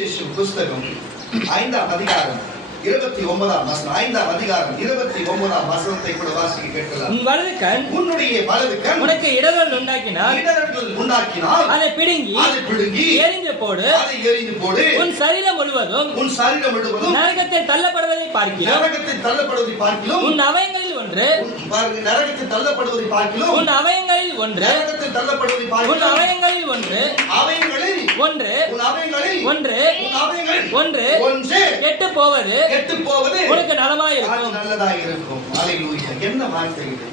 புஸ்தகம் 5ஆம் அதிகாரம் 29ஆம் வசனம். 5ஆம் அதிகாரம் 29ஆம் வசனத்தை கூட வாசிக்க கேட்கலாம். உன் வலது கண் உன்னுடைய வலது கண் உனக்கு இடர்கள் உண்டாக்கினால் அதை பிடுங்கி எரிந்து போடு. உன் சரீரம் முழுவதும் நரகத்தில் தள்ளப்படுவதை பார்க்கிலும் உன் அவயங்களில் ஒன்று நரகத்தில் தள்ளப்படுவதை பார்க்கிலும் உன் அவயங்களில் ஒன்று நரகத்தில் தள்ளப்படுவதை உன் பார்க்கிலும் அவயங்களில் ஒன்று அவயங்களில் ஒன்று உன் அவயங்களில் ஒன்று அவயங்களில் ஒன்று ஒன்று கெட்டு போவது உனக்கு நலமாய் இருக்கும். நல்லதா இருக்கும். அல்லேலூயா. என்ன வார்த்தை இது?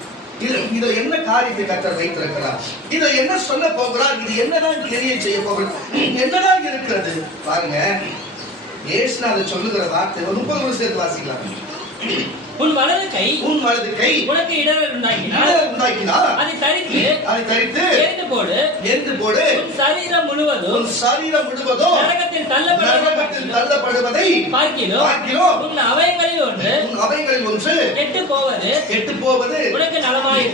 இதுல என்ன காரியத்தை கர்த்தர் வைத்திருக்கிறார்? இதுல என்ன சொல்ல போகிறார்? இது என்னதான் தெரிய செய்ய போகிறார்? என்னதான் இருக்கிறது பாருங்க. இயேசுநாதர் சொல்லுகிற வார்த்தை 30 சேர்த்து வாசிக்கலாம். உன் வலது கை உனக்கு இடர்கள் உண்டாக்கினால் அதை தரித்து எரிந்து போடு. உன் சரீரம் முழுவதும் நரகத்தில் தள்ளப்படுவதை பார்க்கிலும் உன் அவயங்களில் ஒன்று கெட்டு போவது உனக்கு நலமாய்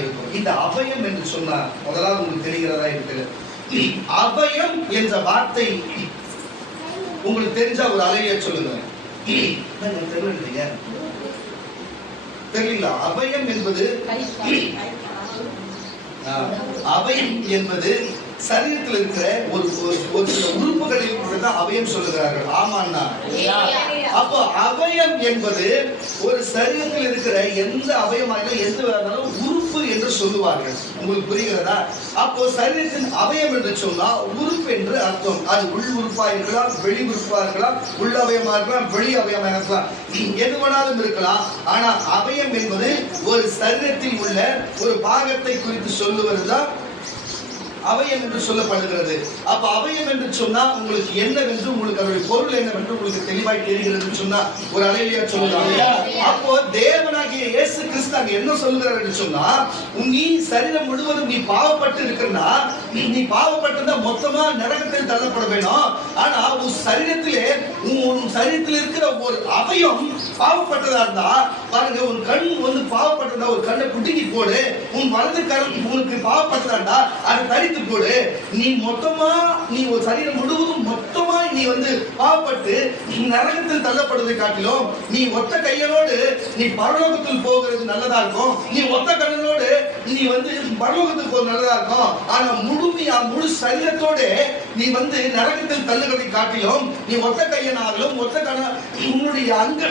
இருக்கும். இந்த அபயம் என்று சொன்னார் முதலாவது உங்களுக்கு தெரிகிறதா இருக்கிறது? அபயம் என்ற வார்த்தை உங்களுக்கு தெரிஞ்ச ஒரு அலைய சொல்லுங்க. தெரியல. அபயம் என்பது சரீரத்தில் இருக்கிற ஒரு சில உறுப்புகளில் தான் அபயம் சொல்லுகிறார்கள். ஆமாண்ணா. அப்போ அபயம் என்பது ஒரு சரீரத்தில் இருக்கிற எந்த அவயமாக எந்த உறுப்பு என்று சொல்லுவார்கள். உங்களுக்கு புரிகிறதா? அப்போ சரீரத்தின் அவயம் என்று சொன்னா உறுப்பு என்று அர்த்தம். அது உள் உறுப்பா இருக்கலாம், வெளி உறுப்பா இருக்கலாம், உள் அவயமா இருக்கலாம், வெளி அவயமா இருக்கலாம், எது வேணாலும் இருக்கலாம். ஆனா அவயம் என்பது ஒரு சரீரத்தில் உள்ள ஒரு பாகத்தை குறித்து சொல்லுவதுதான் அவயம் என்று சொல்லப்படுகிறது. அப்ப அவயம் என்று சொன்னா உங்களுக்கு என்னவென்று, உங்களுக்கு அதனுடைய பொருள் என்னவென்று உங்களுக்கு தெளிவாய் தெரிகிறது சொன்னா ஒரு அலையிலையா சொல்லுவாங்க. அப்போ தேவனாகிய இயேசு கிறிஸ்து அங்க என்ன சொல்லுகிறார் என்று சொன்னா, நீ சரீரம் முழுவதும் நீ பாவப்பட்டு இருக்கிறனா, நீ பாவப்பட்டிருந்தா மொத்தமா நரகத்தில் தள்ளப்பட வேணும். ஆனா உன் சரீரத்தில் இருக்கிற ஒரு அவயம் பாவப்பட்டதா இருந்தா பாருங்க, உன் கண் பாவப்பட்டதா ஒரு கண்ணை குட்டிக்கு போடு. உன் வலது கண் உனக்கு பாவப்பட்டதா அதை தரித்து போடு. நீ ஒரு சரீரம் முழுவதும் மொத்தமா நீ பாவப்பட்டு நரகத்தில் தள்ளப்படுவதை காட்டிலும் நீ ஒத்த கையனோடு நீ பரலோகத்தில் போகிறது நல்லதா இருக்கும். நீ ஒத்த கண்ணனோடு நீ பரலோகத்துக்கு போகிறது நல்லதா இருக்கும். ஆனா முழு சரீரத்தோட நீ நரகத்தில் தள்ளுவதை காட்டிலும் நீ ஒத்த கையனாகலும் ஒத்த கண்ண உன்னுடைய அங்க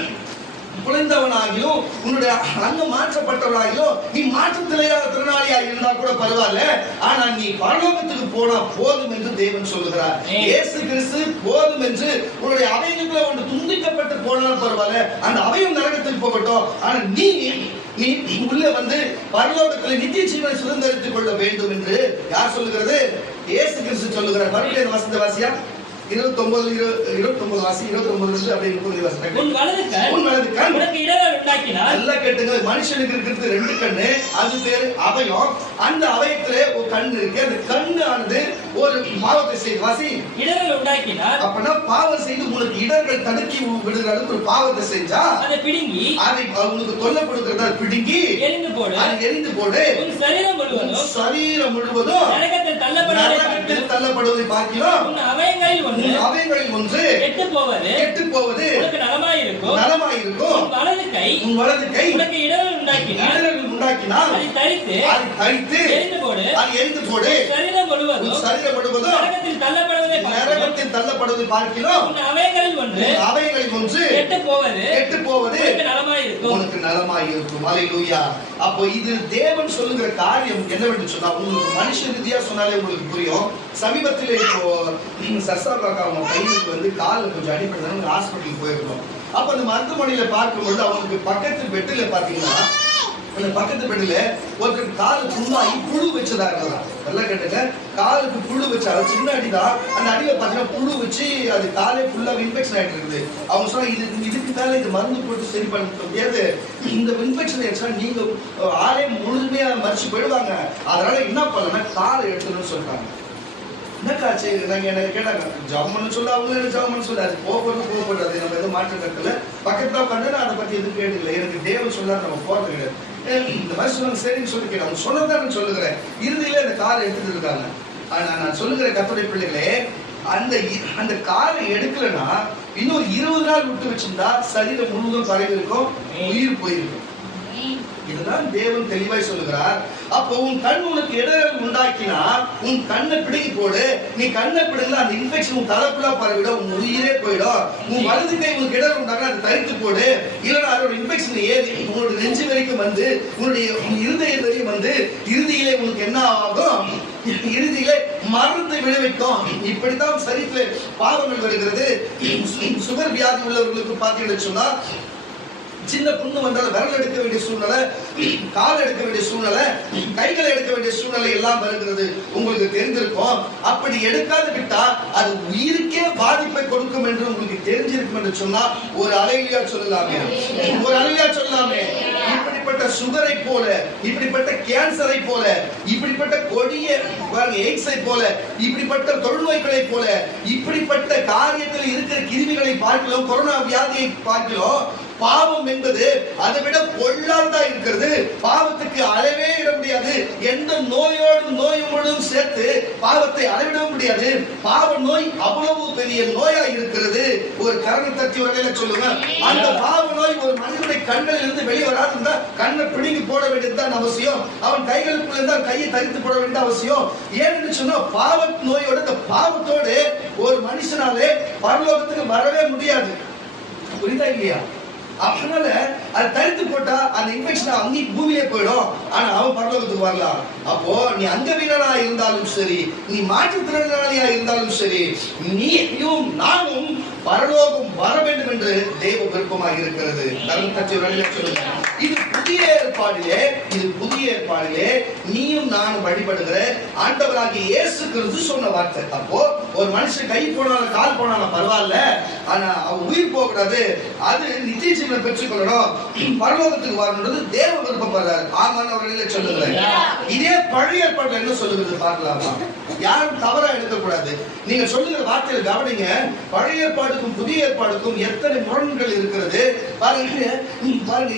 குழந்தவனாகிலும் உன்னுடைய அங்கம் மாற்றப்பட்டவனாகிலும் நீ மாற்றுத்திறனாளியா இருந்தா கூட பரவாயில்ல. ஆனா நீ பரலோகத்துக்கு போனா போதும் என்று தேவன் சொல்லுகிறார். இயேசு கிறிஸ்து போதும் என்று உன்னுடைய அவயங்களுக்குள்ள ஒன்று துண்டிக்கப்பட்டு போனாலும் பரவாயில்ல, அந்த அவயம் நரகத்தில் போகட்டும். ஆனா நீ உள்ள பரலோகத்தில் நித்திய ஜீவனை சுதந்திரித்துக் கொள்ள வேண்டும் என்று யார் சொல்லுகிறது? இயேசு கிறிஸ்து சொல்லுகிறார். மறுபடியும் வசந்த வாசியா 29 வாசி 29 அப்படியே 30 வாசி. உன் வலது கண் உனக்கு இடர்கள் உண்டாக்கினால் நல்லா கேட்டுங்க. மனுஷனுக்கு இருக்கிறது 2 கண்ணு, அது பேரு அவயம். அந்த அவயத்திலே ஒரு கண் இருக்கு. அந்த கண்ணானது ஒரு பாவத்தை செய்து வாசி இடர்கள் உண்டாக்கினால், அப்பனா பாவம் செய்து உனக்கு இடர்கள் தடுக்கி விடுகிற அளவுக்கு ஒரு பாவத்தை செஞ்சா அதை பிடுங்கி அதை உனக்கு தொல்லை கொடுக்கிறதா பிடுங்கி எரிந்து போடு. உன் சரீரம் முழுவதும் நரகத்தில் தள்ளப்படுவதை பார்க்கிறோம். உன் அவயங்களில் ஒன்று கெட்டு போவது உனக்கு நலமாய் இருக்கும். உன் வலது கை உனக்கு இடர்கள் உண்டாக்கினால் அதை தரித்து எரிந்து போடு. சரீரம் முழுவதும் நரகத்தில் தள்ளப்படுவதை பார்க்கிறோம். உன் அவயங்களில் ஒன்று கெட்டு போவது உனக்கு நலமாய் இருக்கும். அல்லேலூயா. அப்போ இது தேவன் சொல்லுகிற காரியம் என்னவென்று சொன்னா உங்களுக்கு மனுஷ ரீதியா சொன்னாலே உங்களுக்கு புரியும். சமீபத்தில் இப்போ சர்சா காக்கா அவங்க பையனுக்கு காலில் கொஞ்சம் அடிப்பட்டது ஹாஸ்பிட்டலுக்கு போயிருக்கோம். அப்ப அந்த மருத்துவமனையில பார்க்கும்போது அவங்களுக்கு பக்கத்து பெட்டில பாத்தீங்கன்னா அந்த பக்கத்து பெட்டில ஒருத்தர் காலு புண்ணாகி புழு வச்சதா இருந்ததா. நல்லா கேட்டுங்க. காலுக்கு புழு வச்சாரு, சின்ன அடிதான். அந்த அடியில பாத்தீங்கன்னா புழு வச்சு அது காலே ஃபுல்லா இன்ஃபெக்ஷன் ஆயிட்டு இருக்குது. அவங்க சொன்னா இதுக்கு மேல இது மருந்து போட்டு சரி பண்ண முடியாது. இந்த இன்ஃபெக்ஷன் ஆயிடுச்சா நீங்க ஆளே முழுமையா மறிச்சு போயிடுவாங்க. அதனால என்ன பண்ணலாம், காலை எடுத்துன்னு சொல்றாங்க. என்னக்காச்சு நாங்க எனக்கு கேட்டாங்க, ஜாமன்னு சொல்ல அவங்க ஜாமன்னு சொல்ல அது போகப்படாது. நம்ம எதுவும் மாற்றம் கட்டல. பக்கத்துல உட்காந்து நான் அதை பத்தி எதுவும் கேட்டுக்கல. எனக்கு தேவன் சொல்ல நம்ம போறது கிடையாது. இந்த மாதிரி சொன்னாங்க, சரின்னு சொல்லி கேட்டாங்க. சொன்னதான் சொல்லுகிறேன். இறுதியில இந்த காரை எடுத்துட்டு இருக்காங்க. ஆனா நான் சொல்லுகிற கர்த்தருடைய பிள்ளைகளே, அந்த காலை எடுக்கலன்னா இன்னும் 20 நாள் விட்டு வச்சிருந்தா சரீரம் முழுவதும் பரவி இருக்கும், உயிர் போயிருக்கும். இதுதான் தேவன் தெளிவாய் சொல்லுகிறார். அப்போ உன் கண் உனக்கு இடர்கள் உண்டாக்கினா உன் கண்ணை பிடுங்கி போடு. நீ கண்ணை பிடுங்கல அந்த இன்ஃபெக்ஷன் உன் தலைப்புல பரவிடும், உன் உயிரே போயிடும். உன் வலது கை உனக்கு இடர்கள் உண்டாக்கா அதை தரித்து போடு. இல்லைன்னா அதோட இன்ஃபெக்ஷன் ஏறி உன்னோட நெஞ்சு வரைக்கும் வந்து உன்னுடைய இருதயம் வரையும் வந்து இறுதியிலே உனக்கு என்ன ஆகும்? இறுதியிலே மரணத்தை விளைவிக்கும். இப்படித்தான் சரீரத்திலே பாவங்கள் வருகிறது. சுகர் வியாதி உள்ளவர்களுக்கு பார்த்தீங்கன்னு சொன்னா சின்ன புண்ணு வந்தாலும் விரல் எடுக்க வேண்டிய சூழ்நிலை, கால் எடுக்க வேண்டிய சூழ்நிலை, கைகளை எடுக்க வேண்டிய சூழ்நிலை எல்லாம் வருகிறது. உங்களுக்கு தெரிந்திருக்கும். அப்படி எடுக்காது விட்டா அது உயிருக்கே பாதிப்பை கொடுக்கும் என்று உங்களுக்கு தெரிஞ்சிருக்கும் என்று சொன்னா ஒரு அலையிலியா சொல்லலாமே, ஒரு அலையிலியா சொல்லலாமே. இப்படிப்பட்ட சுகரை போல, இப்படிப்பட்ட கேன்சரை போல, இப்படிப்பட்ட கொடிய எய்ட்ஸை போல, இப்படிப்பட்ட தொழுநோய்களை போல, இப்படிப்பட்ட காரியத்தில் இருக்கிற கிருமிகளை பார்க்கிறோம், கொரோனா வியாதியை பார்க்கிறோம். பாவம் என்பது அதை விட பொல்லாததா இருக்கிறது. பாவத்துக்கு அளவே இட முடியாது. எந்த நோயோடும் சேர்த்து பாவத்தை அளவிட முடியாது. பாவ நோய் அவ்வளவு பெரிய நோயா இருக்கிறது. ஒரு கரணம் தட்டி வரையில சொல்லுங்க, அந்த பாவ நோய் ஒரு மனிதனுடைய கண்களில் இருந்து வெளியே வராது இருந்தா கண்ணை பிடிங்கி போட வேண்டியதுதான் அவசியம். அவன் கைகளுக்குள்ள இருந்தா கையை தரித்து போட வேண்டிய அவசியம். ஏன்னு சொன்னா பாவ நோயோட இந்த பாவத்தோடு ஒரு மனுஷனாலே பரலோகத்துக்கு வரவே முடியாது. புரியுதா இல்லையா? அதனால அது தரித்து போட்டா அந்த இன்ஃபெக்ஷன் அங்கே பூமியிலே போயிடும். ஆனா அவன் பரலோகத்துக்கு வரலாம். அப்போ நீ அங்கவீனனா இருந்தாலும் சரி, நீ மாற்றுத்திறனாளியா இருந்தாலும் சரி, நீயும் நானும் பரலோகம் வர வேண்டும் என்று தேவ விருப்பமாக இருக்கிறது. இது புதிய ஏற்பாடிலே, இது புதிய ஏற்பாடிலே நீயும் நானும் வழிபடுகிற ஆண்டவராகிய இயேசு கிறிஸ்து சொன்ன வார்த்தை. அப்போ ஒரு மனுஷன் கை போனாலும் கால் போனாலும் பரவாயில்ல, ஆனா அவன் உயிர் போகக்கூடாது, அது நித்திய ஜீவனை பெற்றுக்கொள்ளணும், பரலோகத்துக்கு வரணும்ன்றது தேவ விருப்பப்படுறாரு. ஆமான்னு அவர்களே சொல்லுகிறேன். இதே பழைய ஏற்பாடுல என்ன சொல்லுகிறது பார்க்கலாமா? யாரும் தவறா எடுக்கக்கூடாது. நீங்க சொல்லுகிற வார்த்தையில் கவனிங்க. பழைய ஏற்பாடுக்கும் புதிய ஏற்பாடுக்கும் எத்தனை முரண்கள் இருக்கிறது பாருங்க. பாருங்க,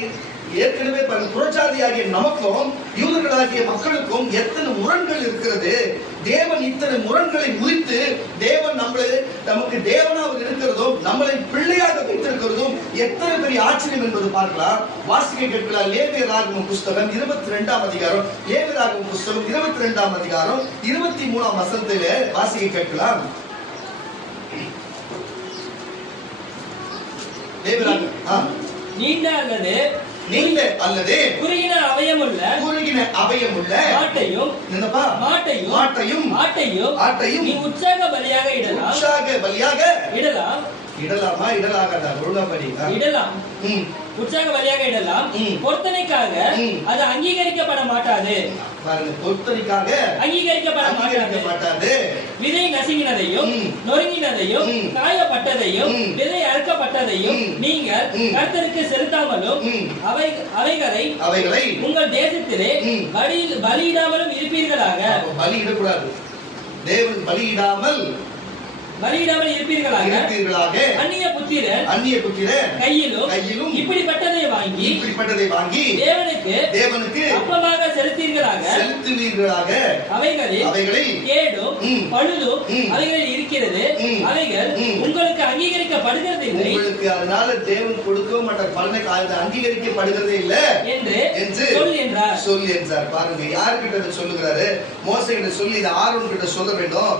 ஏற்கனவே புறஜாதியாகிய நமக்கும் யூதர்களாகிய மக்களுக்கும் எத்தனை முரண்கள் இருக்கிறது. தேவன் இத்தனை முரண்களை முறித்து தேவன் நமக்கு தேவனாக இருக்கிறதும் நம்மளை பிள்ளையாக வைத்திருக்கிறதும் எத்தனை பெரிய ஆச்சரியம் என்பது பார்க்கலாம். வாசிக்க கேட்கலாம். லேவியராகமம் புஸ்தகம் 22ஆம் அதிகாரம், லேவியராகமம் புஸ்தகம் 22ஆம் அதிகாரம் 23ஆம் வசனத்திலே வாசிக்க கேட்கலாம். நீண்ட அல்லது குறுகின அவயமுள்ள மாட்டையும் நீ உற்சாக பலியாக இடலாம். உற்சாக பலியாக இடலாம். பொருத்தனைக்காக அது அங்கீகரிக்கப்பட மாட்டாது. பொருத்தனைக்காக அங்கீகரிக்கப்பட மாட்டாது. விதை நசுங்கினதையும் நொறுங்கினதையும் காயப்பட்டதையும் விதை அறுக்கப்பட்டதையும் நீங்கள் கர்த்தருக்கு செலுத்தாமலும் அவைகளை உங்கள் தேசத்திலே பலியிடாமலும் இருப்பீர்களாக. பலியிடக்கூடாது. தேவன் பலியிடாமல் இருப்பீர்களாக. அந்நிய புத்திரர் கையிலும் இப்படிப்பட்டதை வாங்கி தேவனுக்கு அப்பமாக செலுத்துவீர்களாக. அவைகளில் கேடும் பழுதும் அவைகளில் இருக்கிறது. அவைகள் உங்களுக்கு அங்கீகரிக்கப்படுகிறது இல்லை. உங்களுக்கு அதனால தேவன் கொடுக்க மாட்டார். பலனை அங்கீகரிக்கப்படுகிறதே இல்லை என்று சொல் என்றார். பாருங்க, யாருக்கிட்ட சொல்லுகிறாரு? மோசே கிட்ட சொல்லி இதை ஆரோன் கிட்ட சொல்ல வேண்டும்.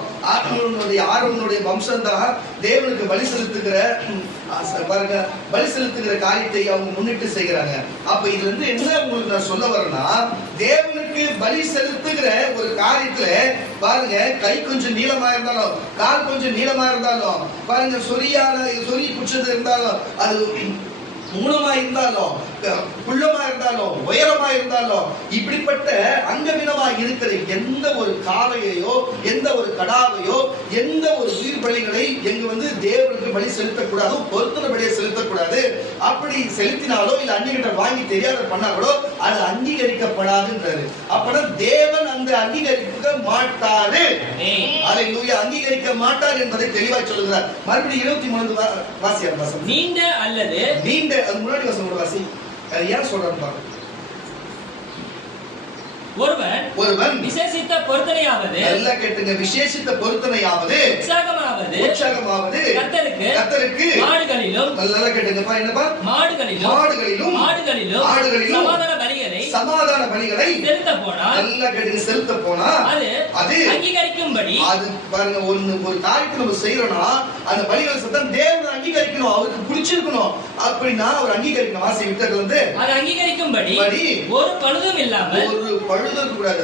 ஆரோனுடைய வம்சம் தான் தேவனுக்கு பலி செலுத்துகிற காரியத்தை அவங்க முன்னிட்டு செய்கிறாங்க. அப்ப இதுல இருந்து என்ன உங்களுக்கு நான் சொல்ல வரேன்னா, தேவனுக்கு பலி செலுத்துகிற ஒரு காரியத்துல பாருங்க, கை கொஞ்சம் நீளமா இருந்தாலும் கால் கொஞ்சம் நீளமா இருந்தாலும் பாருங்க, சொறி குச்சது இருந்தாலும் அது மூலமா இருந்தாலும் குள்ளமா இருந்தாலும் உயரமா இருந்தாலும் இப்படிப்பட்ட அங்கவினமா இருக்கிற எந்த ஒரு காளையோ எந்த ஒரு கடாவையோ எந்த ஒரு உயிர் பலிகளை எங்க தேவனுக்கு பலி செலுத்தக்கூடாது, பொருத்தனை பலியை செலுத்தக்கூடாது. அப்படி செலுத்தினாலோ இல்ல அன்னிகிட்ட வாங்கி தெரியாத பண்ணாங்களோ அது அங்கீகரிக்கப்படாதுன்றாரு. அப்பதான் தேவன் அந்த அங்கீகரிக்க மாட்டாரு. அல்லேலூயா, அங்கீகரிக்க மாட்டார் என்பதை தெளிவாக சொல்லுகிறார். மறுபடியும் 23 வாசியார் வாசம். நீண்ட அது முன்னாடி வசனம் வாசி. அது ஏன் சொல்றாரு பாருங்க. ஒருவன் விசேஷித்த பொருத்தனையாவது, நல்லா கேட்டுங்க, விசேஷித்த பொருத்தனையாவது, உற்சாகமாவது கர்த்தருக்கு மாடுகளிலும், நல்லா கேட்டுங்கப்பா, என்னப்பா, மாடுகளிலும் சமாதான பலிகளை செலுத்த போனால், நல்லா கேட்டுங்க, செலுத்த போனா அது அங்கீகரிக்கும்படி, அது பாருங்க, ஒரு காரியத்தை நம்ம செய்யறோம்னா அந்த பலிகளை சத்தம் தேவன் அங்கீகரிக்கணும், அவருக்கு பிடிச்சிருக்கணும். அப்படின்னா அவர் அங்கீகரிக்கணும். வாசி விட்டது வந்து அது அங்கீகரிக்கும்படி ஒரு பழுதும் இல்லாமல், ஒரு பழுதும் கூடாது,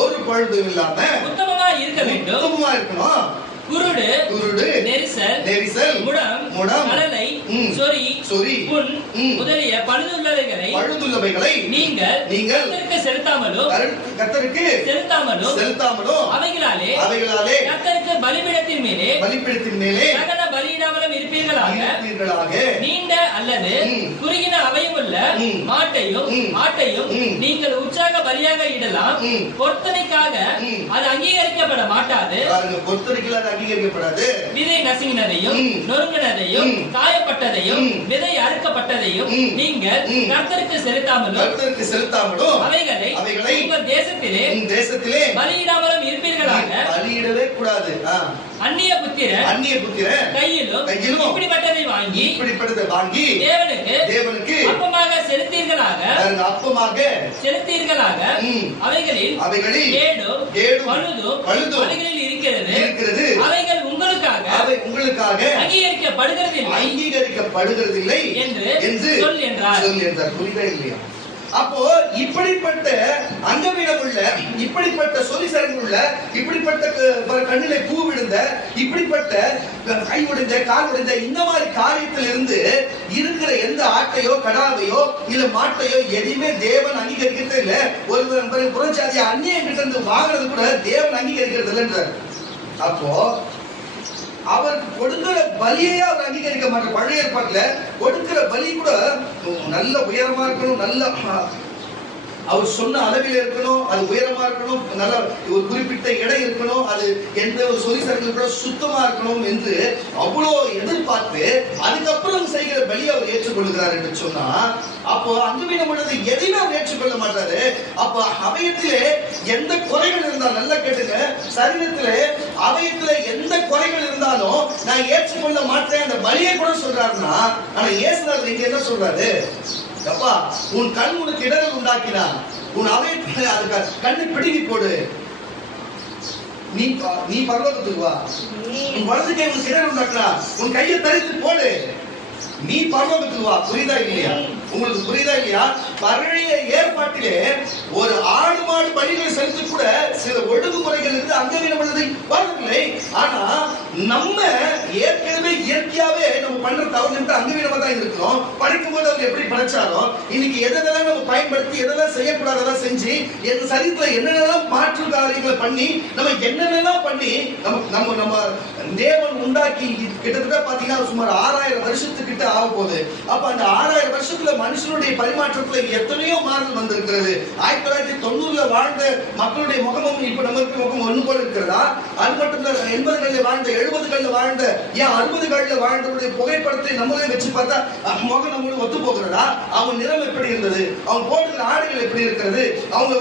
ஒரு பழுதும் இல்லாம உத்தமமா இருக்க வேண்டும், உத்தமமா இருக்கணும். குருடு, நெரிசல், முடம், கலலை, சொறி, புண் முதலிய பழுதுள்ளவைகளை நீங்கள் கர்த்தருக்கு செலுத்தாமலும் அவைகளாலே கர்த்தருக்கு பலிபீடத்தின் மேலே சகல பலியிடாமலும் இருப்பீர்களாக. நீண்ட அல்லது குறுகின அவயமுள்ள ஆட்டையும் நீங்கள் உற்சாக பலியாக இடலாம். பொருத்தனைக்காக அது அங்கீகரிக்கப்பட மாட்டாது. அங்கீகரிக்கப்படாது. விதை நசுங்கினதையும் நொறுங்கினதையும் காயப்பட்டதையும் விதை அறுக்கப்பட்டதையும் நீங்கள் கர்த்தருக்கு செலுத்தாமலும் அவைகளை உங்கள் தேசத்திலே பலியிடாமலும் இருப்பீர்களாக. பலியிடவே கூடாது. அந்நிய புத்திரன் கையிலும் இப்படிப்பட்டதை வாங்கி தேவனுக்கு அப்பமாக செலுத்தீர்களாக. அவைகளில் கேடும் பழுதும் அவைகளில் இருக்கிறது. அவைகள் உங்களுக்காக அங்கீகரிக்கப்படுகிறதில்லை என்று சொல் என்றார். புரியுதா இல்லையா? அப்போ இப்படிப்பட்ட அங்கவீனம் உள்ள, இப்படிப்பட்ட சொலிசரங்கள் உள்ள, இப்படிப்பட்ட கண்ணிலே பூ விழுந்த, இப்படிப்பட்ட கை உடைந்த, கால் உடைந்த, இந்த மாதிரி காரியத்தில் இருந்து இருக்கிற எந்த ஆட்டையோ கடாவையோ இல்ல மாட்டையோ எதையுமே தேவன் அங்கீகரிக்கிறது இல்ல. ஒரு புறச்சாதிய அந்நியம் கிட்ட இருந்து வாங்குறது கூட தேவன் அங்கீகரிக்கிறது இல்லைன்றார். அப்போ அவருக்கு கொடுக்கிற பலியை அவர் அங்கீகரிக்க மாட்டார். பழைய ஏற்பாட்டுல கொடுக்கிற பலி கூட நல்ல உயரமா இருக்கணும், நல்ல அவர் சொன்ன அளவில் இருக்கணும், அது உயரமா இருக்கணும், நல்ல ஒரு குறிப்பிட்ட எடை இருக்கணும், அது எந்த ஒரு சொலிசரங்கள் கூட சுத்தமா இருக்கணும் என்று அவ்வளோ எதிர்பார்த்து அதுக்கப்புறம் செய்கிற பலியை அவர் ஏற்றுக்கொள்கிறார் என்று சொன்னா, அப்போ அங்கவீனம் உள்ளது எதையுமே அவர் ஏற்றுக்கொள்ள மாட்டாரு. அப்போ அவயத்திலே எந்த குறைகள் இருந்தாலும், நல்லா கேட்டுங்க, சரீரத்திலே அவயத்திலே எந்த குறைகள் இருந்தாலும் நான் ஏற்றுக்கொள்ள மாட்டேன் அந்த பலியை கூட சொல்றாருன்னா, ஆனா இயேசுநாதர் இங்க என்ன சொல்றாரு? அப்பா, உன் கண் உனக்கு இடர்கள் உண்டாக்கினா உன் அவயத்திலே அதுக்கு கண்ணை பிடுங்கி போடு, நீ பரலோகத்துக்கு வா. உன் வலது கை உனக்கு இடர்கள் உண்டாக்கினா உன் கையை தரித்து போடு, நீ பரலோகத்துக்கு வா. புரியுதா இல்லையா? உங்களுக்கு புரியுதா இல்லையா? பழைய ஏற்பாட்டிலே ஒரு ஆடு மாடு பலிகளை செலுத்த கூட சில ஒழுங்குமுறைகள் இருந்து அங்கவீனம் உள்ளதை வரவில்லை. ஆனா நம்ம ஏற்கனவே இயற்கையாவே நம்ம பண்ற தவறு அங்கவீனமா தான் இருக்கிறோம். படிக்கும் போது அவங்க எப்படி படிச்சாலும் இன்னைக்கு எதெல்லாம் நம்ம பயன்படுத்தி எதெல்லாம் செய்யக்கூடாதெல்லாம் செஞ்சு என் சரீரத்துல என்னென்னலாம் மாற்று காரியங்களை பண்ணி நம்ம என்னென்னலாம் பண்ணி நம்ம நம்ம தேவன் உண்டாக்கி கிட்டத்தட்ட பாத்தீங்கன்னா சுமார் 6000 வருஷத்துக்கிட்ட ஆக போகுது. அப்ப அந்த 6000 வருஷத்துல மனுஷனுடைய பரிமாற்றத்துல எத்தனையோ மாறுதல் வந்திருக்கிறது. 1990ல வாழ்ந்த மக்களுடைய முகமும் இப்ப நமக்கு முகம் ஒண்ணு போல இருக்கிறதா? அது மட்டும் இல்ல, 80களில் வாழ்ந்த, 70களில் வாழ்ந்த, ஏன் 60களில் வாழ்ந்தவருடைய புகைப்படத்தை நம்மளே வச்சு பார்த்தா முகம் நம்மளும் ஒத்து போகிறதா? அவங்க நிறம் எப்படி இருந்தது, அவங்க போட்டுக்கிற ஆடைகள் எப்படி இருக்கிறது, அவங்க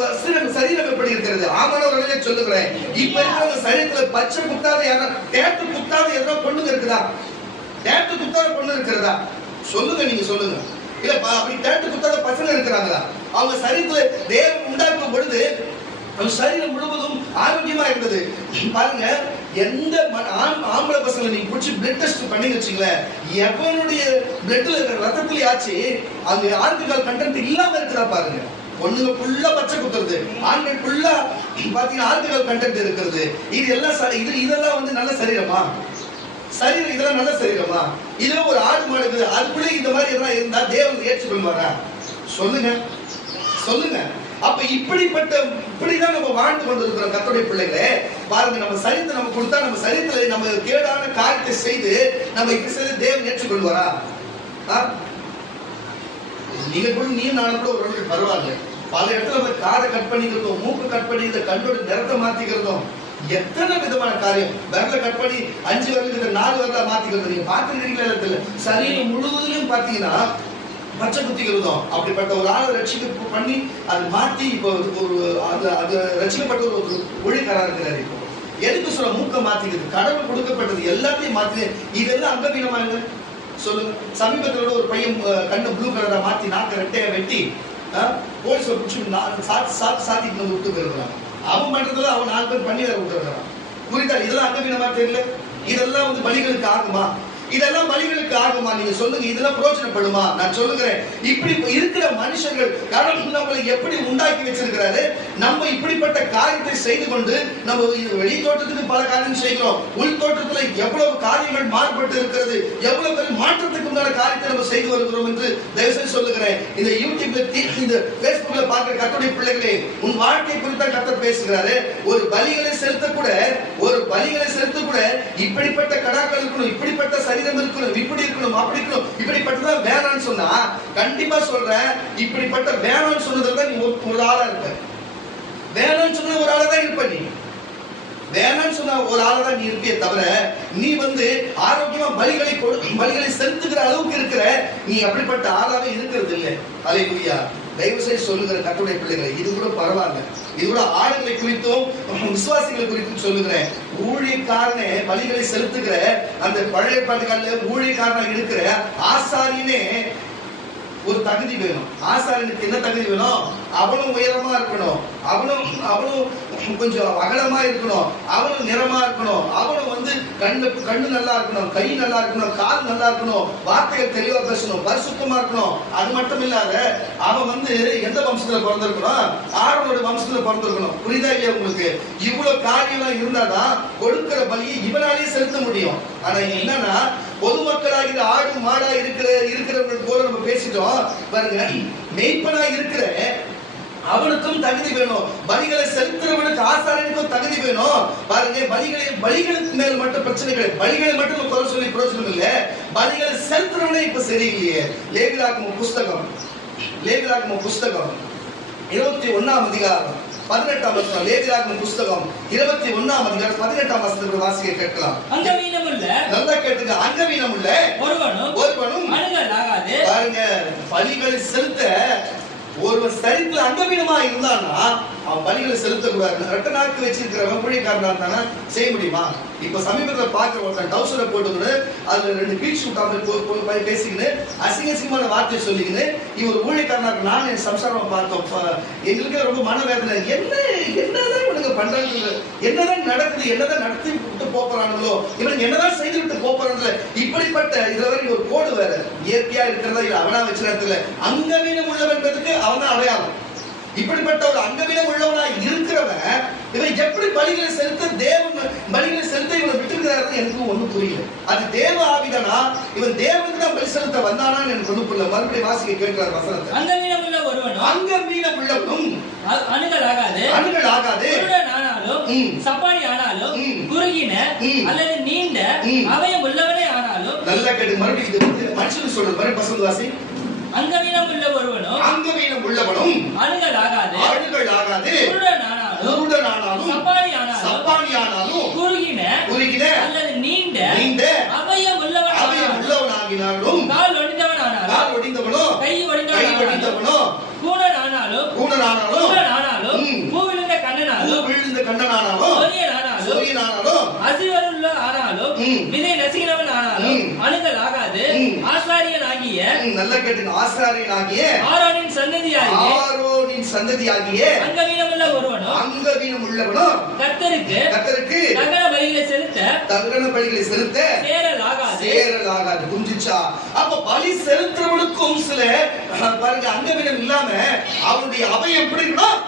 சரீரம் எப்படி இருக்கிறது? ஆமானவர்களே சொல்லுகிறேன், இப்ப இருக்கிற சரீரத்துல பச்சை குத்தாத யாரா, டேட்டு குத்தாத எதோ பொண்ணுங்க இருக்குதா? டேட்டு குத்தாத பொண்ணு இருக்கிறதா? சொல்லுங்க, நீங்க சொல்லுங்க. இல்ல அப்படி டேட்டு குத்தாத பசங்க இருக்கிறாங்களா? அவங்க சரீரத்துல தேவன் உண்டாக்கும் பொழுது அவங்க சரீரம் முழுவதும் ஆரோக்கியமா இருந்தது. பாருங்க, எந்த ஆம்பளை பசங்களை நீங்க பிடிச்சி பிளட் டெஸ்ட் பண்ணி வச்சுங்களேன், எவனுடைய பிளட்ல இருக்கிற ரத்தத்திலே ஆச்சு அங்க ஆல்கஹால் கண்டென்ட் இல்லாம இருக்கிறா பாருங்க. பொண்ணுங்க ஃபுல்லா பச்சை குத்துறது, ஆண்கள் ஃபுல்லா பாத்தீங்கன்னா ஆல்கஹால் கண்டென்ட் இருக்கிறது. இது எல்லாம் இதெல்லாம் வந்து நல்ல சரீரமா? சரீரம் இதெல்லாம் நல்ல சரீரமா? இதுல ஒரு ஆடு மாடு இருக்குது, அதுக்குள்ளே இந்த மாதிரி எல்லாம் இருந்தா தேவன் ஏற்றுக்கொள்வாரா? சொல்லுங்க, சொல்லுங்க. அப்ப இப்படிதான் நம்ம வாழ்ந்து கொண்டிருக்கிறோம் கர்த்தருடைய பிள்ளைகளே. பாருங்க, நம்ம சரீரத்தை நம்ம கொடுத்தா நம்ம சரீரத்துல நம்ம கேடான காரியத்தை செய்து நம்ம இப்படி செய்து தேவன் ஏற்றுக்கொள்வாரா? நீங்க கூட நீயும் நானும் கூட ஒரு பரவாயில்ல, பல இடத்துல நம்ம காதை கட் பண்ணிக்கிறதும், மூக்கு கட் பண்ணி கண்ணோட நிறத்தை மாத்திக்கிறதும், எத்தனை விதமான காரியம். விரல கட் பண்ணி 5 விரலுக்கு 4 விரல மாத்திக்கிறது நீங்க பாத்துக்கிறீங்களா? சரீரம் முழுவதிலும் பாத்தீங்கன்னா பச்சை குத்தி விரோதம். அப்படிப்பட்ட ஒரு ஆளை ரட்சிக்க பண்ணி அது மாத்தி இப்போ ஒரு அது ரட்சிக்கப்பட்ட ஒரு ஊழியக்காரா இருக்கிறாரு. இப்போ எதுக்கு சொல்ல மூக்க மாத்திக்கிறது, கடவுள் கொடுக்கப்பட்டது எல்லாத்தையும் மாத்தி, இதெல்லாம் அங்கவீனமா இல்லை சொல்லுங்க. சமீபத்தில் ஒரு பையன் கண்ணு ப்ளூ கலரா மாத்தி நாக்க ரெட்டையா வெட்டி போலீஸ் சாத்திட்டு விட்டு போயிருக்கிறான். அவன் பண்றதுல அவன் 4 பேர் பண்ணி விட்டு இருக்கிறான். புரியுதா? இதெல்லாம் அங்கவீனமா தெரியல. இதெல்லாம் வந்து பலிகளுக்கு ஆகுமா? இதெல்லாம் பலிகளுக்கு ஆகுமா? நீங்க சொல்லுங்க. இதெல்லாம் பிரயோஜனப்படுமா? நான் சொல்லுகிறேன், இப்படி இருக்கிற மனுஷர்கள் கடவுள் நம்மளை எப்படி உண்டாக்கி வச்சிருக்கிறாரு. நம்ம இப்படிப்பட்ட காரியத்தை செய்து கொண்டு நம்ம வெளி தோட்டத்துக்கு பல காரியம் செய்கிறோம், உள் தோட்டத்துல எவ்வளவு காரியங்கள் மாறுபட்டு இருக்கிறது, எவ்வளவு பெரிய மாற்றத்துக்கு உண்டான காரியத்தை நம்ம செய்து வருகிறோம் என்று தயவுசெய்து சொல்லுகிறேன். இந்த யூடியூப்ல இந்த பேஸ்புக்ல பார்க்கிற கர்த்தருடைய பிள்ளைகளே, உன் வாழ்க்கை குறித்து கர்த்தர் பேசுகிறாரு. ஒரு பலிகளை செலுத்த கூட இப்படிப்பட்ட கடாக்கள் இருக்கணும், இப்படிப்பட்ட சரீரம் இருக்கணும், இப்படி இருக்கணும், அப்படி இருக்கணும், இப்படிப்பட்டதான் வேணான்னு சொன்னா கண்டிப்பா சொல்றேன், இப்படிப்பட்ட வேணான்னு சொன்னதுல நீ ஒரு ஆளா இருப்ப. வேணான்னு சொன்ன ஒரு ஆளா தான் இருப்ப. நீ வேணான்னு சொன்ன ஒரு ஆளா தான் நீ இருப்பிய தவிர நீ வந்து ஆரோக்கியமா பலிகளை செலுத்துகிற அளவுக்கு இருக்கிற நீ அப்படிப்பட்ட ஆளாவே இருக்கிறது இல்லை. அல்லேலூயா. தயவு செய்து சொல்லுகிற கர்த்தருடைய பிள்ளைகளை, இது கூட பரவாயில்ல, இது கூட ஆளுங்களை குறித்தும் விசுவாசிகளை குறித்தும் சொல்லுகிறேன். ஊழியக்காரனே பலிகளை செலுத்துகிற அந்த பழைய பாட்டுக்கால ஊழியக்காரனா இருக்கிற ஆசாரியனே ஒரு தகுதி வேணும். ஆசாரியனுக்கு என்ன தகுதி வேணும்? அவனும் உயரமா இருக்கணும், அவனும் கொஞ்சம் அகலமா இருக்கணும், அவனும் நிறமா இருக்கணும், அவனும் வந்து கண்ணு நல்லா இருக்கணும், கை நல்லா இருக்கணும், கால் நல்லா இருக்கணும், வார்த்தைகள் தெளிவா பேசணும், பரிசுத்தமா இருக்கணும். அது மட்டும் இல்லாத அவன் வந்து எந்த வம்சத்துல பிறந்திருக்கணும்? ஆரோனோட வம்சத்துல பிறந்திருக்கணும். புரியுதா இல்லையா உங்களுக்கு? இவ்வளவு காரியம்லாம் இருந்தாதான் கொடுக்கிற பலியை இவனாலேயே செலுத்த முடியும். ஆனா என்னன்னா, பொதுமக்களாகிற ஆடு மாடா இருக்கிறவங்க போல நம்ம பேசிட்டோம் பாருங்க. மெய்ப்பனா இருக்கிற அவனுக்கும் தகுதி வேணும், பலிகளை செலுத்துறவனுக்கு ஆசாரியனுக்கும் தகுதி வேணும். பாருங்க, பலிகளுக்கு மேல் மட்டும் பிரச்சனை கிடையாது, பலிகளை மட்டும் குறை சொல்லி பிரயோஜனம் இல்லை, பலிகளை செலுத்துறவனே இப்ப சரியில்லையே. லேவியராகமம் புஸ்தகம் 21ஆம் அதிகாரம் 18ஆம் வசனம். லேவியராகமம் புஸ்தகம் 21ஆம் அதிகாரம் 18ஆம் வசனத்தை வாசிக்க கேட்கலாம். அங்கவீனமுள்ள, நல்லா கேட்டுங்க, அங்கவீனமுள்ள ஒருவனும் அணுகலாகாது. பாருங்க, பலிகளை செலுத்த ஒருவன் சரித்துல அங்கவீனமா இருந்தான்னா அவன் பலிகளை செலுத்தக்கூடாது. ரெட்ட நாக்கு வச்சிருக்கிறவன் ஊழியக்காரனா இருந்தானா செய்ய முடியுமா? இப்ப சமீபத்தில் பார்க்கிற ஒருத்தன் டவுசரை போட்டுக்கிட்டு அதுல 2 பீச் விட்டாமல் பேசிக்கின்னு அசிங்கமான வார்த்தையை சொல்லிக்கின்னு இவர் ஊழியக்காரனா இருக்கு. நான் என் சம்சாரம் பார்த்தோம், எங்களுக்கே ரொம்ப மனவேதனை. என்னதான் இவனுங்க பண்றாங்க, என்னதான் நடக்குது, என்னதான் நடத்தி விட்டு போறாங்களோ, இவனுக்கு என்னதான் செய்து விட்டு போறாங்களோ, இப்படிப்பட்ட இதுல வரை ஒரு கோடு வேற இயற்கையா இருக்கிறதா இல்ல அவனா வச்ச நேரத்துல அங்கவீனம் உள்ளவன்றதுக்கு அவன் தான் அடையாளம். இப்படிப்பட்ட ஒரு அங்கவீனம் உள்ளவனா இருக்கிறவன் இவன் எப்படி பலிகளை செலுத்த இவனை விட்டுருக்கிறாரு எனக்கு ஒண்ணும் புரியல. அது தேவ ஆவிதானா, இவன் தேவனுக்கு தான் பலி செலுத்த வந்தானான்னு எனக்கு ஒண்ணும் புரியல. மறுபடியும் வாசிக்க கேட்கிறார் வசனத்தை. அங்கவீனம் உள்ளவனும் அணுகலாகாது, சப்பானி ஆனாலும், குறுகின அல்லது நீண்ட அவயம் உள்ளவனே ஆனாலும். நல்லா கேட்டு மறுபடியும் இது வந்து மனுஷன் சொல்றது மாதிரி பசங்க வாசி. அங்கவீனம் உள்ளவனும் அணுகலாகாது, குருடனானாலும், சப்பானி ஆனாலும், குறுகின அல்லது நீண்ட அவயம் உள்ளவனாகினாலும், கால் ஒடிந்தவனோ, கை ஒடிந்தவனோ, கூனனானாலும், பூவிழுந்த கண்ணனாலும், சொரியனானாலும், அசிவருள்ள ஆனாலும், விதை நசுகிறவன் ஆனாலும் அணுகலாகாது. ஆசாரியனாகிய, நல்லா கேட்டுங்க, ஆசாரியனாகிய ஆரோனின் சந்ததியாகிய அங்கவீனம் உள்ளவனும் கர்த்தருக்கு தகன பலிகளை செலுத்த சேரலாகாது. புரிஞ்சுச்சா? அப்ப பலி செலுத்துறவனுக்கும் சில பாருங்க அங்கவீனம் இல்லாம அவனுடைய அவயம் எப்படி இருக்கணும்?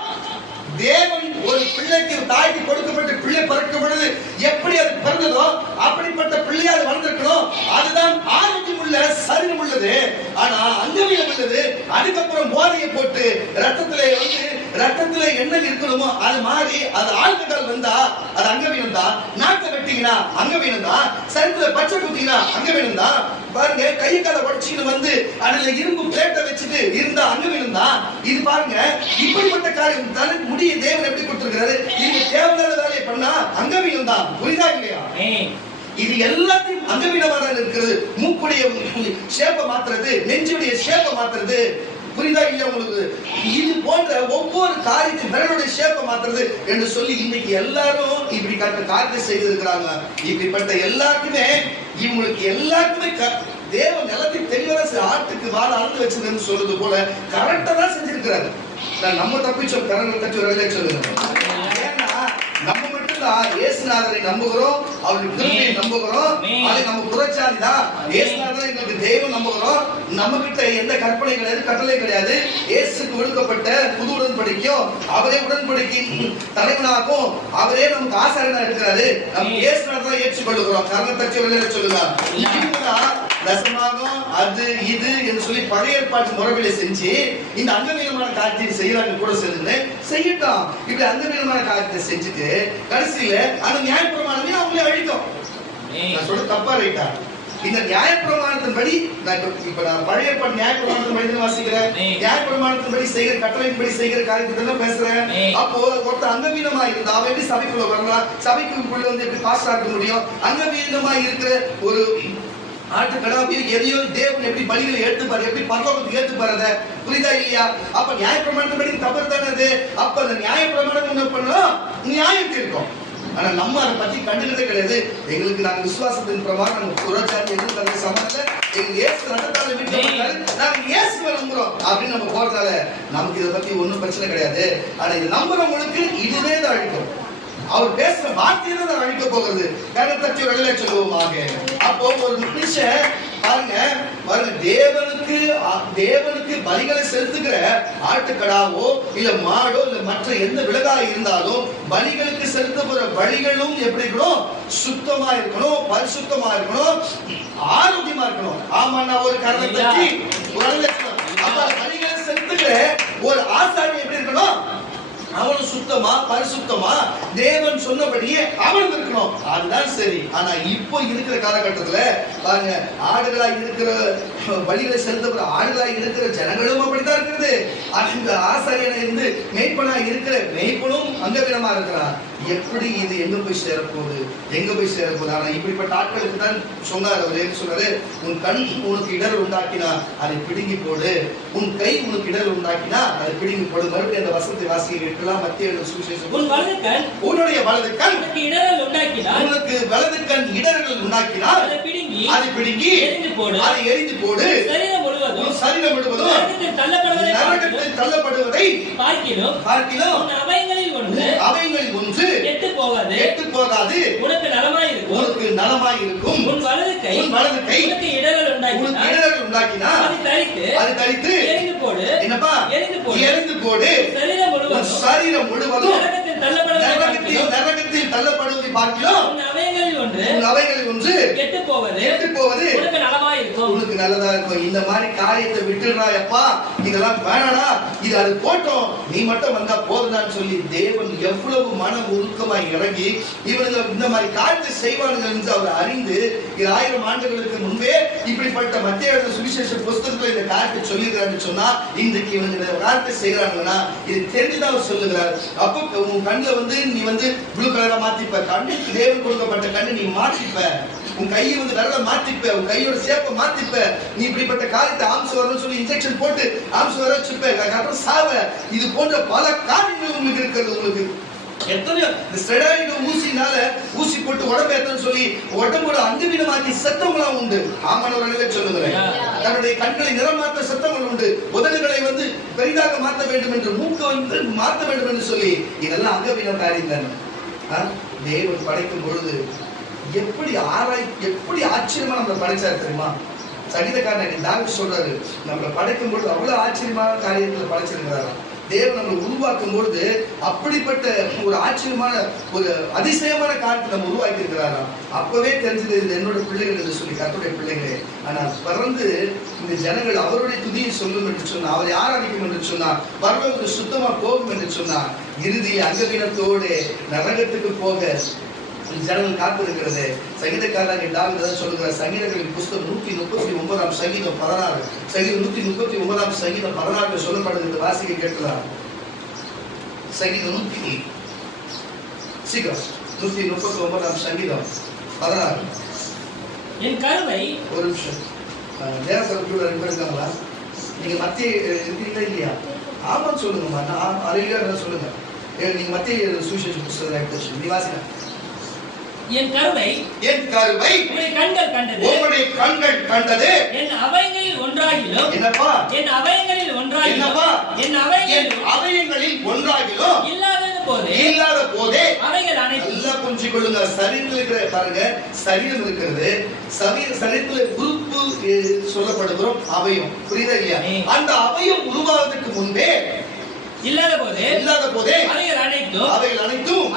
தேவன் ஒரு பிள்ளைக்கு தாய்க்கு கொடுக்கப்பட்ட பிள்ளை பிறக்கும் பொழுது எப்படி அது பிறந்ததோ அப்படிப்பட்ட பிள்ளையா அது வளர்ந்திருக்கணும். அதுதான் ஆரோக்கியம் உள்ள சரீரம் உள்ளது. ஆனா அங்கவீனம் உள்ளது, அதுக்கப்புறம் போதையை போட்டு ரத்தத்துல என்ன இருக்கணுமோ அது மாதிரி அது ஆழ்கடல் வந்தா அது அங்கவீனம் தான். நாட்டை வெட்டிங்கன்னா அங்கவீனம் தான். சரீரத்துல பச்சை குத்தினா அங்கவீனம் தான். பாருங்க, கை காலை உடைச்சிட்டு வந்து அதுல இரும்பு பிளேட்டை வச்சுட்டு இருந்தா அங்கவீனம் தான். இது பாருங்க, இப்படிப்பட்ட காரியம் தனக்கு முடிய தேவன் எப்படி கொடுத்திருக்கிறாரு. நீங்க தேவையான வேலையை பண்ணா அங்கவீனம் தான். புரியுதா இல்லையா? இது எல்லாத்தையும் அங்கவீனமாக இருக்கிறது. மூக்குடைய ஷேப்பை மாத்துறது, நெஞ்சுடைய ஷேப்பை மாத்துறது, புரியுதா இல்லையா உங்களுக்கு? இது போன்ற ஒவ்வொரு காரியத்தையும் விரலுடைய ஷேப்பை மாத்துறது என்று சொல்லி இன்னைக்கு எல்லாரும் இப்படி காரியத்தை செய்திருக்கிறாங்க. இப்படிப்பட்ட எல்லாருக்குமே இவங்களுக்கு எல்லாருக்குமே தேவன் எல்லாத்தையும் தெளிவாக ஆட்டுக்கு வாழ அளந்து வச்சதுன்னு சொல்றது போல கரெக்டா தான் செஞ்சிருக்கிறாரு. நம்ம தப்பிச்சோம், கரங்கள் தச்சு ஒரு சொல்லுங்க. ஏன்னா நம்ம மட்டும்தான் இயேசுநாதரை நம்புகிறோம், அவருடைய கிருபையை நம்புகிறோம். அது நம்ம புறச்சாதி தான். இயேசுநாதரை எங்களுக்கு தெய்வம் நம்புகிறோம். நம்ம கிட்ட எந்த கற்பனை கிடையாது, கட்டளை கிடையாது. இயேசுக்கு ஒடுக்கப்பட்ட புது உடன்படிக்கையும் அவரே உடன்படிக்கை தலைவனாகும், அவரே நமக்கு ஆசாரியனா இருக்கிறாரு. நம்ம இயேசுநாதரை ஏற்றுக்கொள்ளுகிறோம். கரங்கள் தச்சு ஒரு சொல்லுங்க. தசமாகம் அது இது என்று சொல்லி பழைய ஏற்பாட்டு முறைகளை செஞ்சு இந்த அங்கவீனமான காரியத்தை செய்யறாங்க கூட சேர்ந்து செய்யட்டும். இப்படி அங்கவீனமான காரியத்தை செஞ்சுட்டு கடைசியில அந்த நியாயப்பிரமாணமே அவங்களே அழிக்கும். நான் சொல்ல தப்பா ரைட்டா? இந்த நியாயப்பிரமாணத்தின்படி இப்ப நான் பழைய ஏற்பாடு நியாயப்பிரமாணத்தின் வாசிக்கிறேன், நியாயப்பிரமாணத்தின்படி செய்கிற கட்டளையின்படி செய்கிற காரியத்தை தான் பேசுறேன். அப்போ ஒருத்தர் அங்கவீனமா இருந்தா அவன் எப்படி சபைக்குள்ள வரலாம், சபைக்குள்ள வந்து எப்படி பாஸ் ஆக முடியும்? அங்கவீனமா இருக்கிற ஒரு ஆட்டுக்கடாவையும் எதையோ தேவன் எப்படி பலிகளை ஏற்றுப்பாரு, எப்படி பரலோகத்துக்கு ஏற்றுப்பாரு, புரியுதா இல்லையா? அப்ப நியாயப்பிரமாணத்தின்படி தவறு தானே அது. அப்ப அந்த நியாயப்பிரமாணம் என்ன பண்ணலாம், நியாயம் தீர்க்கும். ஆனா நம்ம அதை பத்தி கண்டுக்கிறதே கிடையாது. எங்களுக்கு நாங்க விசுவாசத்தின் பிரமாணம் நம்ம புறச்சாதி எங்களுக்கு சமத்துல எங்க இயேசு நடத்தாத வீட்டுல நாங்க இயேசுவை நம்புறோம் அப்படின்னு நம்ம போறதால நமக்கு இதை பத்தி ஒன்னும் பிரச்சனை கிடையாது. ஆனா இது நம்புறவங்களுக்கு இதுவே தான் அழிக்கும். அவர் பேசுற வார்த்தையில தான் அழிக்க போகிறது. கருத்தற்றி வெளியில சொல்லுவோமாக. அப்போ ஒரு மனுஷன் பாருங்க தேவனுக்கு பலிகளை செலுத்துகிற ஆட்டுக்கடாவோ இல்ல மாடோ இல்ல மற்ற எந்த விலகா இருந்தாலும் பலிகளுக்கு செலுத்தப்படுற பலிகளும் எப்படி இருக்கணும், சுத்தமா இருக்கணும், பரிசுத்தமா இருக்கணும், ஆரோக்கியமா இருக்கணும். ஆமா, நான் ஒரு கருத்தற்றி அப்ப பலிகளை செலுத்துகிற ஒரு ஆசாரி எப்படி இருக்கணும், அவனும் சுத்தமா பரிசுத்தமா தேவன் சொன்னபடியே அவனும் இருக்கணும். அதுதான் சரி. ஆனா இப்போ இருக்கிற காலகட்டத்துல பாருங்க, ஆடுகளா இருக்கிற பலிகளை செலுத்தப்படுற ஆடுகளா இருக்கிற ஜனங்களும் அப்படித்தான் இருக்கிறது. அந்த ஆசாரியனை இருந்து மேய்ப்பனா இருக்கிற மேய்ப்பனும் அங்கவீனமா இருக்கிறான். எப்படி இது எங்க போய் சேரப்போகுது, எங்க போய் சேரப்போகுது? ஆனா இப்படிப்பட்ட ஆட்களுக்கு தான் சொன்னார். அவர் என்ன சொன்னாரு, உன் கண் உனக்கு இடர் உண்டாக்கினா அதை பிடுங்கி போடு, உன் கை உனக்கு இடர் உண்டாக்கினா அதை பிடுங்கி போடு. மறுபடியும் அந்த வசனத்தை வாசிக்க மத்திய சுவிசேஷம், உன்னுடைய வலது கண் உனக்கு வலது கண் இடர்கள் உண்டாக்கினால் அதை பிடுங்கி அதை எரிந்து போடு. சரீரம் முழுவதும் நரகத்தில் தள்ளப்படுவதை பார்க்கிலும் அவைகளில் ஒன்று கெட்டு போகாது, உனக்கு நலமாய் இருக்கும். உன் வலது கை உனக்கு இடர்கள் உண்டாக்கினா அதை தரித்து என்னப்பா எரிந்து போடு. சரீரம் முழுவதும் நரகத்தில் தள்ளப்படுவதை பார்க்கிறோம். அவைகளில் ஒன்று கெட்டு போவது உனக்கு நல்லதா இருக்கும். இந்த மாதிரி காரியத்தை விட்டுடுறாயப்பா, இதெல்லாம் வேணாடா, இது அது போட்டோம், நீ மட்டும் வந்தா போதுதான்னு சொல்லி தேவன் எவ்வளவு மன உருக்கமாய் இறங்கி இவங்க இந்த மாதிரி காரியத்தை செய்வார்கள் என்று அவர் அறிந்து 1000 ஆண்டுகளுக்கு முன்பே இப்படிப்பட்ட மத்திய சுவிசேஷ புஸ்தகத்துல இந்த காரியத்தை சொல்லியிருக்கிறான்னு சொன்னா இன்றைக்கு இவங்க இந்த காரியத்தை செய்யறாங்கன்னா இது தெரிஞ்சுதான் அவர் சொல்லுகிறார். அப்போ உன் கண்ணுல வந்து நீ வந்து ப்ளூ கலரா மாத்திப்ப, கண்ணுக்கு தேவன் கொடுக்கப்பட்ட கண்ணு நீ மாத்திப்ப, உன் கையை வந்து விரல மாத்திப்ப, உன் கையோட சேப்பை மாத்திப்ப, நீ இப்படிப்பட்ட காரியத்தை ஆம்ஸ் வரணும்னு சொல்லி இன்ஜெக்ஷன் போட்டு ஆம்ஸ் வர வச்சுப்ப, அப்புறம் சாவ. இது போன்ற பல காரியங்கள் உங்களுக்கு இருக்கிறது. உங்களுக்கு எத்தனையோ ஸ்டெராய்டு ஊசினால ஊசி போட்டு உடம்பு ஏத்தன்னு சொல்லி உடம்போட அங்கவீனமாக்கி சத்தங்களும் உண்டு. ஆமானவர்களே சொல்லுகிறேன், தன்னுடைய கண்களை நிறமாற்ற சத்தங்கள் உண்டு. உதடுகளை வந்து பெரிதாக மாற்ற வேண்டும் என்று, மூக்க வந்து மாற்ற வேண்டும் என்று சொல்லி இதெல்லாம் அங்கவீன காரியம் தானே. தேவன் படைக்கும் பொழுது எப்படி ஆச்சரியமா நம்மளை படைச்சாரு தெரியுமா? சங்கீதக்காரன் தாவீது சொல்றாரு, நம்மளை படைக்கும் பொழுது அவ்வளவு ஆச்சரியமான காரியத்துல படைச்சிருக்கிறாரா. தேவன் நம்மளை உருவாக்கும் பொழுது அப்படிப்பட்ட ஒரு ஆச்சரியமான ஒரு அதிசயமான காரியத்தை நம்ம உருவாக்கி இருக்கிறாராம். அப்பவே தெரிஞ்சது இது என்னோட பிள்ளைகள் என்று சொல்லி, கர்த்தருடைய பிள்ளைகளே. ஆனால் பிறந்து இந்த ஜனங்கள் அவருடைய துதியை சொல்லும் என்று சொன்னா, அவரை ஆராதிக்கும் என்று சொன்னா, பரலோகத்துக்கு சுத்தமா போகும் என்று சொன்னா, இறுதி அங்கவீனத்தோடு நரகத்துக்கு போக ஜனங்கள் காத்திருக்கிறது. சங்கீதக்காரன் தாவீது சொல்லுகிறார், சங்கீதங்களின் புஸ்தகம் 139 சங்கீதம் 16, சங்கீதம் 139 சங்கீதம் 16 சொல்லப்படுகிறது. வாசிக்க கேட்கலாம். சங்கீதம் 139 சங்கீதம் 16. என் கருவை ஒரு நிமிஷம் தேவசரத்துல 2 பேர் இருக்காங்களா? நீங்க மத்திய இருக்கீங்களா இல்லையா? ஆமான்னு சொல்லுங்கம்மா. நான் அலையில சொல்லுங்க. நீங்க மத்திய சுவிசேஷ புத்தகம் நீ வாசிங்க. என் கருவை உம்முடைய கண்கள் கண்டது என் அவயங்களில் ஒன்றாகிலும் என்னப்பா என் அவயங்களில் ஒன்றாகிலும் இல்லாத போதே அவைகள் அனைத்தும் நல்லா புரிஞ்சு கொள்ளுங்க. சரீரத்தில் இருக்கிற பாருங்க, சரீரம் இருக்கிறது. சரீரத்துல உறுப்பு சொல்லப்படுகிறோம் அவயம். புரியுதா இல்லையா? அந்த அவயம் உருவாவதற்கு முன்பே இல்லாத போதே அவைகள் அனைத்தும்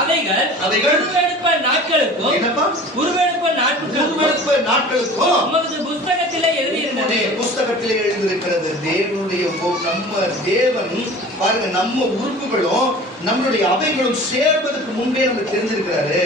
உருவெடுப்ப நாட்களுக்கும் என்னப்பா உருவெடுப்ப நாட்களுக்கும் உமது புஸ்தகத்திலே எழுதியிருந்தது. புஸ்தகத்திலே எழுதியிருக்கிறது. தேவனுடைய நம்ம தேவன் பாருங்க, நம்ம உறுப்புகளும் நம்மளுடைய அவைகளும் சேர்வதற்கு முன்பே நமக்கு தெரிஞ்சிருக்கிறாரு.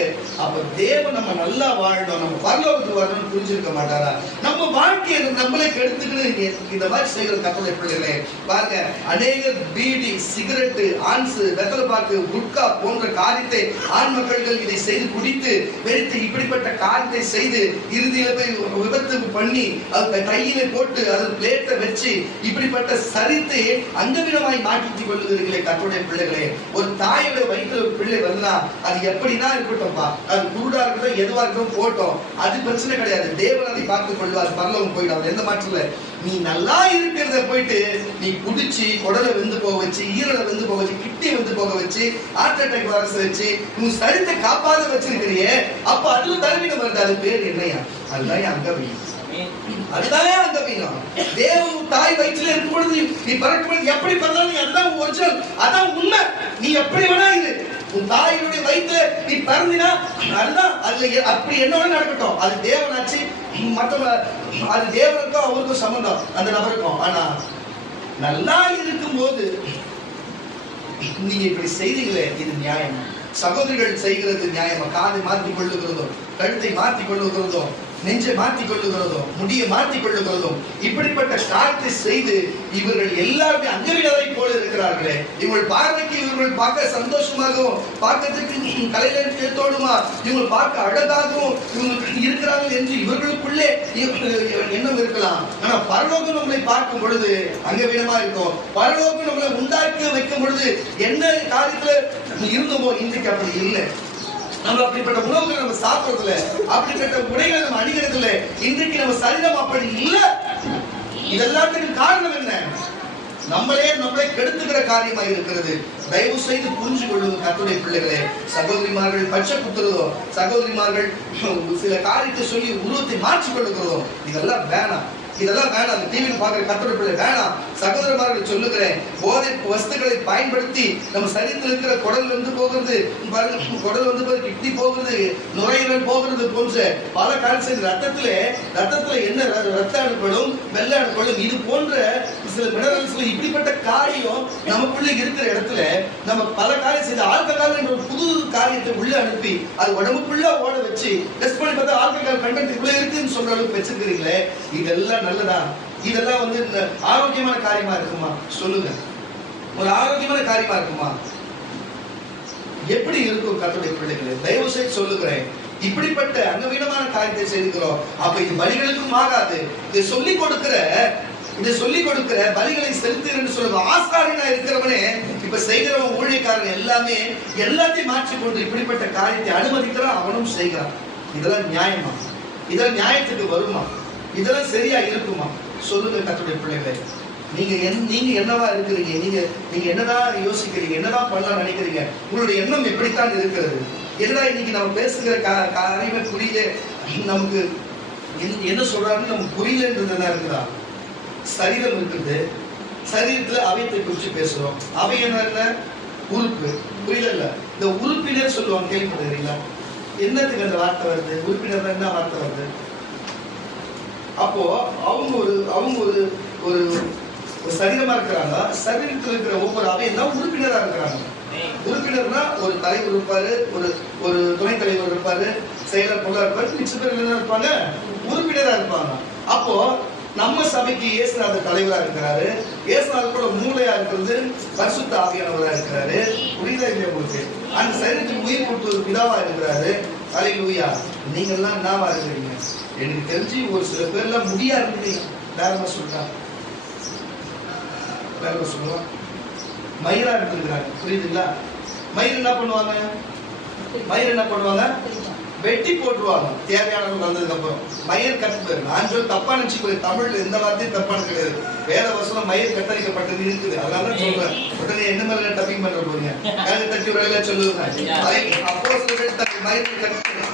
அப்ப தேவன் நம்ம நல்லா வாழணும், நம்ம பரலோகத்துக்கு வரணும்னு புரிஞ்சிருக்க மாட்டாரா? நம்ம வாழ்க்கையை நம்மளே கெடுத்துக்கிட்டு இந்த மாதிரி செய்கிற கட்டளை பிள்ளைகளே பாருங்க, அநேக பீடி, சிகரெட்டு, ஆன்ஸ், வெத்தலை பாக்கு, குட்கா போன்ற காரியத்தை ஆண் மக்கள்கள் இதை செய்து குடித்து வெறுத்து இப்படிப்பட்ட காரியத்தை செய்து இறுதியில போய் விபத்து பண்ணி அது கையில போட்டு அது பிளேட்டை வச்சு இப்படிப்பட்ட சரித்தை அங்கவிடமாய் மாற்றிக் கொள்ளுகிறீர்களே கர்த்தருடைய பிள்ளைகளே. ஒரு தாயோட வயிற்றுல ஒரு பிள்ளை வந்தா அது எப்படின்னா இருக்கட்டும்பா, அது குருடா இருக்கட்டும் எதுவா இருக்கட்டும் போட்டோம், அது பிரச்சனை கிடையாது. தேவன் அதை பார்த்துக் கொள்வார், பரலோகம் போயிடும், எந்த மாற்றம் இல்லை. நீ நல்லா இருக்கிறத போயிட்டு நீ குடிச்சு குடலை வெந்து போக வச்சு, ஈரலை வெந்து போக வச்சு, கிட்னி வெந்து போக வச்சு, ஹார்ட் அட்டாக் வர வச்சு உன் சரித்தை காப்பாத வச்சிருக்கிறியே, அப்ப அதுல தருவினம் வருது. அது பேர் என்னையா? அதுதான் அங்கவீனம். அதுதானே அங்கவீனம். தேவன் தாய் வயிற்றுல இருக்கும் பொழுது நீ பிறக்கும் பொழுது எப்படி பிறந்தாலும் அதுதான் ஒரிஜினல், அதான் உண்மை. நீ எப்படி வேணா இரு, உன் தாயினுடைய வயிற்றுல நீ பிறந்தினா அதுதான். அதுல அப்படி என்ன வேணா நடக்கட்டும், அது தேவனாச்சு, மற்றவங்க அது தேவனுக்கும் அவருக்கும் சம்பந்தம் அந்த நபருக்கும். ஆனா நல்லா இருக்கும் போது நீங்க இப்படி செய்தீங்களே, இது நியாயமா? சகோதரிகள் செய்கிறது நியாயமா? காதை மாற்றிக் கொள்ளுகிறதோ, கழுத்தை மாற்றிக் கொள்ளுகிறதோ, நெஞ்சை மாற்றிக் கொள்ளுகிறதோ, முடியை மாற்றிக் கொள்ளுகிறதோ, இப்படிப்பட்ட காரியத்தை செய்து இவர்கள் எல்லாருமே அங்கவிடரை போல இருக்கிறார்களே. இவர்கள் பார்வைக்கு இவர்கள் பார்க்க சந்தோஷமாகவும் பார்க்கறதுக்கு கலைஞத்தோடுமா இவங்க பார்க்க அழகாகவும் இவங்களுக்கு இருக்கிறார்கள் என்று இவர்களுக்குள்ளே எண்ணம் இருக்கலாம். ஆனா பரலோகம் நம்மளை பார்க்கும் பொழுது அங்கவிடமா இருக்கும். பரலோகம் நம்மளை உண்டாக்கி வைக்கும் பொழுது என்ன காரியத்துல இருந்தோமோ இன்றைக்கு அப்படி இல்லை. நம்ம அப்படிப்பட்ட உணவுகளை நம்ம சாப்பிடுறதுல, அப்படிப்பட்ட உடைகளை நம்ம அணிகிறதுல இன்றைக்கு நம்ம சரீரம் அப்படி இல்லை. இதெல்லாத்துக்கும் காரணம் என்ன? நம்மளே கெடுத்துக்கிற காரியமா இருக்கிறது. தயவு செய்து புரிஞ்சு கொள்ளுங்க கர்த்தருடைய பிள்ளைகளே. சகோதரிமார்கள் பச்சை குத்துறதோ, சகோதரிமார்கள் சில காரியத்தை சொல்லி உருவத்தை மாற்றிக் கொள்ளுகிறதோ, இதெல்லாம் வேணாம். இதெல்லாம் வேணாம். டிவியில் பார்க்கிற கர்த்தருடைய பிள்ளை வேணாம். சகோதரமார்கள் சொல்லுகிறேன், போதை வஸ்துக்களை பயன்படுத்தி நம்ம சரீரத்தில் இருக்கிற குடல் வந்து போகிறது, குடல் வந்து கிட்னி போகிறது, நுரையீரல் போகிறது போன்ற பல காரியம் ரத்தத்துல என்ன ரத்த அணுக்களும் வெள்ளை அணுக்களும் இது போன்ற சில மினரல்ஸ் இப்படிப்பட்ட காரியம் நமக்குள்ள இருக்கிற இடத்துல நம்ம பல காரியம் செய்து ஆல்கஹால் என்ற ஒரு புது காரியத்தை உள்ள அனுப்பி அது உடம்புக்குள்ள ஓட வச்சு டெஸ்ட் பண்ணி பார்த்தா ஆல்கஹால் கண்டென்ட் இவ்வளவு இருக்குன்னு சொல்ற அளவுக்கு வச்சிருக்கிறீங்களே, இதெல்லாம் நல்லதா? இதெல்லாம் வந்து இந்த ஆரோக்கியமான காரியமா இருக்குமா? சொல்லுங்க, ஒரு ஆரோக்கியமான காரியமா இருக்குமா? எப்படி இருக்கும் கர்த்தருடைய பிள்ளைகளே? தயவு செய்து சொல்லுகிறேன், இப்படிப்பட்ட அங்கவீனமான காரியத்தை செய்துகிறோம். அப்ப இது பலிகளுக்கும் ஆகாது. இதை சொல்லிக் கொடுக்கிற பலிகளை செலுத்துகிறேன்னு சொல்லுங்க. ஆசாரியனா இருக்கிறவனே இப்ப செய்கிறவன் ஊழியக்காரன் எல்லாத்தையும் மாற்றிக்கொண்டு இப்படிப்பட்ட காரியத்தை அனுமதிக்கிறான், அவனும் செய்கிறான். இதெல்லாம் நியாயமா? இதெல்லாம் நியாயத்துக்கு வருமா? இதெல்லாம் சரியா இருக்குமா? சொல்லுங்க கர்த்தருடைய பிள்ளைகளே. நீங்க என்னவா இருக்கிறீங்க? நீங்க என்னதான் யோசிக்கிறீங்க? என்னதான் பண்ணலாம் நினைக்கிறீங்க? உங்களுடைய எண்ணம் எப்படித்தான் இருக்கிறது? என்னடா இன்னைக்கு நம்ம பேசுகிற காரியமே புரியல, நமக்கு என்ன சொல்றாருன்னு நமக்கு புரியலன்றதுதான் இருக்குதா? சரீரம் இருக்குது, சரீரத்துல அவயத்தை குறிச்சு பேசுறோம். அவயம் என்ன? உறுப்பு. புரியல? இந்த உறுப்பினர் சொல்லுவாங்க, கேள்விப்படுறீங்களா? என்னத்துக்கு அந்த வார்த்தை வருது? உறுப்பினர் என்ன வார்த்தை வருது? அப்போ அவங்க ஒரு சரீரமா இருக்கிறாங்க. சரீரத்தில் இருக்கிற ஒவ்வொரு அவையும் தான் உறுப்பினரா இருக்கிறாங்க. உறுப்பினர்னா ஒரு தலைவர் இருப்பாரு, ஒரு துணைத் தலைவர் இருப்பாரு, செயலர் பொருளா இருப்பாரு, மிச்ச பேர் என்ன இருப்பாங்க? உறுப்பினரா இருப்பாங்க. அப்போ நம்ம சபைக்கு இயேசுநாதர் தலைவரா இருக்கிறாரு. இயேசுநாதர் கூட மூளையா இருக்கிறது பரிசுத்த ஆவியானவரா இருக்கிறாரு. புரியுதா இல்லையா உங்களுக்கு? அந்த சரீரத்துக்கு உயிர் கொடுத்து ஒரு பிதாவா இருக்கிறாரு. அல்லேலூயா. நீங்க எல்லாம் என்னவா இருக்கிறீங்க? எனக்கு தெரிஞ்சு ஒரு சில பேர்லாம் முடியா இருக்குது. வேற என்ன சொல்றாங்க, வேற என்ன சொல்லுவாங்க, மயிரா இருந்திருக்கிறாங்க. புரியுதுங்களா? மயிர் என்ன பண்ணுவாங்க, மயிர் என்ன பண்ணுவாங்க, வெட்டி போட்டுருவாங்க தேவையான வந்ததுக்கு அப்புறம். மயிர் கட்டு, நான் சொல்ல தப்பா நினைச்சு, தமிழ்ல எந்த வார்த்தையும் தப்பான கிடையாது. வேத வசனம் மயிர் கட்டளிக்கப்பட்டது இருக்குது. அதனால சொல்றேன். உடனே என்ன மாதிரி டப்பிங் பண்ற போறீங்க, கழுதை தட்டி விடல சொல்லுங்க. அப்போஸ்தலர்கள் மயிர்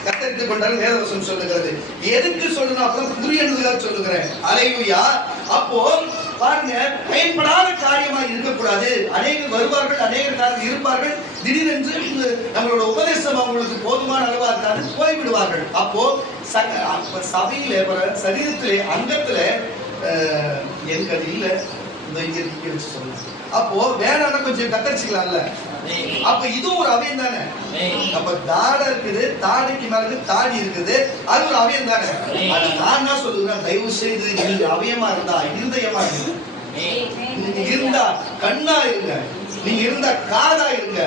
கத்தரித்துக் கொண்டாலும் வேத வசனம் சொல்லுகிறது. எதுக்கு சொல்லணும், அப்பதான் புரியணுக்காக சொல்லுகிறேன். அல்லேலூயா. அப்போ பாருங்க, பயன்படாத காரியமா இருக்கக்கூடாது. அநேகர் வருவார்கள், அநேகர் இருப்பார்கள். திடீரென்று நம்மளோட உபதேசம் அவங்களுக்கு போதுமான அளவா இருக்காது, போய்விடுவார்கள். அப்போ சபையில சரீரத்திலே அங்கத்துல எனக்கு அது இல்ல, இங்க வச்சு சொல்லலாம். அப்போ வேணாம் கொஞ்சம் கத்தரிச்சுக்கலாம்ல. அப்ப இது ஒரு அவயம் தானே. அப்ப தாடை இருக்குது, தாடைக்கு மேல தாடி இருக்குது, அது ஒரு அவயம் தானே. ஆனா நான் என்ன சொல்லுவேன், தயவு செய்து நீங்க அவயமா இருந்தா இருதயமா இருங்க, நீங்க இருந்தா கண்ணா இருங்க, நீங்க இருந்தா காதா இருங்க,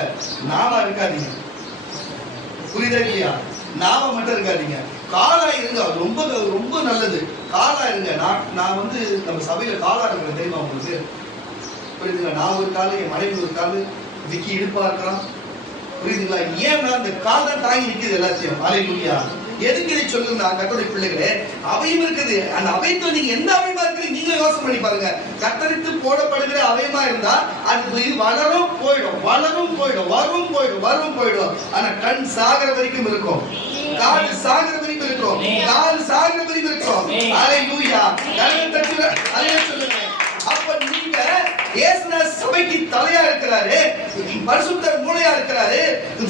நாம இருக்காதீங்க. புரியுதா இல்லையா? நாம மட்டும் இருக்காதீங்க, காலா இருங்க. ரொம்ப ரொம்ப நல்லது, காலா இருங்க. நான் வந்து நம்ம சபையில காலா இருக்கிற தெரியுமா உங்களுக்கு? புரியுதுங்களா? நான் ஒரு காலு, என் மனைவி ஒரு காலு, விக்கி இடுப்பா இருக்கிறான். புரியுதுங்களா? ஏன்னா அந்த கால் தான் தாங்கி நிற்குது எல்லாத்தையும். அல்லேலூயா. எதுக்கு இதை சொல்லுங்க கர்த்தருடைய பிள்ளைகளே? அவயம் இருக்குது. அந்த அவயத்துல நீங்க எந்த அவயமா இருக்கிறீங்க நீங்களே யோசனை பண்ணி பாருங்க. கத்தரித்து போடப்படுகிற அவயமா இருந்தா அது வளரும் போயிடும், வளரும் போயிடும், வரும் போயிடும், வரும் போயிடும். ஆனா கண் சாகர வரைக்கும் இருக்கும், கால் சாகர வரைக்கும் இருக்கும், கால் சாகர வரைக்கும் இருக்கும். அல்லேலூயா. கரங்களை தட்டி அல்லேலூயா சொல்லுங்க. அப்ப நீங்க இயேசுன சபைக்கு தலையா இருக்கிறாரு, பரிசுத்தர் மூளையா இருக்கிறாரு,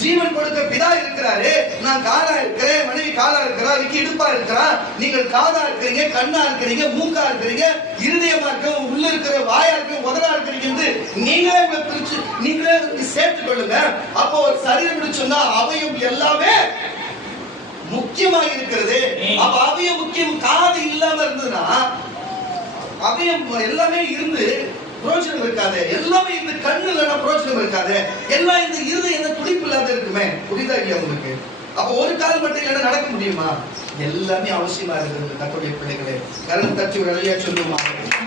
ஜீவன் கொடுக்க பிதா இருக்கிறாரு. நான் காலா இருக்கிறேன், மனைவி காலா இருக்கிறா, விக்கி இடுப்பா இருக்கிறா. நீங்கள் காதா இருக்கிறீங்க, கண்ணா இருக்கிறீங்க, மூக்கா இருக்கிறீங்க, இருதயமா இருக்க, உள்ள இருக்கிற வாயா இருக்க, உதடா இருக்கிறீங்க. நீங்களே உங்களை பிரிச்சு நீங்களே சேர்த்துக் கொள்ளுங்க. அப்போ ஒரு சரீரம் சொன்னா அவயம் எல்லாமே முக்கியமா இருக்கிறது. அப்ப அவயம் முக்கியம். காது இல்லாம இருந்ததுன்னா அவயம் எல்லாமே இருந்து பிரோஜனம் இருக்காது, எல்லாமே இந்த கண்ணு இல்லைன்னா பிரோஜனம் இருக்காது, எல்லாம் இந்த இருதயம் என்ன துடிப்பு இல்லாத இருக்குமே. புரியுதா இல்லையா உங்களுக்கு? அப்ப ஒரு கால் மட்டும் இல்லைன்னா நடக்க முடியுமா? எல்லாமே அவசியமா இருக்குது கர்த்தருடைய பிள்ளைகளே. கரண்ட் தட்டி விளையா சொல்லுமா,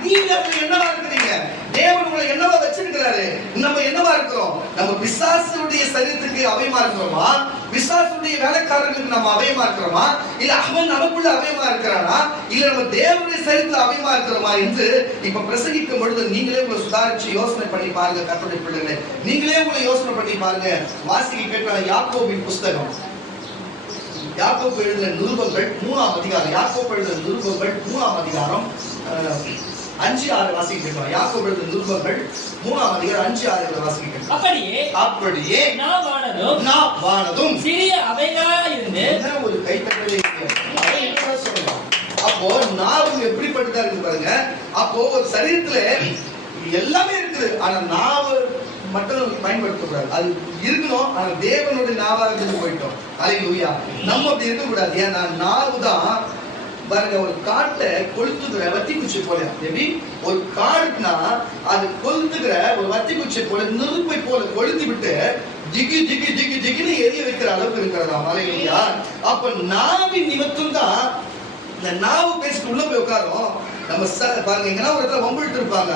நீங்க என்னவா இருக்கிறீங்க, தேவன் உங்களை என்னவா வச்சிருக்கிறாரு, நம்ம என்னவா இருக்கிறோம்? நம்ம பிசாசுடைய சரீரத்துக்கு அவயமா இருக்கிறோமா, பிசாசுடைய வேலைக்காரர்களுக்கு நம்ம அவயமா இருக்கிறோமா, இல்ல அவன் நமக்குள்ள அவயமா இருக்கிறானா, இல்ல நம்ம தேவனுடைய சரீரத்துல அவயமா இருக்கிறோமா என்று இப்ப பிரசங்கிக்கும் பொழுது நீங்களே உங்களை சுதாரிச்சு யோசனை பண்ணி பாருங்க. கர்த்தருடைய பிள்ளைகளே, நீங்களே உங்களை யோசனை பண்ணி பாருங்க. வாசிக்க கேட்கலாம் யாக்கோபின் புஸ்தகம், யாக்கோபு எழுதின நிருபங்கள் 3ஆம் அதிகாரம், யாக்கோபு எழுதின நிருபங்கள் 3ஆம் அதிகாரம் 5-6 வாசிக்க கேட்கலாம். யாக்கோபு எழுதின நிருபங்கள் 3ஆம் அதிகாரம் 5-6 வாசிக்க கேட்கலாம். அப்படியே நான் வானதும் சிறிய அவைகளா இருந்து ஒரு கைத்தட்டலே சொல்லலாம். அப்போ நாவும் எப்படிப்பட்டதா இருக்கு பாருங்க. அப்போ ஒரு சரீரத்துல எல்லாமே இருக்குது, ஆனா நாவு மட்டும் பயன்படுத்தக்கூடாது. அது இருக்கணும், ஆனா தேவனுடைய நாவாக இருந்து போயிட்டோம். அல்லேலூயா. நம்ம அப்படி இருக்கக்கூடாது. ஏன்னா நாவு தான் பாருங்க ஒரு காட்டை கொளுத்துகிற வத்தி குச்சி போல. எப்படி ஒரு காடுனா அது கொளுத்துகிற ஒரு வத்தி குச்சி போல, நெருப்பை போல கொளுத்தி விட்டு ஜிகி ஜிகி ஜிகி ஜிகின்னு எரிய வைக்கிற அளவுக்கு இருக்கிறதா. அல்லேலூயா. அப்ப நாவின் நிமித்தம் தான் இந்த நாவு பேசிட்டு உள்ள போய் உட்காரும். நம்ம பாருங்க எங்கன்னா ஒரு இடத்துல வம்பிட்டு இருப்பாங்க,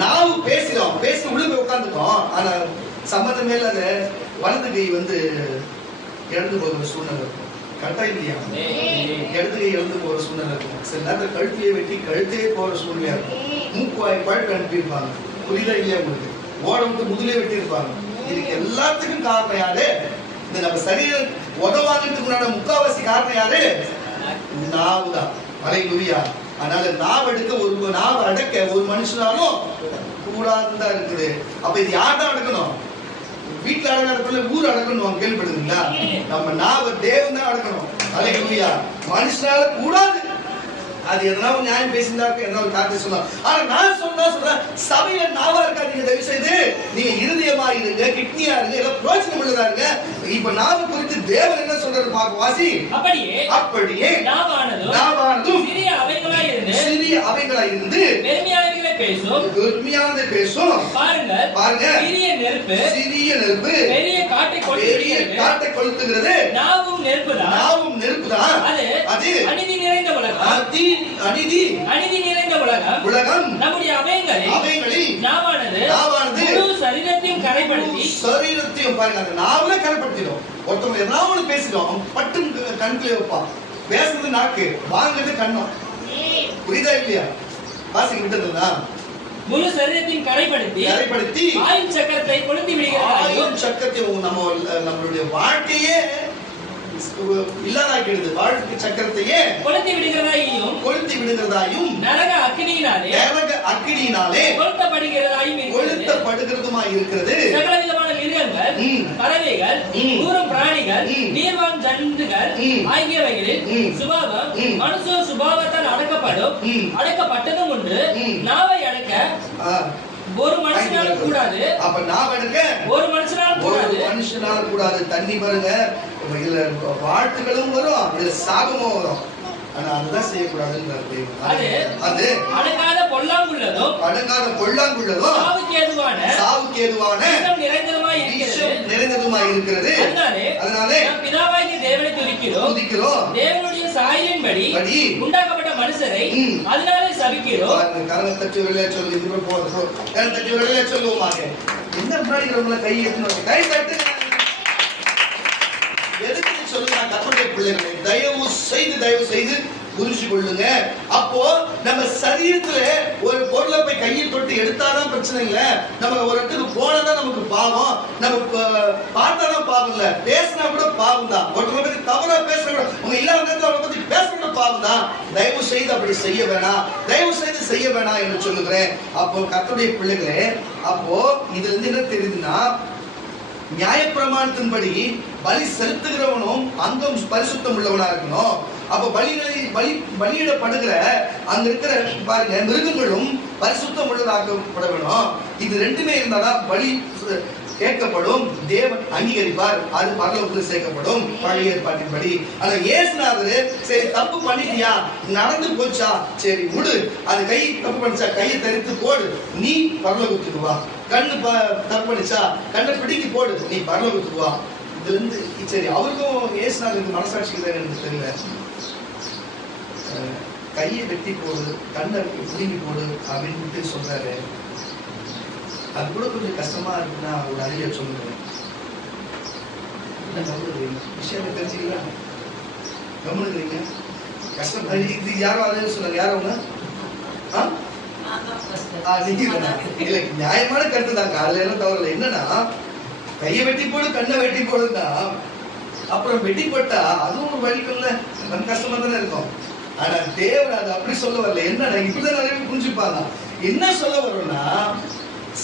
நாவு பேசுறோம், பேசி உள்ள போய் உட்காந்துட்டோம், ஆனா சம்மந்தமே இல்லாத வலது கை வந்து இழந்து போகிற சூழ்நிலை இருக்கும். கரெக்டா இல்லையா? இடது கை இழந்து போகிற சூழ்நிலை இருக்கும். சில நேரத்தில் கழுத்தையே வெட்டி கழுத்தையே போகிற சூழ்நிலையா இருக்கும். மூக்குவாய் பழுப்பு அனுப்பியிருப்பாங்க. புரியுதா இல்லையா உங்களுக்கு? ஓட விட்டு முதுலே வெட்டி இருப்பாங்க. இதுக்கு எல்லாத்துக்கும் காரணம் யாரு? இந்த நம்ம சரீரம் உதவாங்கிறதுக்கு முன்னாடி முக்காவாசி காரணம் யாரு? நாவு தான். அல்லேலூயா. அதனால நாவ எடுக்க ஒரு நாவ அடக்க ஒரு மனுஷனாலும் கூடாதுன்னு தான் இருக்குது. அப்ப இது யார்தான் அடக்கணும்? வீட்டுல அடக்கிறதுல ஊர் அடக்கணும். கேள்விப்படுதுங்களா? நம்ம நாவ தேவன் தான் அடக்கணும். அல்லேலூயா. மனுஷனால கூடாது. அது எதனா நியாயம் பேசியிருந்தாக்க என்ன ஒரு காரணத்தை சொல்லலாம். ஆனா நான் சொல்றேன், சபையில நாவா இருக்காதீங்க. தயவு செய்து நீங்க இருதயமா இருங்க, கிட்னியா இருங்க, எல்லாம் பிரோஜனம் உள்ளதா இருங்க. இப்ப நாவு குறித்து தேவன் என்ன சொல்றாரு பாக்க வாசி. அப்படியே நாவானதும் சிறிய அவைகளா இருந்து பெருமையானவைகளை பேசும். உண்மையானதை பேசும். பாருங்க சிறிய நெருப்பு பெரிய காட்டை கொளுத்துகிறது. நாவும் நெருப்புதான். அது அநீதி நிறைந்த உலகம். அநீதி நிறைந்த உலகம் நம்முடைய அவயங்களில் நாவானது முழு சரீரத்தையும் கரைப்படுத்தி பாருங்க அந்த நாவல கரைப்படுத்திடும். ஒருத்தவங்க எதாவது பேசிடும் பட்டு கண்ணுல வைப்பான். பேசுறது நாக்கு, வாங்குறது கண்ணம். புரியுதா இல்லையா? வாசிக்க விட்டதுங்களா? முழு சரீரத்தையும் கரைப்படுத்தி ஆயுள் சக்கரத்தை கொளுத்தி விடுகிறது. ஆயுள் சக்கரத்தை நம்மளுடைய வாழ்க்கையே இல்லாதாக்கிடுது. வாழ்க்கை சக்கரத்தையே கொளுத்தி விடுகிறதாயும் நரக அக்கினியினாலே கொளுத்தப்படுகிறதுமா இருக்கிறது. சகல விதமான மிருகங்கள், பறவைகள், ஊரும் பிராணிகள், நீர்வாழ் ஜந்துகள் ஆகியவைகளில் சுபாவம் மனுஷ சுபாவத்தால் அடக்கப்பட்டதும் உண்டு. நாவை அடக்க ஒரு மனுஷனால கூடாது. அப்ப நாவ எடுக்க ஒரு மனுஷனால கூடாது. தண்ணி பாருங்க, இதுல வாழ்த்துகளும் வரும், இதுல சாபமும் வரும். ஆனா அதுதான் செய்யக்கூடாதுன்றது. அது அடங்காத பொல்லாங்குள்ளதும் சாவுக்கு ஏதுவான நிறைந்ததுமாய் இருக்கிறது. அதனாலே பிதாவாகிய தேவனை துதிக்கிறோம். தேவனுடைய சாயலின்படி உண்டாக்கப்பட்ட மனுஷரை அதனாலே சபிக்கிறோம். கரங்களை தட்டி சொல்லுவோமாக. என்ன முன்னாடி கை ஏற்றணும், கை தட்டு. எதுக்கு சொல்லுங்க? கர்த்தருடைய பிள்ளைகளை தயவு செய்து புரிஞ்சு கொள்ளுங்க. அப்போ நம்ம சரீரத்துல ஒரு பொருளை போய் கையில் தொட்டு எடுத்தாதான் பிரச்சனை இல்ல. நம்ம ஒரு இடத்துக்கு போனதான் நமக்கு பாவம், நம்ம பார்த்தாதான் பாவம் இல்ல. பேசினா கூட பாவம் தான். ஒருத்தரை பத்தி தவறா பேசுற கூட, உங்க இல்லாத நேரத்தில் அவரை பத்தி பேச கூட பாவம் தான். தயவு செய்து அப்படி செய்ய வேணாம் என்று சொல்லுகிறேன். அப்போ கர்த்தருடைய பிள்ளைகளே, அப்போ இதுல இருந்து என்ன தெரியுதுன்னா, நியாயப்பிரமாணத்தின்படி பலி செலுத்துகிறவனும் அங்கம் பரிசுத்தம் உள்ளவனா இருக்கணும். அப்ப பலியிடப்படுகிற அங்க இருக்கிற பாருங்க மிருகங்களும் பரிசுத்தம் உள்ளதாக்கப்பட வேணும். இது ரெண்டுமே இருந்தாதான் பலி கேட்கப்படும், தேவன் அங்கீகரிப்பார், அது பரலோகத்தில் சேர்க்கப்படும் பழைய ஏற்பாட்டின்படி. ஆனா இயேசுநாதர் சரி தப்பு பண்ணிட்டியா, நடந்து போச்சா, சரி விடு, அது கை தப்பு பண்ணிச்சா கையை தரித்து போடு, நீ பரலோகத்துக்கு வா. கண்ணு தப்பு பண்ணிச்சா கண்ணை பிடிக்கி போடு, நீ பரலோகத்துக்கு வா. இதுல இருந்து சரி அவருக்கும் இயேசுநாதருக்கு மனசாட்சிக்கு தான் எனக்கு தெரியல. கையை வெட்டி போடு, கண்ணை பிடிங்கி போடு அப்படின்னு சொல்றாரு. அது கூட கொஞ்சம் கஷ்டமா இருக்குன்னா ஒரு அறிய சொல்லுங்க. விஷயம் தெரிஞ்சுக்கலாம், கவனிக்கிறீங்க கஷ்டம். இது யாரும் அதே சொல்லுங்க, யாரும் அவங்க இல்ல நியாயமான கருத்து தாங்க, அதுல எல்லாம் தவறு. என்னன்னா கையை வெட்டி போடு கண்ணை வெட்டி போடுன்னா அப்புறம் வெட்டி போட்டா அதுவும் ஒரு வலிக்கும்ல, ரொம்ப கஷ்டமா தானே இருக்கும். ஆனா தேவன் அது அப்படி சொல்ல வரல. என்னன்னா இப்படிதான் நிறைய புரிஞ்சுப்பாங்க. என்ன சொல்ல வரோம்னா,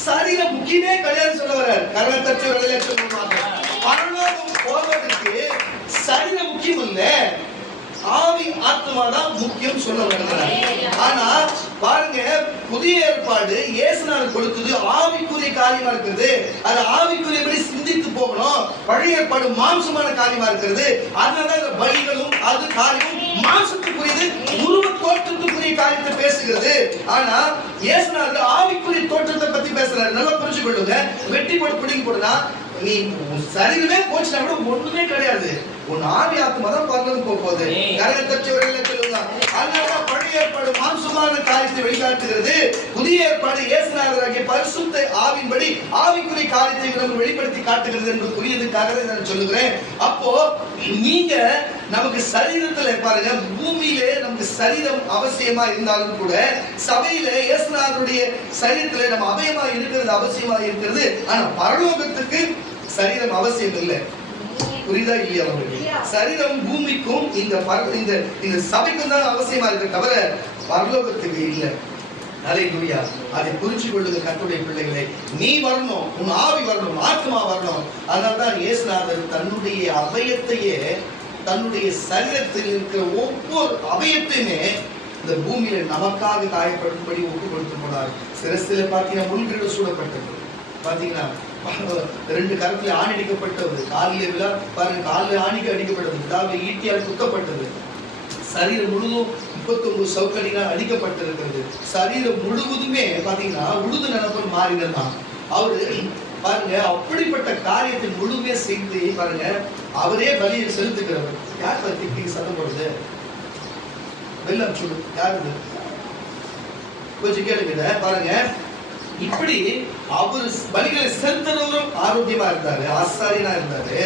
சரீரம் முக்கியமே கிடையாது சொல்ல வர்றாரு. கரவை தச்சு வெளியில சொல்லுவாங்க, பரலோகம் போவதற்கு சரீரம் முக்கியம் இல்ல, ஆவி ஆத்மா தான் முக்கியம் சொல்ல வருகிறார். ஆனா பாருங்க, புதிய ஏற்பாடு இயேசுநாதர் கொடுத்தது ஆவிக்குரிய காரியமா இருக்கிறது. அது ஆவிக்குரியபடி சிந்தித்து போகணும். பழைய ஏற்பாடு மாம்சமான காரியமா இருக்கிறது. அதனால பலிகளும் அது காரியமும் மாம்சத்துக்குரியது, உருவ தோற்றத்துக்குரிய காரியத்தை பேசுகிறது. ஆனா இயேசுநாதர் ஆவிக்குரிய தோற்றத்தை பத்தி பேசுறாரு. நல்லா புரிஞ்சு கொள்ளுங்க. வெட்டி போட்டு பிடிங்கி போடுனா நீ சரீரமே போச்சுனா கூட ஒண்ணுமே கிடையாது, உன் ஆவி ஆத்மா தான் பரலோகம் போக போகுது. கரவை தச்சு வெளியில சொல்லுங்க. அதனால பழைய ஏற்பாடு மாம்சமான காரியத்தை வெளிக்காட்டுகிறது. புதிய ஏற்பாடு இயேசுநாதராகிய பரிசுத்த ஆவியின்படி ஆவிக்குரிய காரியத்தை நமக்கு வெளிப்படுத்தி காட்டுகிறது என்று புரியதுக்காக நான் சொல்லுகிறேன். அப்போ நீங்க நமக்கு சரீரத்துல பாருங்க, பூமியிலே நமக்கு சரீரம் அவசியமா இருந்தாலும் கூட சபையில இயேசுநாதருடைய சரீரத்துல நம்ம அவயமா இருக்கிறது அவசியமா இருக்கிறது. ஆனா பரலோகத்துக்கு சரீரம் அவசியம் இல்லை. புரியுதா இல்லையா? சரீரம் பூமிக்கும் இந்த சபைக்கும் தான் அவசியமா இருக்க, தவிர பரலோகத்துக்கு இல்லை. அல்லேலூயா. அதை புரிஞ்சு கொள்ளுங்க கர்த்தருடைய பிள்ளைகளே. நீ வரணும், உன் ஆவி வரணும், ஆத்மா வரணும். அதனால்தான் இயேசுநாதர் தன்னுடைய அவயத்தையே, தன்னுடைய சரீரத்தில் இருக்கிற ஒவ்வொரு அவயத்தையுமே இந்த பூமியில நமக்காக காயப்படும்படி ஒப்பு கொடுத்து போனார். சிரசில பாத்தீங்கன்னா முள்கிரீடம் சூடப்பட்டது, பாத்தீங்கன்னா 2 கரத்துல ஆணி அடிக்கப்பட்டது, காலில் பாருங்க காலில் ஆணிக்கு அடிக்கப்பட்டது, ஈட்டியால் குத்தப்பட்டது, சரீரம் முழுதும் 39 சவுக்கடினால் அடிக்கப்பட்டிருக்கிறது. சரீரம் முழுவதுமே பாத்தீங்கன்னா உழுது நிலப்பல் மாறினதான். அவரு பாருங்க அப்படிப்பட்ட காரியத்தை முழுமையா செய்து பாருங்க அவரே பலியை செலுத்துகிறவர். யார் பத்தி சத்தம் போடுது? வெள்ளம் சொல்லு யாரு கொஞ்சம் கேளுங்க. பாருங்க இப்படி அவர் பலிகளை செலுத்துறவரும் ஆரோக்கியமா இருந்தாரு, ஆசாரியனா இருந்தாரு.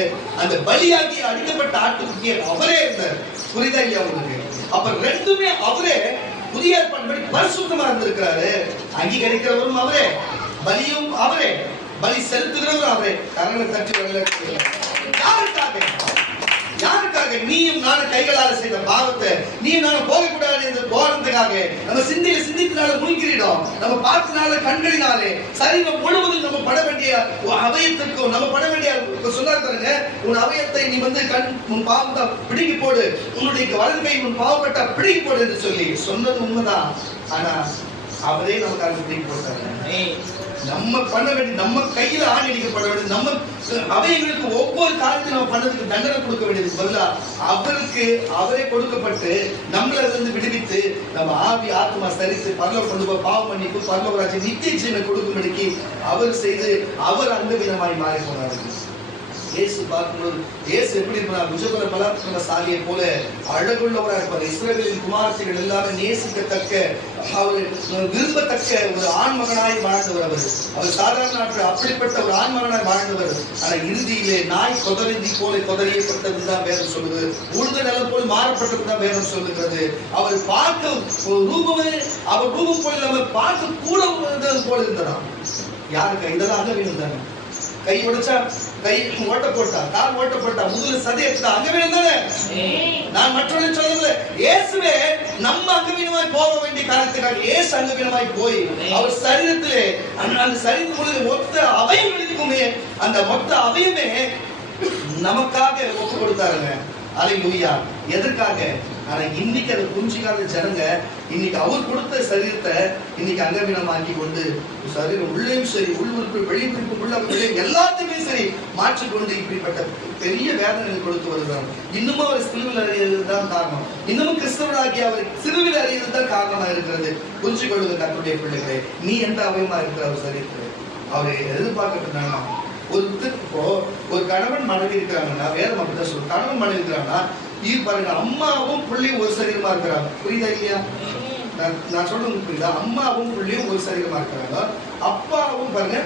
அந்த பலியாகி அடிக்கப்பட்ட ஆட்டுக்குட்டியை அவரே இருந்தார். புரியுதா இல்லையா உங்களுக்கு? அப்ப ரெண்டுமே அவரே புதிய ஏற்பாடு பரிசுத்தமா இருந்திருக்கிறாரு. அங்கீகரிக்கிறவரும் அவரே, பலியும் அவரே, பலி செலுத்துகிறவரும் அவரே. கரங்களை தட்டி வரல. யாருக்காக? நீயும் நானும் கைகளால் செய்த பாவத்தை நீயும் நானும் போகக்கூடாது என்று போறதுக்காக நம்ம சிந்தித்தினால மூழ்கிறோம். நம்ம பார்த்தினால கண்களினாலே சரீரம் முழுவதும் நம்ம பட வேண்டிய அவயத்திற்கும் நம்ம பட வேண்டிய சொன்னார் பாருங்க, உன் அவயத்தை நீ உன் பாவத்தை பிடுங்கி போடு, உன்னுடைய வலது கை உன் பாவப்பட்ட பிடுங்கி போடு என்று சொல்லி சொன்னது உண்மைதான். ஆனா அவரே நமக்காக பிடுங்கி போட்டாங்க. நம்ம பண்ண வேண்டிய நம்ம கையில ஆணி அடிக்கப்பட வேண்டியது நம்ம அவைகளுக்கு ஒவ்வொரு காலத்தையும் நம்ம பண்ணதுக்கு தண்டனை கொடுக்க வேண்டியது பதிலா அவரே கொடுக்கப்பட்டு நம்மள இருந்து விடுவித்து நம்ம ஆவி ஆத்மா சரித்து பரலோகம் கொண்டு போய் பாவம் மன்னிப்பு பரலோகராஜ்யம் நித்திய ஜீவனை கொடுக்கும்படிக்கு அவர் செய்து அவர் அந்த விதமாய் மாறி போனார்கள். இயேசு பார்க்கும்போது இயேசு எப்படி இருப்பார்? புஜபல பராக்கிரமசாலியை போல அழகுள்ளவராக இருப்பார். இஸ்ரவேலின் குமாரத்திகள் எல்லாமே நேசிக்கத்தக்க அவர் விரும்பத்தக்க ஒரு ஆண்மகனாய் வாழ்ந்தவர். அவர் சாதாரண நாட்கள் அப்படிப்பட்ட ஒரு ஆண்மகனாய் வாழ்ந்தவர். ஆனா இறுதியிலே நாய் கொதறிந்தி போல கொதறியப்பட்டதுதான் வேதம் சொல்லுது. உழுத நிலம் போல் மாறப்பட்டதுதான் வேதம் சொல்லுகிறது. அவர் பார்க்க ரூபமே அவர் ரூபம் போல நம்ம பார்க்க கூட போல இருந்ததாம். யாருக்கு இதெல்லாம் அங்க வேணும் தானே? கை உடைச்சா கை ஓட்ட போட்டா, கால் ஓட்ட போட்டா, முதல்ல சதி எடுத்தா அங்க வேணும் தானே? நான் மற்றவர்கள் சொல்லல, இயேசுவே நம்ம அங்கவீனமாய் போக வேண்டிய காரணத்துக்காக இயேசு அங்கவீனமாய் போய் அவர் சரீரத்திலே அந்த சரீரத்துக்குள்ள மொத்த அவயம் இருக்குமே, அந்த மொத்த அவயமே நமக்காக ஒப்பு கொடுத்தாருங்க. அல்லேலூயா. எதற்காக? ஆனா இன்னைக்கு அதை புரிஞ்சிக்காத ஜனங்க இன்னைக்கு அவர் கொடுத்த சரீரத்தை இன்னைக்கு அங்கவீனமாக்கி கொண்டு சரீரம் உள்ளேயும் சரி உள்வுறுப்பு வெளியுறுப்பு உள்ள எல்லாத்தையுமே சரி மாற்றிக்கொண்டு இப்படிப்பட்ட பெரிய வேதனை கொடுத்து வருகிறார். இன்னமும் அவர் சிலுவையில் அறியறதுதான் காரணம். இன்னமும் கிறிஸ்தவராகி அவர் சிலுவையில் அறியறதுதான் காரணமா இருக்கிறது. புரிஞ்சு கொள்வது கர்த்தருடைய பிள்ளைகளே, நீ எந்த அவயமா இருக்கிற அவர் சரீரத்தில் அவரை எதிர்பார்க்கறதுனால ஒரு கணவன் மனைவி இருக்கிறாங்கன்னா வேதம் அப்படிதான் சொல்லுவோம். கணவன் மனைவி இருக்கிறாங்கன்னா இது பாருங்க, அம்மாவும் பிள்ளையும் ஒரு சரீரமா இருக்கிறாங்க. புரியுதா இல்லையா? நான் சொல்றது புரியுதா? அம்மாவும் பிள்ளையும் ஒரு சரீரமா இருக்கிறாங்க. அப்பாவும் பாருங்க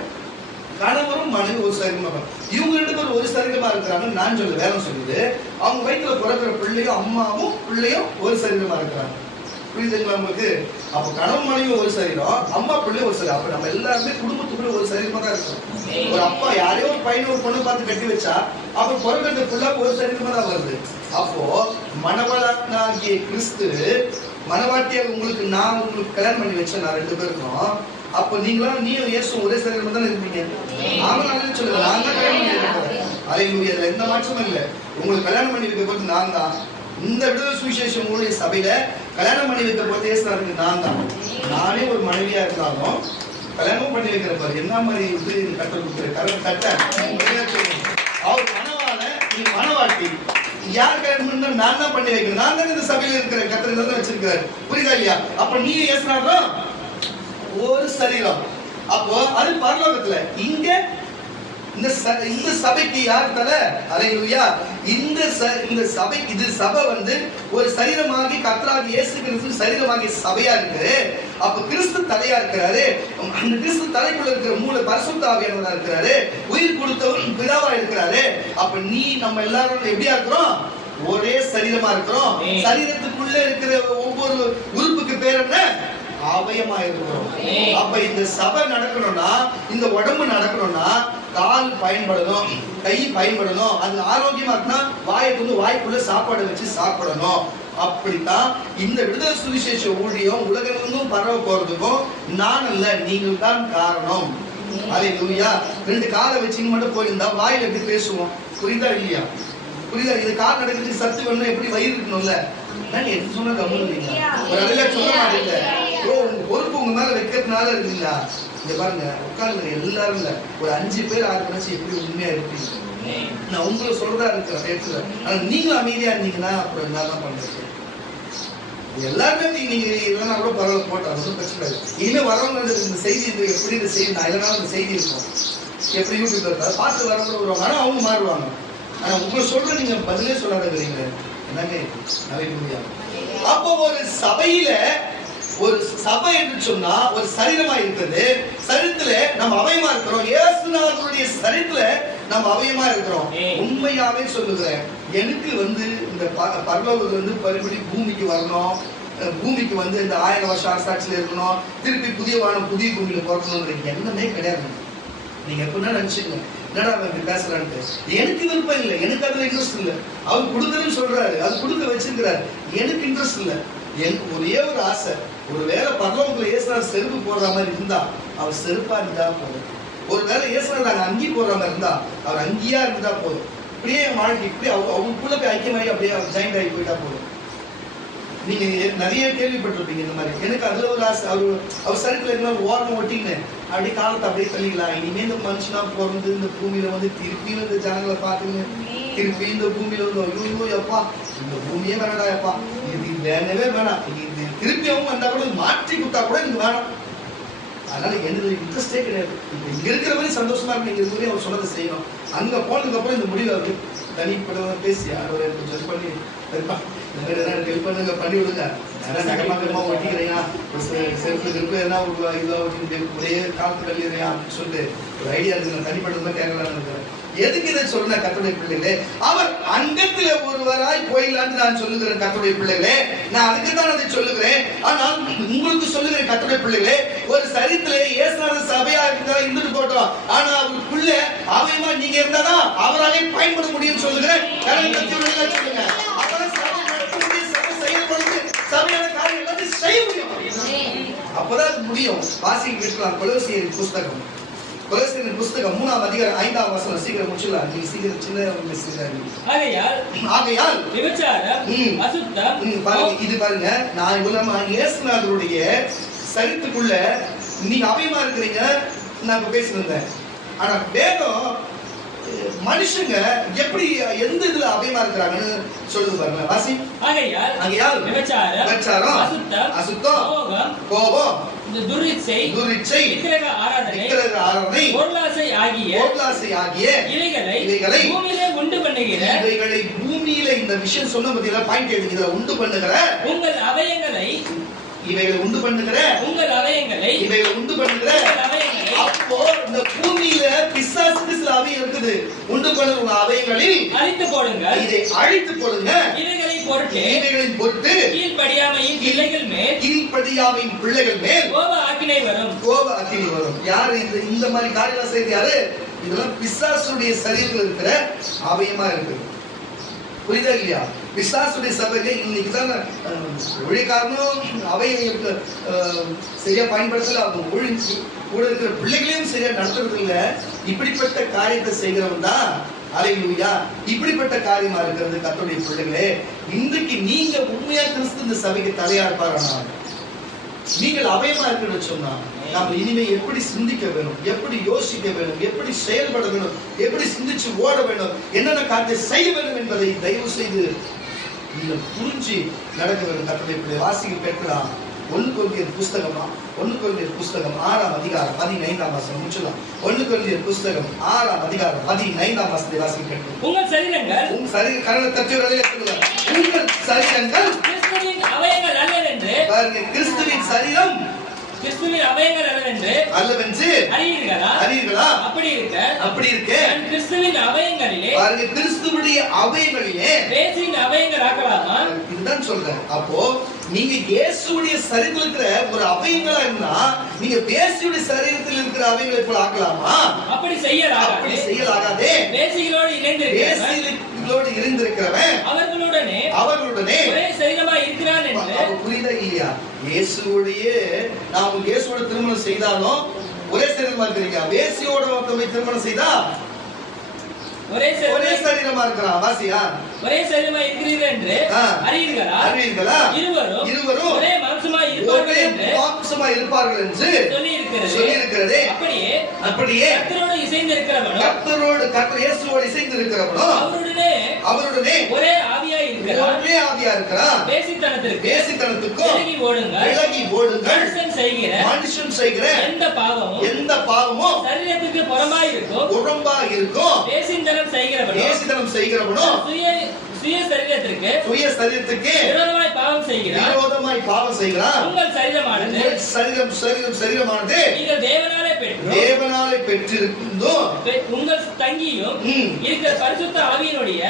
கணவரும் மனைவி ஒரு சரீரமா இருக்காங்க. இவங்க ரெண்டு பேரும் ஒரு சரீரமா இருக்கிறாங்கன்னு நான் சொல்ல வேதம் சொல்லுது. அவங்க வயிற்றுல பிறக்கிற பிள்ளையும் அம்மாவும் பிள்ளையும் ஒரு சரீரமா இருக்கிறாங்க. புரியுதுங்களா உங்களுக்கு? அப்ப கணவன் மனைவி ஒரு சரீரம், அம்மா பிள்ளை ஒரு சரீரம். அப்ப நம்ம எல்லாருமே குடும்பத்துக்குள்ள ஒரு சரீரமா தான் இருக்கோம். ஒரு அப்பா யாரையோ ஒரு பையனை ஒரு பொண்ணு பார்த்து கட்டி வச்சா அப்ப பிறகு ஃபுல்லா ஒரு சரீரமா தான் வருது. அப்போ மணவாளனாகிய கிறிஸ்து மணவாட்டியாக உங்களுக்கு கல்யாணம் பண்ணி வச்சேன் நான் ரெண்டு பேருக்கும். அப்ப நீங்களும் நீயும் இயேசுவும் ஒரே சரீரமா தானே இருப்பீங்க. ஆமாம் சொல்லுங்க, நான் தான் கல்யாணம் பண்ணி வைக்கிறேன். அல்லேலூயா. அதுல எந்த மாற்றமும் இல்லை. உங்களுக்கு கல்யாணம் பண்ணி வைக்க போது நான் தான். இந்த விடுதலை சுவிசேஷம் ஊழிய சபையில கல்யாணம் பண்ணி வைக்க போது இயேசுக்கு நான் தான். நானே ஒரு மனைவியா இருந்தாலும் கல்யாணம் பண்ணி வைக்கிற பாரு என்ன மாதிரி கட்ட கொடுக்குற கட்ட அவர் மனவாள நீ மனவாட்டி யார் கல்யாணம் பண்ணா நான் தான் பண்ணி வைக்கிறேன். நான் தான் இந்த சபையில இருக்கிற கட்டளை தான் வச்சிருக்கிறாரு. புரியுதா இல்லையா? அப்ப நீ ஏசுனாலும் ஒரு சரீரம். அப்போ அது பரலோகத்துல. இங்க இந்த சபைக்கு யார் தலை? அல்லேலூயா. இந்த சபை இது சபை ஒரு சரீரமாகி கர்த்தராகிய இயேசு கிறிஸ்து சரீரமாகிய சபையா இருக்கு. அப்ப கிறிஸ்து தலையா இருக்கிறாரு. அந்த கிறிஸ்து தலைக்குள்ள இருக்கிற மூல பரிசுத்த ஆவியானவரா இருக்கிறாரு. உயிர் கொடுத்தவர் பிதாவா இருக்கிறாரு. அப்ப நீ நம்ம எல்லாரும் எப்படியா இருக்கிறோம்? ஒரே சரீரமா இருக்கிறோம். சரீரத்துக்குள்ள இருக்கிற ஒவ்வொரு உறுப்புக்கு பேர் என்ன? அவயமா இருக்கிறோம். அப்ப இந்த சபை நடக்கணும்னா, இந்த உடம்பு நடக்கணும்னா கால் பயன்படணும், கை பயன்படணும். அது ஆரோக்கியமா இருக்குன்னா வாய்க்குள்ள சாப்பாடு வச்சு சாப்பிடணும். அப்படித்தான் இந்த விடுதலை சுவிசேஷ ஊழியம் உலகெங்கும் பரவ போறதுக்கும் நான் அல்ல, நீங்கள் தான் காரணம். அல்லேலூயா. ரெண்டு காலை வச்சுன்னு மட்டும் போயிருந்தா வாயில எப்படி பேசுவோம்? புரியுதா இல்லையா? புரியுதா? இது கால் நடக்கிறதுக்கு சத்து வேணும், எப்படி வயிறு இருக்கணும்ல. நான் எது சொன்னா கம்முன்னு ஒரு அடையில சொல்ல மாட்டேங்க. பொறுப்பு உங்க மேல வைக்கிறதுனால இருக்குங்களா? இங்க பாருங்க, உட்கார்ந்து எல்லாரும் இல்ல, ஒரு 5 பேர் 6 பேர் எப்படி உண்மையா இருப்பீங்க. நான் உங்களை சொல்றதா இருக்கிறேன். ஆனா நீங்களும் அமைதியா இருந்தீங்கன்னா அப்புறம் என்னதான் பண்றது? எல்லாருமே நீங்க இல்லைன்னா கூட பரவாயில்ல போட்டா ஒன்றும் பிரச்சனை இல்லை. இனிமே வரவங்க இந்த செய்தி எப்படி இந்த செய்தி நான் இல்லைனாலும் இந்த செய்தி இருக்கும் எப்படி யூடியூப்ல இருக்கா பார்த்து வரவங்க வருவாங்க. ஆனா அவங்க மாறுவாங்க. ஆனா உங்களை சொல்ற நீங்க பதிலே சொல்லாதீங்க என்னங்க நிறைய முடியாது. அப்போ ஒரு சபையில ஒரு சபை என்று சொன்னா ஒரு சரீரமா இருக்கிறது. சரீரத்துல நம்ம அவயமா இருக்கிறோம். இயேசுநாதருடைய சரீரத்துல நம்ம அவயமா இருக்கிறோம். உண்மையாவே சொல்லுகிறேன், எனக்கு இந்த பரலோகத்துல மறுபடி பூமிக்கு வரணும், பூமிக்கு இந்த 1000 வருஷம் அரசாட்சியில இருக்கணும், திருப்பி புதிய வானம் புதிய பூமியில பிறக்கணும்ன்ற எண்ணமே கிடையாது. நீங்க எப்படின்னா நினைச்சுங்க, என்னடா அவன் பேசுறான்ட்டு. எனக்கு விருப்பம் இல்லை, எனக்கு அதுல இன்ட்ரெஸ்ட் இல்லை. அவர் கொடுக்குறேன்னு சொல்றாரு, அது கொடுக்க வச்சிருக்கிறாரு, எனக்கு இன்ட்ரெஸ்ட் இல்லை. எனக்கு ஒரே ஒரு ஆசை, ஒருவேளை பரலோகத்துல இயேசுநாதர் செருப்பு போடுற மாதிரி இருந்தா அவர் செருப்பா இருந்தா போதும். ஒருவேளை இயேசுநாதர் நாங்க அங்கி போடுற மாதிரி இருந்தா அவர் அங்கியா இருந்தா போதும். இப்படியே வாழ்க்கை இப்படி அவங்களுக்குள்ள போய் ஐக்கியமாயி அப்படியே ஜாயிண்ட் ஆகி போயிட்டா போதும். நீங்க நிறைய கேள்விப்பட்டிருப்பீங்க இந்த மாதிரி. எனக்கு அதுல ஒரு ஆசை, அவர் சரித்துல இருந்தாலும் ஓரம் ஒட்டின்னு அப்படியே காலத்தை அப்படியே தள்ளிக்கலாம். இனிமே இந்த மனுஷனா பிறந்து இந்த பூமியில திருப்பியும் இந்த ஜனங்களை பாத்துங்க, திருப்பி இந்த பூமியில ஐயோ எப்பா இந்த பூமியே வேணடா எப்பா, இது வேணவே வேணாம், இது திருப்பி அவங்க வந்தா கூட மாற்றி கொடுத்தா கூட எனக்கு வேணாம். அதனால எனக்கு இன்ட்ரெஸ்டே கிடையாது. இப்ப இங்க இருக்கிற மாதிரி சந்தோஷமா இருக்கு, இங்க இருக்கிற அவர் சொன்னதை செய்யணும். அங்க போனதுக்கு அப்புறம் இந்த முடிவு அவரு தனிப்பட்டவங்க பேசி அவரை கொஞ்சம் பண்ணி ஹெல்ப் பண்ணுங்க, பண்ணி விடுங்க, நகமா ஒட்டிக்கிறீங்க, செருப்பு செருப்பு என்ன ஒரே காலத்து கல்வியா அப்படின்னு சொல்லிட்டு ஒரு ஐடியா இருக்கு. தனிப்பட்டவங்க கேட்கலான்னு இருக்கிறேன். எதுக்கு இதை சொல்ற கர்த்தருடைய பிள்ளைகளே? அவர் அங்கத்துல ஒருவராய் போயிடலான்னு நான் சொல்லுகிறேன் கர்த்தருடைய பிள்ளைகளே. நான் அதுக்கு தான் அதை சொல்லுகிறேன். ஆனால் உங்களுக்கு சொல்லுகிறேன் கர்த்தருடைய பிள்ளைகளே, ஒரு சரித்திலே இயேசுநாதர் சபையா இருந்தா இருந்துட்டு போட்டோம், ஆனா அவருக்குள்ள அவயமா நீங்க இருந்தாதான் அவராலே பயன்பட முடியும் சொல்லுகிறேன். சொல்லுங்க, சபையான காரியம் எல்லாத்தையும் செய்ய முடியும். அப்பதான் அது முடியும். வாசிக்க கேட்கலாம். கொலோசியரின் புஸ்தகம், கொலோசியரின் புஸ்தகம் 3ஆம் அதிகாரம் 5ஆம் வசனம். சீக்கிரம் முடிச்சிடலாம். நீங்க சீக்கிரம் சின்ன ஆகையால் விபச்சாரம், அசுத்தம் பாருங்க, இது பாருங்க, நான் இவ்வளவு இயேசுநாதருடைய சரித்துக்குள்ள நீங்க அவயமா இருக்கிறீங்க நான் பேசியிருந்தேன். ஆனா வேதம் மனுஷங்க எப்படி எந்த இதுல அவயமா இருக்கிறாங்கன்னு சொல்லுது பாருங்க. வாசி. ஆகையால் விபச்சாரம், அசுத்தம், கோபம், துரிச்சை, விக்கிரக ஆராதனை, பொருளாசை ஆகிய இவைகளை பூமியிலே உண்டு பண்ணுகிற, இவைகளை பூமியில இந்த விஷயம் சொன்ன பத்தியில பாயிண்ட் எடுத்து இதுல உண்டு பண்ணுகிற உங்கள் அவயங்களை, இவைகளை உண்டு பண்ணுகிற உங்கள் அவயங்களை, இவைகளை உண்டு பண்ணுகிற. அப்போ இந்த பூமியில பிசாசுக்கு சில அவயம் இருக்குது. உண்டு பண்ணுகிற அவயங்களில் அழித்து போடுங்க, இதை அழித்து போடுங்க. இவைகளின் பொருட்டு கீழ்ப்படியாமையின் பிள்ளைகள் மேல் கோப அக்கினை வரும். யாரு இந்த மாதிரி காரியங்களை செய்து? யாரு? இதெல்லாம் பிசாசுடைய சரீரத்தில் இருக்கிற அவயமா இருக்கு. புரியுதா இல்லையா? பிசாசுடைய சபையில இன்னைக்குதான் ஒழிக்காரனும் அவையை சரியா பயன்படுத்தல, அவங்க ஒழிஞ்சு கூட இருக்கிற பிள்ளைகளையும் சரியா நடத்துறது இல்ல. இப்படிப்பட்ட காரியத்தை செய்கிறவன் தான் அல்லேலூயா. இப்படிப்பட்ட காரியமா இருக்கிறது கர்த்தருடைய பிள்ளைகளே. இன்றைக்கு நீங்க உண்மையா கிறிஸ்து இந்த சபைக்கு தலையா இருப்பாரானா, நீங்கள் அவயமா இருக்குன்னு சொன்னா நாம இனிமே எப்படி சிந்திக்க வேணும், எப்படி யோசிக்க வேணும், எப்படி செயல்பட வேணும், எப்படி சிந்திச்சு ஓட வேணும், என்னென்ன காரியத்தை செய்ய வேண்டும் என்பதை தயவு செய்து நீங்க புரிஞ்சு நடக்க வேண்டும். கர்த்தருடைய பிள்ளை வாசிக்க கேட்கலாம். 1 கொரிந்தியர் புஸ்தகம் 6ஆம் அதிகாரம் 15ஆம் வசனம் முடிச்சலாம். 1 கொரிந்தியர் புஸ்தகம் 6ஆம் அதிகாரம் 15ஆம் வசனத்தை வாசிக்க கேட்கலாம். உங்கள் சரீரங்கள் தச்சுவரலே சொல்லுங்க. உங்கள் சரீரங்கள் கிறிஸ்துவின் அவயங்கள் அல்லவென்று பாருங்க. கிறிஸ்துவின் சரீரம் கிறிஸ்துவின் அவயங்கள் அல்லவென்று அறியீர்களா? அப்படி இருக்க கிறிஸ்துவின் அவயங்களிலே பாருங்க, கிறிஸ்துவுடைய அவயங்களிலே இயேசுவின் அவயங்கள் ஆக்கலாமா? இதுதான் சொல்றேன். அப்போ நீங்க இயேசுவுடைய சரீரத்தில் இருக்கிற ஒரு அவயங்களா இருந்தா நீங்க இயேசுவுடைய சரீரத்தில் இருக்கிற அவயங்களை போல ஆக்கலாமா? அப்படி செய்யலாகாதே. இயேசுவோடு இணைந்திருக்கிறவன் அவர்களுடனே ஒரே சரீரமா இருக்கிறான் என்று புரியுதா இல்லையா? இயேசுவுடைய நாம் இயேசுவோட திருமணம் செய்தாலும் ஒரே சரீரமா இருக்கிறீங்க. இயேசுவோட ஒருத்தரை திருமணம் செய்தா ஒரே சரீரமா இருக்கிறான். வாசியா ஒரே சரீரமா இருக்கிறீர்கள் என்று அறிவீர்களா? இருவரும் ஒரே மாம்சமா இருப்பார்கள் என்று சந்தோஷமா இருப்பார்கள் என்று சொல்லி இருக்கிறது. அப்படியே கர்த்தரோடு இசைந்து இருக்கிறவனோ அவருடனே ஒரே ஆவியா இருக்கிறார். வேசித்தனத்துக்கும் விலகி ஓடுங்கள். மனுஷன் செய்கிற எந்த பாவமும் சரீரத்துக்கு புறம்பாய் இருக்கும். வேசித்தனம் செய்கிறவனோ சுய சரீரத்திற்கு விரோதமாய் பாவம் செய்கிறான். உங்கள் சரீரமானது நீங்கள் தேவனாலே பெற்றிருந்தோம். உங்கள் தங்கியும் இருக்கிற பரிசுத்த ஆவியினுடைய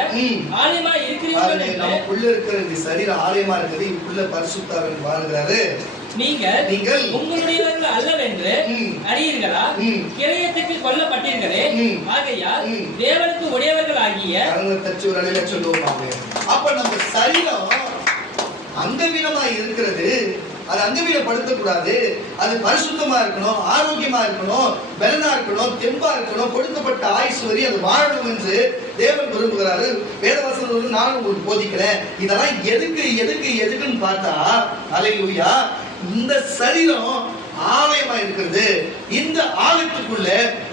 ஆலயமாய் இருக்கிறீர்கள். நமக்குள்ள இருக்கிற இந்த சரீர ஆலயமா இருக்குது. இதுக்குள்ள பரிசுத்த ஆவி வாழ்கிறாரு. நீங்கள் உங்களுடையவர்கள் அல்லவென்று அறியீர்களா? கிரயத்துக்கு கொல்லப்பட்டீர்களே. ஆகையால் தேவனுக்கு உடையவர்கள் ஆகிய சொல்லுவோம். அப்ப நம்ம சரீரம் அங்கவீனமாய் இருக்கிறது. அது அங்கவீனப்படுத்தக்கூடாது. அது பரிசுத்தமா இருக்கணும், ஆரோக்கியமா இருக்கணும், பலனா இருக்கணும், தெம்பா இருக்கணும். கொடுக்கப்பட்ட ஆயுசு வரை அது வாழணும் என்று தேவன் விரும்புகிறாரு. வேதவசனம் நானும் உங்களுக்கு போதிக்கிறேன். இதெல்லாம் எதுக்குன்னு பார்த்தா, அல்லேலூயா, இந்த சரீரம் ஆலயமா இருக்கிறது. இந்த ஆலயத்துக்குள்ள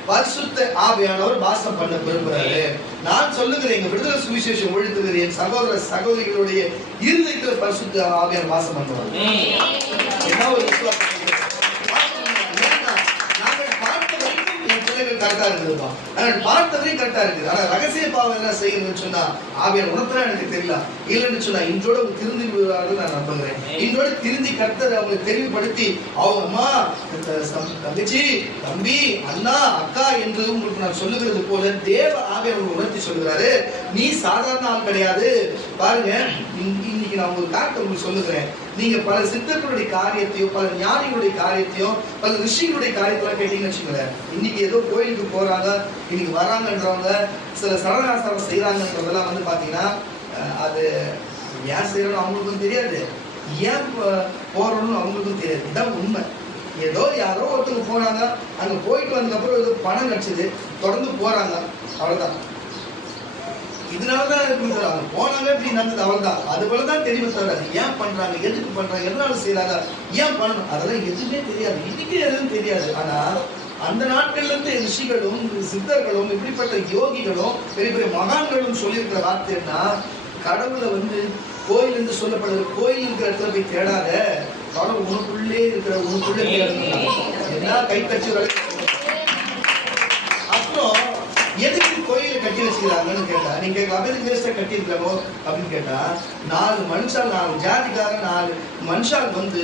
பரிசுத்த ஆவியானவர் வாசம் பண்ண விரும்புறாரு. நான் சொல்லுகிறேன், எங்க விடுதலை சுவிசேஷம் ஒழித்துகிற என் சகோதர சகோதரிகளுடைய இருதயத்தில் பரிசுத்த ஆவியானவர் வாசம் பண்ணுவார். என்ன ஒரு விசுவாசம்! கரெக்டா இருக்குதுப்பா. பார்த்தவரை கரெக்டா இருக்குது. ஆனா ரகசிய பாவம் என்ன செய்யணும்னு சொன்னா ஆவியார் உணர்த்தா எனக்கு தெரியல. இல்லைன்னு சொன்னா இன்றோட திருந்தி விடுவார்கள் நான் நம்புகிறேன். இன்றோட திருந்தி கர்த்தர் அவங்களை தெளிவுபடுத்தி அவங்க அம்மா, தங்கச்சி, தம்பி, அண்ணா, அக்கா என்று உங்களுக்கு நான் சொல்லுகிறது போல தேவ ஆவியார் உணர்த்தி சொல்லுகிறாரு. நீ சாதாரண ஆள் கிடையாது. பாருங்க, இன்னைக்கு நான் உங்களுக்கு காட்ட உங்களுக்கு சொல்லுகிறேன். நீங்க பல சித்தர்களுடைய காரியத்தையும், பல ஞானிகளுடைய காரியத்தையும், பல ரிஷிகளுடைய காரியத்தெல்லாம் கேட்டீங்கன்னு வச்சுக்கோங்களேன். இன்னைக்கு ஏதோ கோயிலுக்கு போறாங்க, இன்னைக்கு வராங்கன்றவங்க, சில சரணாசாரம் செய்யறாங்கன்றதெல்லாம் வந்து பாத்தீங்கன்னா அது ஏன் செய்யறோம்னு அவங்களுக்கும் தெரியாது, ஏன் போறோம்னு அவங்களுக்கும் தெரியாது. இதான் உண்மை. ஏதோ யாரோ ஒருத்தவங்க போனாங்க, அங்க போயிட்டு வந்ததுக்கப்புறம் ஏதோ பணம் கிடைச்சது, தொடர்ந்து போறாங்க, அவ்வளவுதான். இதனாலதான் அவங்க போனாங்க, இப்படி நடந்தது, அவ்வளவுதான். அது போலதான் தெரியும் தவிர ஏன் பண்றாங்க, எதுக்கு பண்றாங்க, எதனால செய்யறாங்க, ஏன் பண்ணணும், அதெல்லாம் எதுவுமே தெரியாது. இன்னைக்கு எதுவும் தெரியாது. ஆனா அந்த நாட்கள்ல இருந்து ரிஷிகளும் சித்தர்களும் இப்படிப்பட்ட யோகிகளும் பெரிய பெரிய மகான்களும் சொல்லியிருக்கிற வார்த்தைன்னா, கடவுளை வந்து கோயில் என்று சொல்லப்படுற கோயில் இருக்கிற இடத்துல போய் தேடாத, கடவுள் உனக்குள்ளே இருக்கிற உனக்குள்ளே என்ன கை கட்சி. அப்புறம் எதுக்கு கோயிலை கட்டி வச்சுக்கிறாங்கன்னு கேட்டா, நீங்க எதுக்கு வேஸ்டா கட்டி இருக்காங்க அப்படின்னு கேட்டா, 4 மனுஷால், 4 ஜாதிக்காரன், 4 மனுஷால் வந்து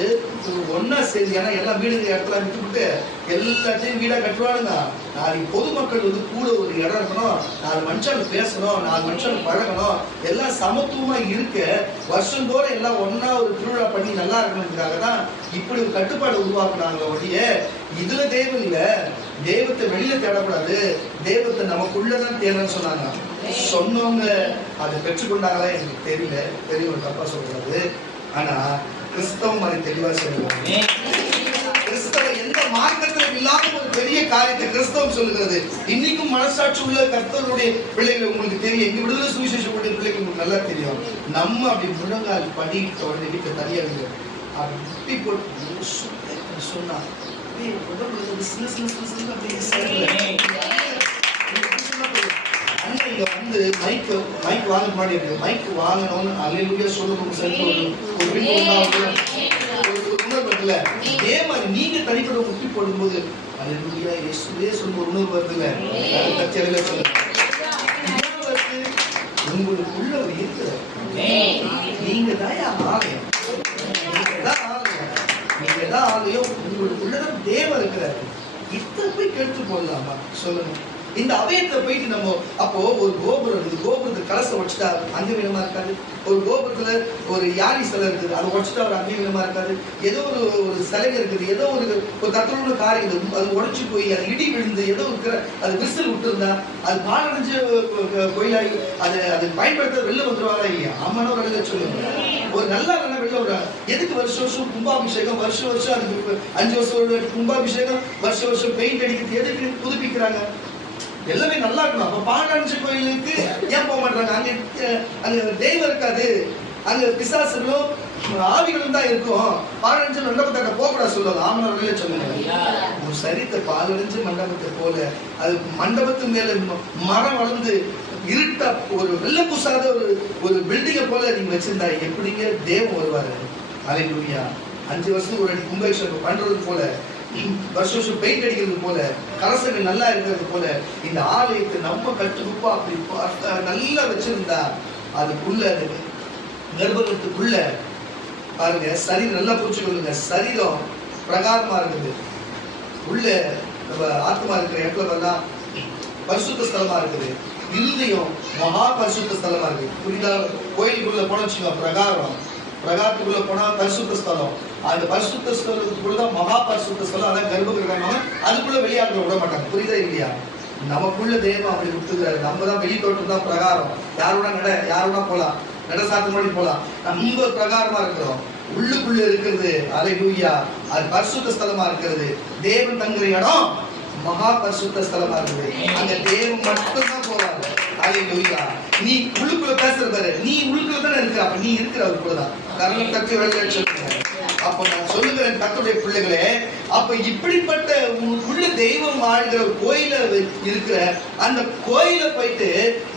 ஒன்னா சேர்ந்து, ஏன்னா எல்லாம் வீடு இடத்துல விட்டுவிட்டு எல்லாத்தையும் வீடா கட்டுவானுங்க. நாளைக்கு பொதுமக்கள் வந்து கூட ஒரு இடம் இருக்கணும், 4 மனுஷால் பேசணும், 4 மனுஷால் பழகணும், எல்லாம் சமத்துவமா இருக்க வருஷந்தோட எல்லாம் ஒன்னா ஒரு திருவிழா பண்ணி நல்லா இருக்கணுங்கிறதுக்காக தான் இப்படி ஒரு கட்டுப்பாடு உருவாக்குனாங்க. ஒழிய இதுல தெய்வம் இல்ல. தெய்வத்தை வெளியில தேடக்கூடாது, தெய்வத்தை நமக்குள்ளதான் தேடணும்னு சொன்னாங்க. சொன்னவங்க அதை பெற்றுக்கொண்டாங்களா எனக்கு தெரியல, தெரிய ஒரு தப்பா சொல்றது. ஆனா கிறிஸ்தவம் அதை தெளிவா சொல்லுவாங்க. கிறிஸ்தவ எந்த மார்க்கத்திலும் இல்லாத ஒரு பெரிய காரியத்தை கிறிஸ்தவம் சொல்லுகிறது. இன்னைக்கும் மனசாட்சி உள்ள கர்த்தருடைய பிள்ளைகள் உங்களுக்கு தெரியும், எங்க விடுதலை சுவிசேஷங்களுடைய பிள்ளைகள் உங்களுக்கு நல்லா தெரியும். நம்ம அப்படி முழங்கால் படிக்கிட்ட உடனே வீட்டை தனியா இல்லை, அப்படி போட்டு சொன்னா வந்து மைக் வாங்க முன்னாடி மைக் வாங்கணும்னு அல்லேலூயா சொல்லணும். ஒரு உணர்வு இருக்குல்ல, இதே மாதிரி நீங்க தனிப்பட்ட முட்டி போடும்போது அல்லேலூயா இயேசுவே சொல்ல ஒரு உணர்வு வருதுல்ல, கச்சேரியில சொல்லுங்க. உங்களுக்குள்ள ஒரு இருக்கிற நீங்க தான் ஆலயம், நீங்க தான் ஆலயம், உங்களுக்குள்ளதான் தேவன் இருக்கிறாரு. இதை போய் கெடுத்து போடலாமா சொல்லுங்க? இந்த அவயத்தை போயிட்டு நம்ம அப்போ ஒரு கோபுரம் இருக்குது, கோபுரத்துக்கு கலசம் வச்சுட்டா அங்கவீனமா இருக்காது. ஒரு கோபுரத்துல ஒரு யானை சிலை இருக்குது, அதை வச்சுட்டா ஒரு அங்கவீனமா இருக்காது. ஏதோ ஒரு சிலை இருக்குது, ஏதோ ஒரு தத்துவ காரியம் அது உடைச்சு போய் அது இடி விழுந்து ஏதோ இருக்கிற அது விசில் விட்டுருந்தா அது பாலடைஞ்சு கோயிலாகி அது பயன்படுத்த வெளில வந்துருவாரா இல்லையா? ஆமானா வெளில சொல்லுங்க. ஒரு நல்லா வெளில வர்றாங்க. எதுக்கு வருஷம் கும்பாபிஷேகம், வருஷம் அதுக்கு 5 வருஷம் கும்பாபிஷேகம், வருஷம் பெயிண்ட் அடிக்கிறது எதுக்கு புதுப்பிக்கிறாங்க? எல்லாமே நல்லா இருக்கணும். அப்ப பாண்டாஞ்சி கோயிலுக்கு ஏன் போக மாட்டாங்க? அங்க தெய்வம் இருக்காது, அங்க பிசாசுகளும் ஆவிகளும் தான் இருக்கும். பாண்டாஞ்சி மண்டபத்தை போக கூடாது. சொல்லுவாங்க, ஆமனவர்களே சொல்லுங்க. ஒரு சரீரத்தை பாலடைஞ்ச மண்டபத்தை போல, அது மண்டபத்து மேல மரம் வளர்ந்து இருட்டா ஒரு வெள்ளை பூசாத ஒரு பில்டிங்கை போல நீங்க வச்சிருந்தா எப்படிங்க தேவன் வருவாரு? ஹல்லேலூயா. 5 வருஷத்துக்கு ஒரு கும்பாபிஷேகம் பண்றது போல, வருஷம் பெயிண்ட் அடிக்கிறது போல, கலசங்கள் நல்லா இருக்கிறது போல, இந்த ஆலயத்தை நம்ம கட்டுப்பா அப்படி நல்லா வச்சிருந்தா அதுக்குள்ள கர்ப்பத்துக்குள்ள பாருங்க, சரீரம் நல்லா புரிச்சுக்கொள்ளுங்க. சரீரம் பிரகாரமா இருக்குது, உள்ள ஆத்மா இருக்கிற இடத்துல பரிசுத்த ஸ்தலமா இருக்குது, இருதயம் மகா பரிசுத்த ஸ்தலமா இருக்கு. புரியுதா? கோயிலுக்குள்ள போன வச்சுக்கோங்க, பிரகாரத்துக்குள்ள போனா பரிசுத்த ஸ்தலம், அந்த பரிசுத்த ஸ்தலத்துக்குள்ளதான் மகா பரிசுத்த ஸ்தலம், அதான் கர்ப்பகிரகம். அதுக்குள்ள வெளியாட்கள் விட மாட்டாங்க. புரியுதா இல்லையா? நமக்குள்ள தேவன் அப்படி விட்டுக்கிறாரு. நம்ம தான் வெளி தோட்டம் தான் பிரகாரம். யாரோட போலாம், நட சாத்து மணி போலாம். நம்ம பிரகாரமா இருக்கிறோம். உள்ளுக்குள்ள இருக்கிறது ஹல்லேலூயா, அது பரிசுத்த ஸ்தலமா இருக்கிறது. தேவன் தங்குற இடம் மகா பரிசுத்த ஸ்தலமா இருக்குது. அங்க தேவன் மட்டும்தான் போவாரு. ஹல்லேலூயா. நீ உள்ளுக்குள்ள பேசுற பாரு, நீ உள்ளுக்குள்ள தானே இருக்கிற, அப்ப நீ இருக்கிற அவர் கூடதான். கர்ணம் தட்டி வெளியே சொல்லுங்க. அப்ப நான் சொல்லுகிறேன் கர்த்தருடைய பிள்ளைகளே, அப்ப இப்படிப்பட்ட உள்ள தெய்வம் வாழ்கிற கோயில இருக்கிற அந்த கோயில போயிட்டு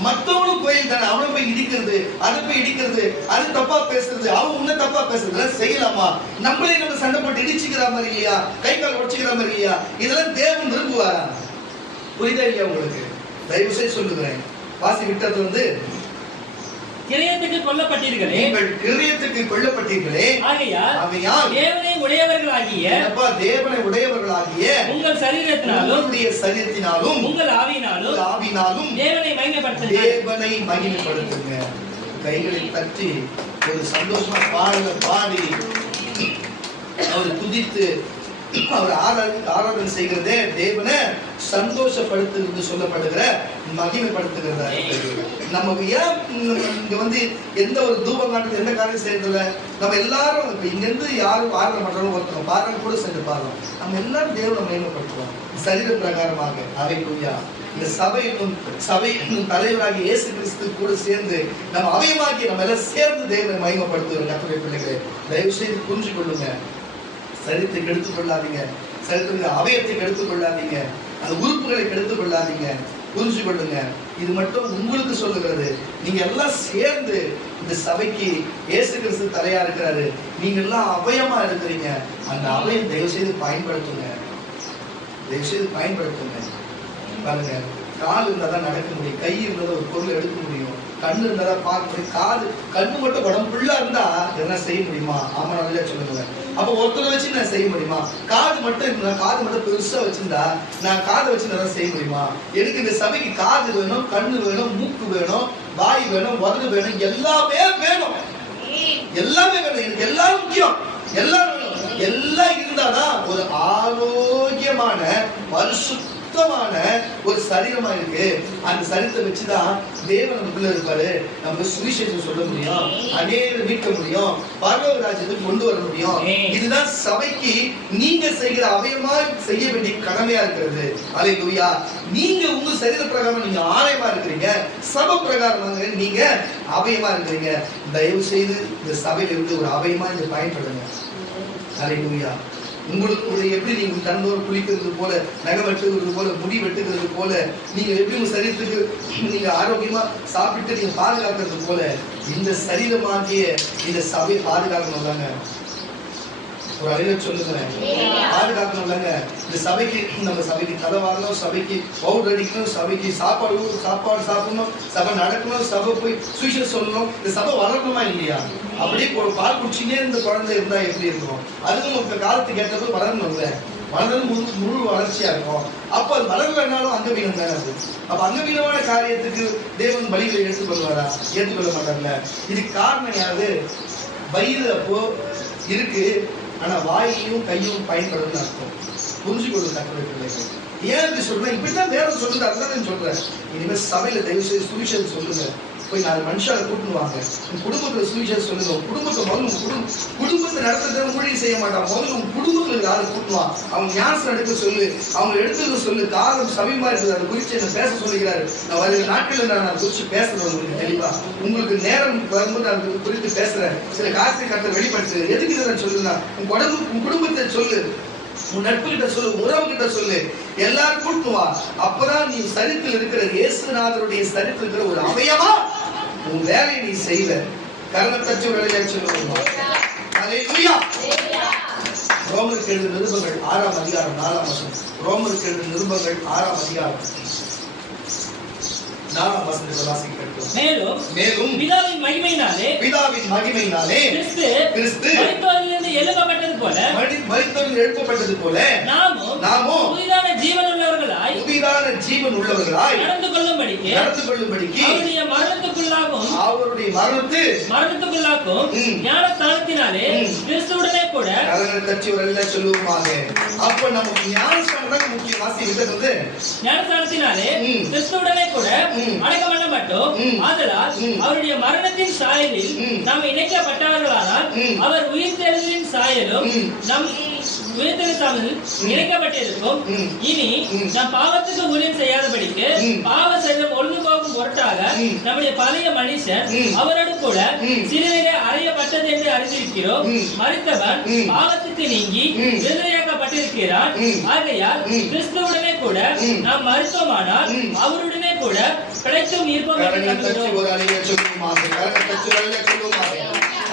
மத்தவனும் கோயில் தானே, அவனை போய் இடிக்கிறது, அதை போய் இடிக்கிறது, அது தப்பா பேசுறது, அவன் உன்ன தப்பா பேசுறது செய்யலாமா? நம்மளே நம்ம சண்டை போட்டு இடிச்சுக்கிற மாதிரி இல்லையா, கை கால் உடைச்சுக்கிற மாதிரி இல்லையா? இதெல்லாம் தேவன் விரும்புவாரா? புரியுதா இல்லையா உங்களுக்கு? தயவு செய்து சொல்லுகிறேன். வாசி விட்டது கிரயத்துக்கு கொல்லப்பட்டீர்களே, நீங்கள் கிரயத்துக்கு கொல்லப்பட்டீர்களே, ஆகையால் தேவனை உடையவர்களாகிய உங்கள் சரீரத்தினாலும் உங்களுடைய சரீரத்தினாலும் உங்கள் ஆவியினாலும் தேவனை மகிமைப்படுத்துங்க. கைகளை தட்டி ஒரு சந்தோஷமா பாடி அவர் துதித்து அவர் ஆராதனை செய்கிறதே தேவனை சந்தோஷப்படுத்து சொல்லப்படுகிற மகிமைப்படுத்துகிறதா. நம்ம ஏன் இங்க எந்த ஒரு தூபம் காட்டுறது, எந்த காரியம் செய்யறதில்ல? நம்ம எல்லாரும் இங்க இருந்து யாரும் ஆராதனை பண்றோம், ஒருத்தவங்க பாருங்க கூட சேர்ந்து பாருங்க. நம்ம எல்லாரும் தேவனை மகிமைப்படுத்துறோம் சரீர பிரகாரமாக. ஹல்லேலூயா. இந்த சபை என்னும் தலைவராகிய இயேசு கிறிஸ்து கூட சேர்ந்து நம்ம அவயமாக்கி நம்ம எல்லாம் சேர்ந்து தேவனை மகிமைப்படுத்துகிறோம். கர்த்தருடைய பிள்ளைகளே, தயவு செய்து புரிஞ்சு கொள்ளுங்க. சரித்தை கெடுத்துக் கொள்ளாதீங்க, சரித்திர அவயத்தை கெடுத்துக் கொள்ளாதீங்க, அந்த உறுப்புகளை கெடுத்துக் கொள்ளாதீங்க. புரிஞ்சு கொள்ளுங்க. இது மட்டும் உங்களுக்கு சொல்லுகிறது. நீங்க எல்லாம் சேர்ந்து இந்த சபைக்கு இயேசு கிறிஸ்து தலையா இருக்கிறாரு, நீங்க எல்லாம் அவயமா இருக்கிறீங்க. அந்த அவயம் தயவு செய்து பயன்படுத்துங்க, தயவு செய்து பயன்படுத்துங்க. பாருங்க, கால் இருந்தாதான் நடக்க முடியும், கை இருந்தாதான் ஒரு பொருளை எடுக்க முடியும், கண்ணு இருந்தாதான் பார்க்க முடியும். கண்ணு மட்டும் உடம்பு ஃபுல்லா இருந்தா என்ன செய்ய முடியுமா? ஆமா, நல்லா சொல்லுங்க. அப்ப ஒருத்தரை வச்சு நான் செய்ய முடியுமா? காது மட்டும் இருந்தா, காது மட்டும் பெருசா வச்சிருந்தா நான் காதை வச்சு நான் செய்ய முடியுமா? எனக்கு இந்த சபைக்கு காது வேணும், கண்ணு வேணும், மூக்கு வேணும், வாய் வேணும், உதடு வேணும், எல்லாமே வேணும், எல்லாமே வேணும். எனக்கு எல்லாரும் முக்கியம், எல்லாம் வேணும். எல்லாம் இருந்தாதான் ஒரு ஆரோக்கியமான பரிசுத்தமான ஒரு சரீரமா இருக்கு. அந்த சரீரத்தை வச்சுதான் தேவன் நமக்குள்ள இருப்பாரு. நம்ம சுவிசேஷம் சொல்ல முடியும், அநேகரை மீட்க முடியும், பரலோக ராஜ்யத்துக்கு கொண்டு வர முடியும். இதுதான் சபைக்கு நீங்க செய்கிற அவயமா செய்ய வேண்டிய கடமையா இருக்கிறது. ஹல்லேலூயா. நீங்க உங்க சரீர பிரகாரம் நீங்க ஆலயமா இருக்கிறீங்க, சபை பிரகாரமாக நீங்க அவயமா இருக்கிறீங்க. தயவு செய்து இந்த சபையில இருந்து ஒரு அவயமா இங்க பயன்படுங்க. ஹல்லேலூயா. உங்களுக்கு எப்படி நீங்க தன்னோர் குளிக்கிறது போல, நகை வெட்டுகிறது போல, முடி வெட்டுகிறது போல, நீங்க எப்படி உங்க சரீரத்துக்கு நீங்க ஆரோக்கியமா சாப்பிட்டு நீங்க பாதுகாக்கிறது போல இந்த சரீரமாகிய இந்த சபையை பாதுகாக்கணும் தாங்க. ஒரு அறிவை சொல்லுங்க, பாதுகாக்கணும் இல்லைங்க. இந்த சபைக்கு நம்ம சபைக்கு கதை வாங்கணும், சபைக்கு பவுடர் அடிக்கணும், சபைக்கு சாப்பாடு சாப்பிடணும், சபை நடக்கணும், சபை போய் சுவிசேஷம் சொல்லணும். இந்த சபை வளரணுமா இல்லையா? அப்படியே பால் குடிச்சுட்டே இந்த குழந்தை இருந்தா எப்படி இருக்கும்? அதுவும் உங்க காலத்துக்கு ஏற்றது வளரணும்ல, வளர்ந்து முழு வளர்ச்சியா இருக்கும். அப்ப அது வளரலனாலும் அங்கவீனம் தானே அது. அப்ப அங்கவீனமான காரியத்துக்கு தேவன் பலிகளை ஏற்றுக்கொள்வாரா? ஏற்றுக்கொள்ள மாட்டாங்கல்ல. இதுக்கு காரணம் யாரு? வயிறு அப்போ இருக்கு, ஆனா வாயையும் கையும் பயன்படுதுன்னு அர்த்தம். புரிஞ்சுக்கொள்ளும் தக்கவை பிள்ளைகள். ஏன் சொல்றேன்? இப்படித்தான் வேற சொல்லுங்க, அதுதான் சொல்றேன். இனிமேல் சபையில தயவு செய்து சுவிசேஷம் சொல்லுங்க. போய் 4 மனுஷால கூட்டிட்டு வாங்க. உன் குடும்பத்துல சுவிசேஷம் சொல்லுங்க. உன் குடும்பத்தை முதல்ல குடும்பத்தை நடத்துறது ஊழியம் செய்ய மாட்டான். முதல்ல உன் குடும்பத்துல யாரும் கூட்டுவான். அவங்க ஞானஸ்நானம் எடுக்க சொல்லு, அவங்க எடுத்துக்க சொல்லு. காலம் சமீபமா இருக்குது, அதை குறித்து என்ன பேச சொல்லுகிறாரு. நான் வருகிற நாட்களில் நான் குறித்து பேசுறேன். உங்களுக்கு தெளிவா உங்களுக்கு நேரம் வரும்போது அது குறித்து பேசுறேன். சில காசை கருத்தை வெளிப்படுத்து. எதுக்கு இதை நான் சொல்லுங்க, உன் குடும்பத்தை சொல்லு, உன் நட்புகிட்ட சொல்லு, உறவு கிட்ட சொல்லு, எல்லாரும் கூட்டுவா. அப்பதான் நீ சரித்தில் இருக்கிற இயேசுநாதருடைய சரித்தில் இருக்கிற ஒரு அவயமா உன் வேலையை நீ செய்வ. கரணத்தச்சு வேலையை சொல்லுவோம். அல்லேலூயா. ரோமருக்கு எழுதின நிருபங்கள் 6ஆம் அதிகாரம் 4ஆம் வசனம். ரோமருக்கு எழுதின நிருபங்கள் 6ஆம் அதிகாரம் 4ஆம் வசனத்தை வாசிக்க கேட்கிறோம். மேலும் பிதாவின் மகிமையினாலே கிறிஸ்து மரித்தோரிலிருந்து எழுப்பப்பட்டது போல நாமும் புதிதான ஜீவன் உள்ளவர்களாய் நடந்து கொள்ளும்படிக்கு அவருடைய மரணத்துக்குள்ளாகும் ஞானஸ்நானத்தினாலே கிறிஸ்துவுடனே கூட சொல்லுவோமாக. அப்ப நமக்கு ஞானஸ்நானம் முக்கிய வாசி விட்டது. ஞானஸ்நானத்தினாலே கிறிஸ்துவுடனே கூட அடக்கம் பண்ணப்பட்டோம். ஆதலால் அவருடைய மரணத்தின் சாயலில் நாம் இணைக்கப்பட்டவர்களானால் அவர் உயிர்த்தெழுதலின் சாயலும் நம் உயிர்த்தெழுதலில் இணைக்கப்பட்டிருக்கும். இனி நாம் பாவத்துக்கு ஊழியம் செய்யாதபடிக்கு பாவ சரீரம் ஒழுங்கு போகும் பொருட்டாக நம்முடைய பழைய மனுஷன் அவரோடு கூட சிலுவையிலே அறையப்பட்டது என்று அறிந்திருக்கிறோம். மரித்தவன் பாவத்துக்கு நீங்கி விடுதலையாக்கப்பட்டிருக்கிறான். ஆகையால் கிறிஸ்துவுடனே கூட நாம் மரித்தோமானால் அவருடனே கூட கிடைத்தும் இருப்போம்.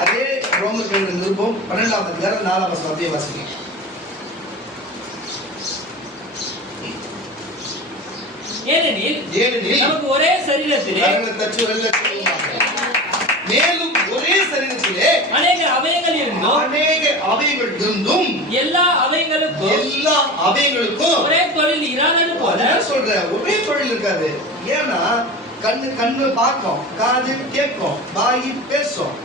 அதே ரோமர்கள் நிருபம் 12ஆம் அதிகாரம் 4ஆம் வசனத்தை வாசிக்கிறேன். ஏனெனில் நமக்கு ஒரே சரீரத்திலே மேலும் ஒரே சரீரத்திலே அநேக அவயங்கள் இருந்தும் எல்லா அவயங்களுக்கும் ஒரே தொழில் இராதது போல சொல்ற. ஒரே தொழில் இருக்காது. ஏன்னா கண்ணு பார்க்கும், காது கேட்கும், வாய் பேசும்,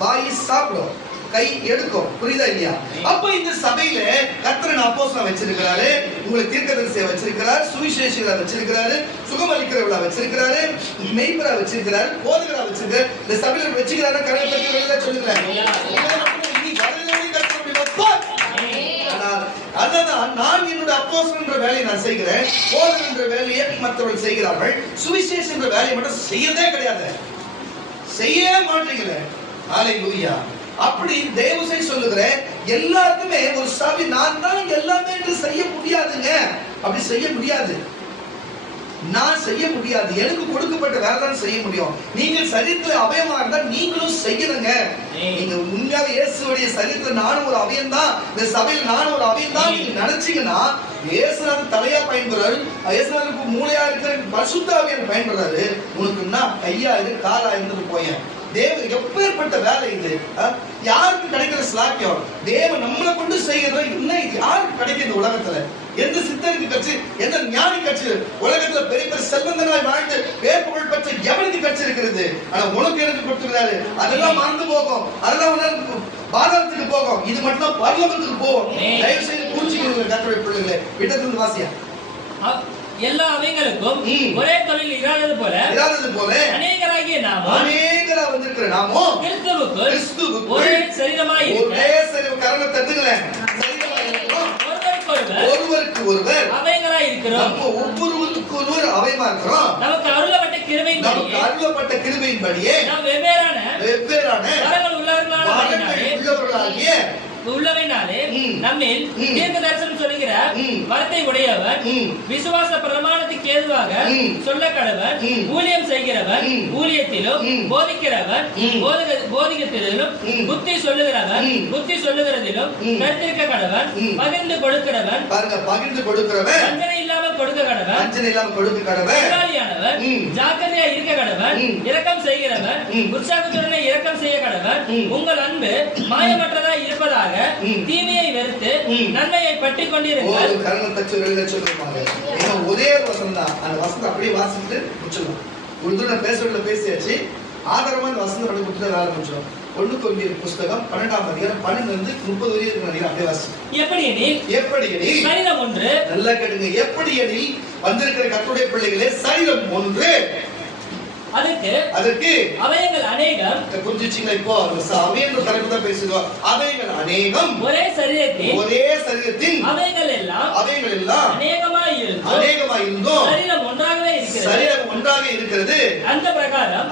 வாய் சாப்பிடும், கை எடுக்கும். புரியுதா இல்லையா? அப்ப இந்த சபையில கர்த்தர் அப்போஸ்தலனை வச்சிருக்கிறாரு, உங்களை தீர்க்கதரிசியை வச்சிருக்கிறாரு, சுவிசேஷகரை வச்சிருக்கிறாரு, சுகமளிக்கிறவளை வச்சிருக்கிறாரு, மெய்ப்பரா வச்சிருக்கிறாரு, போதகரா வச்சிருக்கிறாரு. இந்த சபையில வச்சிருக்கிறாரு. கரையை பற்றி வெளியில சொல்லுகிறேன். அதான் நான் என்னோட அப்போஸ்தலன் என்ற வேலையை நான் செய்கிறேன், போதகர் என்ற வேலையை மற்றவர்கள் செய்கிறார்கள். சுவிசேஷம் என்ற வேலையை மட்டும் செய்யறதே கிடையாது, செய்ய மாட்டீங்களே. அல்லேலூயா. அப்படி தேவசை சொல்லுகிறேன். எல்லாருக்குமே ஒரு சபை நான் தான் எல்லாமே என்று செய்ய முடியாதுங்க. அப்படி செய்ய முடியாது. நான் செய்ய முடியாது. எனக்கு கொடுக்கப்பட்ட வேலை தான் செய்ய முடியும். நீங்கள் சரீரத்தில் அவயமா இருந்தா நீங்களும் செய்யணுங்க. நீங்க உண்மையாக இயேசுவுடைய சரீரத்தில் நானும் ஒரு அவயம் தான், இந்த சபையில் நானும் ஒரு அவயம் தான் நீங்க நினைச்சீங்கன்னா, இயேசுநாதர் தலையா பயன்படுறாரு, இயேசுநாதருக்கு மூளையா இருக்கிற பரிசுத்த ஆவியானவர் பயன்படுறாரு. உனக்குன்னா கையா இரு, காலா இருந்துட்டு போயேன். தேவன் எப்பேற்பட்ட வேலை இது! யாருக்கு கிடைக்கிற ஸ்லாக்கியம்? தேவன் நம்மளை கொண்டு செய்யறது இன்னும் யாருக்கு கிடைக்கிது உலகத்துல? எந்த சித்தருக்கு கட்சி, எந்த ஞானி கட்சி? உலகத்துல பெரிய பெரிய செல்வந்தனாய் வாழ்ந்து பேர்புகழ் பெற்ற எவனுக்கு கட்சி இருக்கிறது? ஆனா உனக்கு எனக்கு கொடுத்துருக்காரு. அதெல்லாம் மறந்து போகும், அதெல்லாம் பாதாளத்துக்கு போகும். இது மட்டும் பரலோகத்துக்கு போகும். தயவு செய்து பூச்சிக்கிறீங்க கர்த்தருடைய பிள்ளைகளே. விட்டது வாசியா. எல்லா அவங்களுக்கும் ஒரே தொழில் இராதது போல அநேகராகிய அநேகரா வந்திருக்கிற நாமோ கிறிஸ்துவுக்கு ஒரே சரீரமாய் ஒரே சரீரம். கரங்களை தட்டுங்களேன். ஒருவருக்கு ஒருவர் அவயங்களாய் இருக்கிறோம். நம்ம ஒவ்வொருவருக்கு ஒருவர் அவயமா இருக்கிறோம். நமக்கு அருளப்பட்ட கிருபையின்படியே நாம் வெவ்வேறான வரங்கள் உள்ளவர்களாகிய உள்ளவைனாலே நம்மில் தீர்க்க தரிசனம் சொல்லுகிற வரத்தை உடையவர், விசுவாச பிரமாணத்துக்கு ஏதுவாக சொல்ல கடவர், ஊழியம் செய்கிறவர், ஊழியத்திலும் போதிக்கிறவர், போதிக்கத்திலும் புத்தி சொல்லுகிறவர், புத்தி சொல்லுகிறதிலும் கருத்திருக்க கடவர், பகிர்ந்து கொடுக்கிறவர், பகிர்ந்து கொடுக்கிறவர், வஞ்சனை இல்லாமல் கொடுக்க கடவர், வஞ்சனை இல்லாமல் கொடுக்க கடவர், முதலாளியானவர், ஜாக்கிரதையா இருக்க கடவர், இரக்கம் செய்கிறவர், உற்சாகத்துடனே இரக்கம் செய்ய கடவர், உங்கள் அன்பு மாயமற்றதா இருப்பதாக தீமையை வெறுத்து நன்மையை பற்றிக் கொண்டிருங்கள். ஒரே வசனம் தான், அந்த வசனத்தை அப்படியே வாசிட்டு முடிச்சிடலாம். உருதுல பேசுறதுல பேசியாச்சு. ஆதாரமான வசனம் பண்ணி கொடுத்து ஆரம்பிச்சிடும். 1 கொரிந்தியர் புஸ்தகம் 12ஆம் அதிகாரம் 12-30 வரைக்கும் நினைக்கிறேன். அப்படியே வாசி. எப்படியெனில் சரீரம் ஒன்று. நல்லா கேளுங்க. எப்படியெனில் வந்திருக்கிற கர்த்தருடைய பிள்ளைகளே, சரீரம் ஒன்று, அதற்கு அவயங்கள் அநேகம். புரிஞ்சுச்சீங்களா? இப்போ அவயன்ற தலைப்பு தான் பேசுகிறோம். அவயங்கள் அநேகம், ஒரே சரீரத்தின் அவயங்கள் எல்லாம் அநேகமாய் இருந்தோம் சரீரம் ஒன்றாக இருக்கிறது. அந்த பிரகாரம்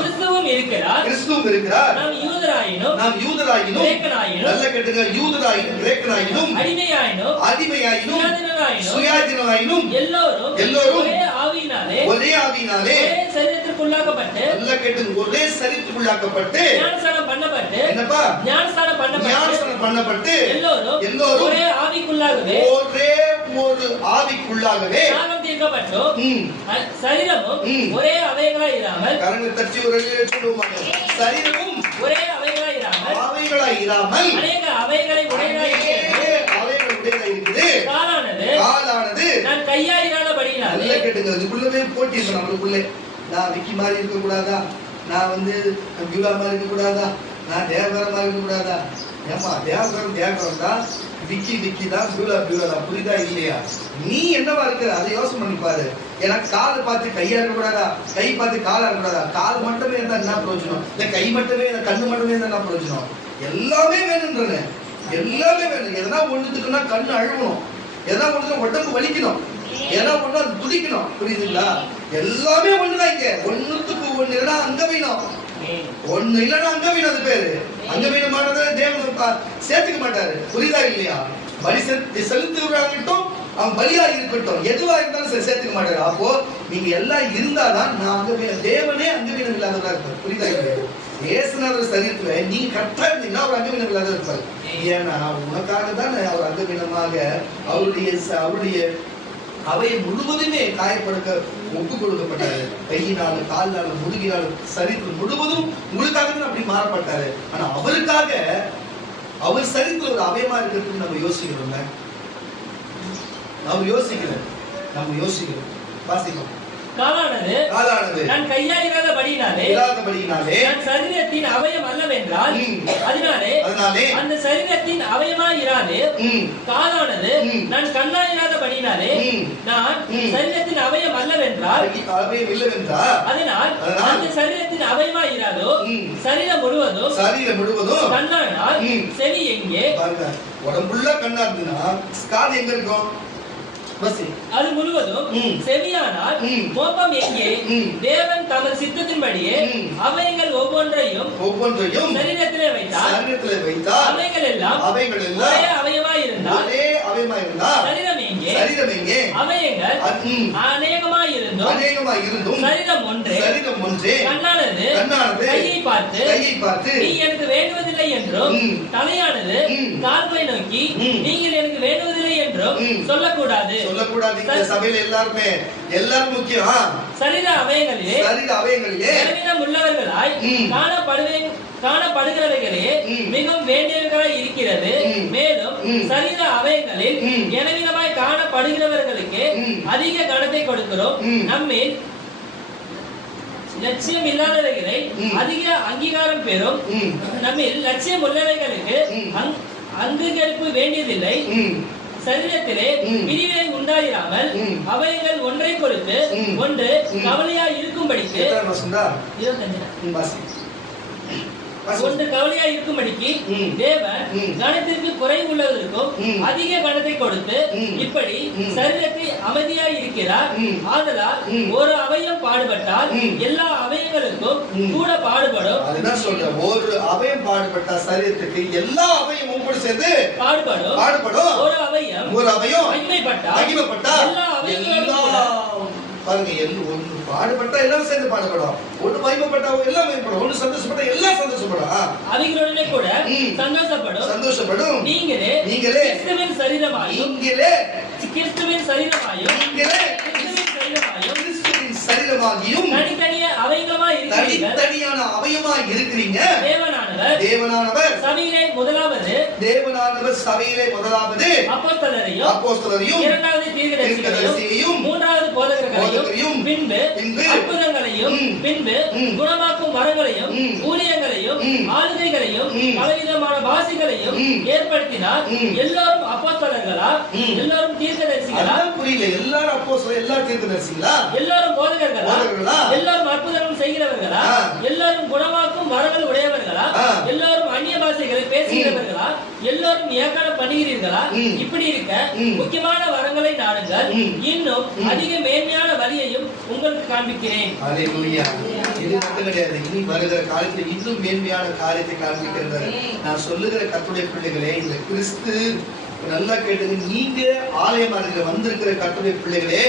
கிறிஸ்துவும் இருக்கிறார். நாம் யூதராயினும் நல்ல கேட்டுங்க, யூதராயினும் கிரேக்கனாயினும் அடிமையாயினும் சுயாதீனமாயினும் எல்லோரும் ஒரே ஆவியினாலே சரீரத்திற்குள்ளாக்கப்பட்டு நல்ல கேட்டுங்க, ஒரே சரீரத்திற்குள்ளாக்கப்பட்டு ஞானஸ்நானம் பண்ணப்பட்டு எல்லோரும் ஒரே ஆவிக்குள்ளாகவே ஒரு ஆவிக்குள்ளாகவே சரீரமும் ஒரே அவயங்களாய் இராமல் கரங்களை தட்டி ஒரு சொல்லுவாங்க. சரீரமும் ஒரே அவயங்களாய் இராமல் அநேக அவயங்களை உடையதாய் இருக்குது. காலானது நான் கையாயிராதபடியினாலே நல்ல கேட்டுங்க, அதுக்குள்ளவே போட்டி இருக்கு நம்மளுக்குள்ளே. நான் விக்கி மாதிரி இருக்க கூடாதா, நான் யூலா மாதிரி இருக்க கூடாதா, நான் தேவகரம் மாதிரி இருக்க கூடாதா? ஏமா தேவகரம் தான், விக்கி தான், பியூலா தான். புரியுதா இல்லையா? நீ என்னவா இருக்கிற அதை யோசனை பண்ணி பாரு. எனக்கு கால் பார்த்து கையா இருக்கக்கூடாதா, கை பார்த்து காலா இருக்கக்கூடாதா? கால் மட்டுமே இருந்தா என்ன பிரயோஜனம்? இல்ல கை மட்டுமே கண்ணு மட்டுமே இருந்தா என்ன பிரயோஜனம்? எல்லாமே வேணும்ன்றன, எல்லாமே வேணும். எதனா ஒண்ணுத்துக்குன்னா கண்ணு அழுவணும், எதனா ஒண்ணு உடம்பு வலிக்கணும், எதனா ஒண்ணு அது துடிக்கணும். புரியுதுங்களா? எல்லாமே ஒண்ணுதான். இங்க ஒண்ணுத்துக்கு ஒண்ணு இல்லைன்னா அங்கவீனம், ஒண்ணு இல்லைன்னா அங்கவீனம். அது பேரு அங்கவீனமானதை தேவன் சேர்த்துக்க மாட்டாரு. புரியுதா இல்லையா? பலி செலுத்துகிறாங்கட்டும், அவன் பலியா இருக்கட்டும், எதுவா இருந்தாலும் சேர்த்துக்க மாட்டாரு. அப்போ நீங்க எல்லாம் இருந்தாதான் நான் தேவனே அங்கவீனம் இல்லாததா இருப்பார். புரியுதா இல்லையா? ஏசுநாதர் சரீரத்துல நீங்க கரெக்டா இருந்தீங்கன்னா அவர் அங்கவீனம் இல்லாத இருப்பாரு. ஏன்னா உனக்காக தான் அவர் அங்கவீனமாக அவருடைய அவையை முழுவதுமே காயப்படுத்த ஒப்பு கொடுக்கப்பட்டாரு. கையினால காலினால முதுகினால சரீரம் முழுவதும் உங்களுக்காக தான் அப்படி மாறப்பட்டாரு. ஆனா அவருக்காக அவர் சரீரத்துல ஒரு அவயமா இருக்கிறதுக்கு நம்ம யோசிக்கிறோம். நம்ம யோசிக்கிறோம். வாசிக்கிறோம். காலானது நான் கையாயிராதபடியினாலே நான் சரீரத்தின் அவயம் அல்லவென்றால் அதனாலே அந்த சரீரத்தின் அவயமாய் இராது. காலானது நான் கண்ணாயிராதபடியினாலே நான் சரீரத்தின் அவயம் அல்லவென்றால் அதனால் அந்த சரீரத்தின் அவயமாய் இராதோ. சரீரம் முழுவதும் கண்ணானால் செவி எங்கே? உடம்புள்ள கண்ணா இருக்குன்னா காது எங்க இருக்கும்? அது முழுவதும் செவியானால் மோப்பம் எங்கே? தேவன் தமது சித்தத்தின்படியே அவைகள் ஒவ்வொன்றையும் சரீரத்திலே வைத்தார். அவைகள் எல்லாம் ஒரே அவயமாய் இருந்தால் சரீரம் எங்கே? அவைகள் அநேகமாய் இருந்தும் சரீரம் ஒன்றே. கண்ணானது கையை பார்த்து நீ எனக்கு வேண்டுவதில்லை என்றும், தலையானது கால்களை நோக்கி நீங்கள் எனக்கு வேண்டுவதில்லை என்றும் சொல்லக்கூடாது. சபையில எல்லாரும் முக்கியம். சரீர அவயங்களிலே பலவீனம் உள்ளவர்களாய் காணப்படுகிறவைகளே மிகவும் வேண்டியவர்களாய் இருக்கிறது. மேலும் சரீர அவயங்களில் எனவிதமாய் காணப்படுகிறவர்களுக்கு அதிக கனத்தை கொடுக்கிறோம். நம்மில் லட்சியம் இல்லாதவைகளை அதிக அங்கீகாரம் பெறும். நம்மில் லட்சியம் உள்ளவைகளுக்கு அங்கீகரிப்பு வேண்டியதில்லை. சரீரத்திலே பிரிவினை உண்டாயிராமல் அவைகள் ஒன்றை கொடுத்து ஒன்று கவலையா இருக்கும்படிக்கு ஒன்று கவலையா இருக்கும்படிக்கு தேவன் கனத்திற்கு குறை உள்ளதற்கும் அதிக கனத்தை கொடுத்து இப்படி சரீரத்தை அமைதியாய் இருக்கிறார். ஆதலால் ஒரு அவயம் பாடுபட்டால் எல்லா அவயங்களுக்கும் கூட பாடுபடும். அதுதான் சொல்றேன், ஒரு அவயம் பாடுபட்டா சரீரத்துக்கு எல்லா அவயமும் கூட சேர்ந்து பாடுபடும். ஒரு அவயம் மகிமைப்பட்டா எல்லா அவயங்களும் பாருங்க. ஒன்று பாடுபட்டா எல்லாம் சேர்ந்து பாடுபடும், ஒன்று மகிமைப்பட்டா எல்லாம் மகிமைப்படும், ஒன்று சந்தோஷப்பட்டா எல்லாம் சந்தோஷப்படும். அவைகளுடனே கூட சந்தோஷப்படும். நீங்களே கிறிஸ்துவின் சரீரமாயும் தனித்தனியே அவயங்கமாய் தனித்தனியான அவயமா இருக்கிறீங்க. தேவனானவர் சபையிலே முதலாவது அப்போஸ்தலரையும் இரண்டாவது தீர்க்கதரிசியையும் மூன்றாவது போதகர்களையும் பின்பு அற்புதங்களையும் பின்பு குணமாக்கும் வரங்களையும் ஊழியங்களையும் ஆளுகைகளையும் பலவிதமான பாஷைகளையும் ஏற்படுத்தினார். எல்லாரும் அப்போஸ்தலர்களா? எல்லாரும் தீர்க்கதரிசிகளா? புரியல. எல்லாரும் அப்போஸ்தலர், எல்லாரும் தீர்க்கதரிசிகளா? எல்லாரும் போதகர்களா? எல்லாரும் அற்புதங்கள் செய்கிறவர்களா? எல்லாரும் குணமாக்கும் வரங்கள் உடையவர்களா? எல்லாரும் அந்நிய பாஷைகளை பேசுகிறவர்களா? எல்லாரும் ஏகாலம் பண்ணுகிறீர்களா? இப்படி இருக்க முக்கியமான வரங்களை நாடுங்கள், இன்னும் அதிக மேன்மையான வழியையும் உங்களுக்கு காண்பிக்கிறேன். அல்லேலூயா. இது மட்டும் கிடையாது, இனி வருகிற காலத்தில் இன்னும் மேன்மையான காரியத்தை காண்பிக்கிறார். நான் சொல்லுகிற கர்த்தருடைய பிள்ளைகளே, இந்த கிறிஸ்து நல்லா கேட்டுங்க. நீங்க ஆலயமா இருக்கிற வந்திருக்கிற கர்த்தருடைய பிள்ளைகளே,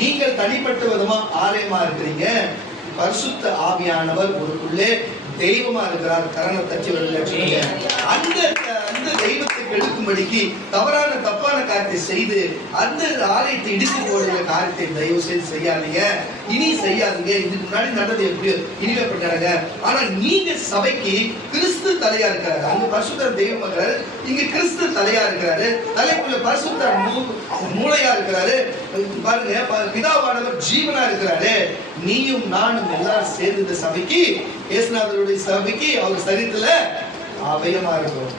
நீங்கள் தனிப்பட்ட விதமா ஆலயமா இருக்கிறீங்க. பரிசுத்த ஆவியானவர் ஒருக்குள்ளே தெய்வமா இருக்கிறார். கரண தச்சு அந்த தெய்வத்தை கெடுக்கும்படிக்கு தப்பான காரியத்தை செய்து அந்த ஆலயத்தை இடித்து போடுகிற காரியத்தை தயவு செய்து செய்யாதீங்க. இனி செய்யாதீங்க. இதுக்கு முன்னாடி நடந்தது எப்படியோ இனிமே பண்ணாங்க. ஆனா நீங்க சபைக்கு கிறிஸ்து தலையா இருக்கிறாரு. அங்க பரிசுத்தர் தெய்வம் இருக்கிறாரு, இங்க கிறிஸ்து தலையா இருக்கிறாரு. தலைக்குள்ள பரிசுத்தர் மூளையா இருக்கிறாரு. பாருங்க, பிதாவானவர் ஜீவனா இருக்கிறாரு. நீயும் நானும் எல்லாரும் சேர்ந்து இந்த சபைக்கு, இயேசுநாதருடைய சபைக்கு அவர் சரீரத்துல அவயமா இருக்கும்.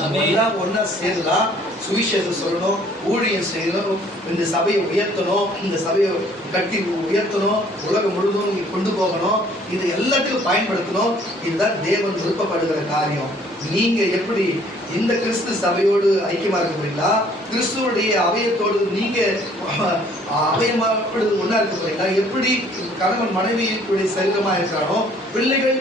நம்ம எல்லாம் ஒன்னா சேர்ந்துதான் சுவிசேஷம் சொல்லணும், ஊழியம் செய்யணும், இந்த சபையை உயர்த்தணும், இந்த சபையை கட்டி உயர்த்தணும், உலகம் முழுவதும் கொண்டு போகணும், இது எல்லாத்துக்கும் பயன்படுத்தணும். இதுதான் தேவன் விருப்பப்படுகிற காரியம். நீங்க எப்படி இந்த கிறிஸ்து சபையோடு ஐக்கியமா இருக்க போறீங்களா? கிறிஸ்துவோடைய அவயத்தோடு நீங்க அவயமா ஒன்னா இருக்க போறீங்களா? எப்படி கணவன் மனைவியுடைய சரீரமா இருக்கிறானோ, பிள்ளைகள்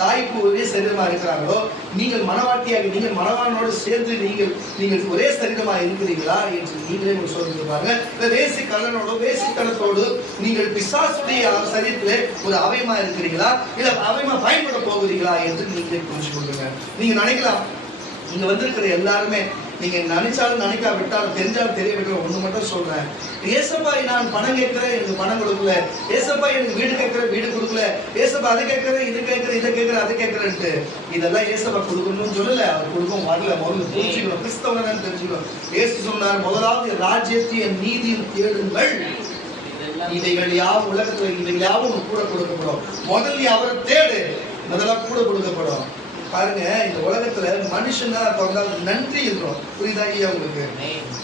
தாய்க்கு ஒரே சரீரமா இருக்கிறாங்களோ, நீங்கள் மனவாட்டியாக நீங்கள் மனவானோடு சேர்ந்து நீங்கள் ஒரே சரீரமா இருக்கிறீங்களா என்று நீங்களே சொல்லிட்டு பாருங்க. இந்த வேசி கலனோட வேசி கலத்தோடு நீங்கள் பிசாசுடைய சரீரத்திலே ஒரு அவயமா இருக்கிறீங்களா, இல்ல அவயமா பயன்பட போகிறீங்களா என்று நீங்களே புரிஞ்சு கொள்ளுங்க. நீங்க நினைக்கலாம், இங்க வந்திருக்கிற எல்லாருமே நீங்க நினைச்சாலும் நினைக்கா விட்டாலும் தெரிஞ்சாலும் தெரிய வைக்கிற ஒண்ணு மட்டும் சொல்றேன். ஏசப்பா நான் பணம் கேட்கிறேன், எனக்கு பணம் கொடுக்கல. ஏசப்பா எனக்கு வீடு கேட்கிறேன், வீடு கொடுக்கல. ஏசப்பா அதை கேட்கிறேன், இது கேட்கிறேன், இதை கேட்கிறேன், அதை கேட்கிறேன்ட்டு இதெல்லாம் ஏசப்பா கொடுக்கணும்னு சொல்லல. அவர் கொடுக்கும் வரல. முதல்ல புரிஞ்சுக்கணும், கிறிஸ்தவன் தெரிஞ்சுக்கணும். ஏசு சொன்னார், முதலாவது ராஜ்யத்தையும் நீதியும் தேடுங்கள், இவைகள் யாவும் உலகத்துல இவைகள் யாவும் கூட கொடுக்கப்படும். முதல் நீ அவரை தேடு, முதல்ல கூட கொடுக்கப்படும். பாருங்க, இந்த உலகத்துல மனுஷனா பிறந்தாலும் நன்றி இருக்கும். புரியுதா ஐயா உங்களுக்கு?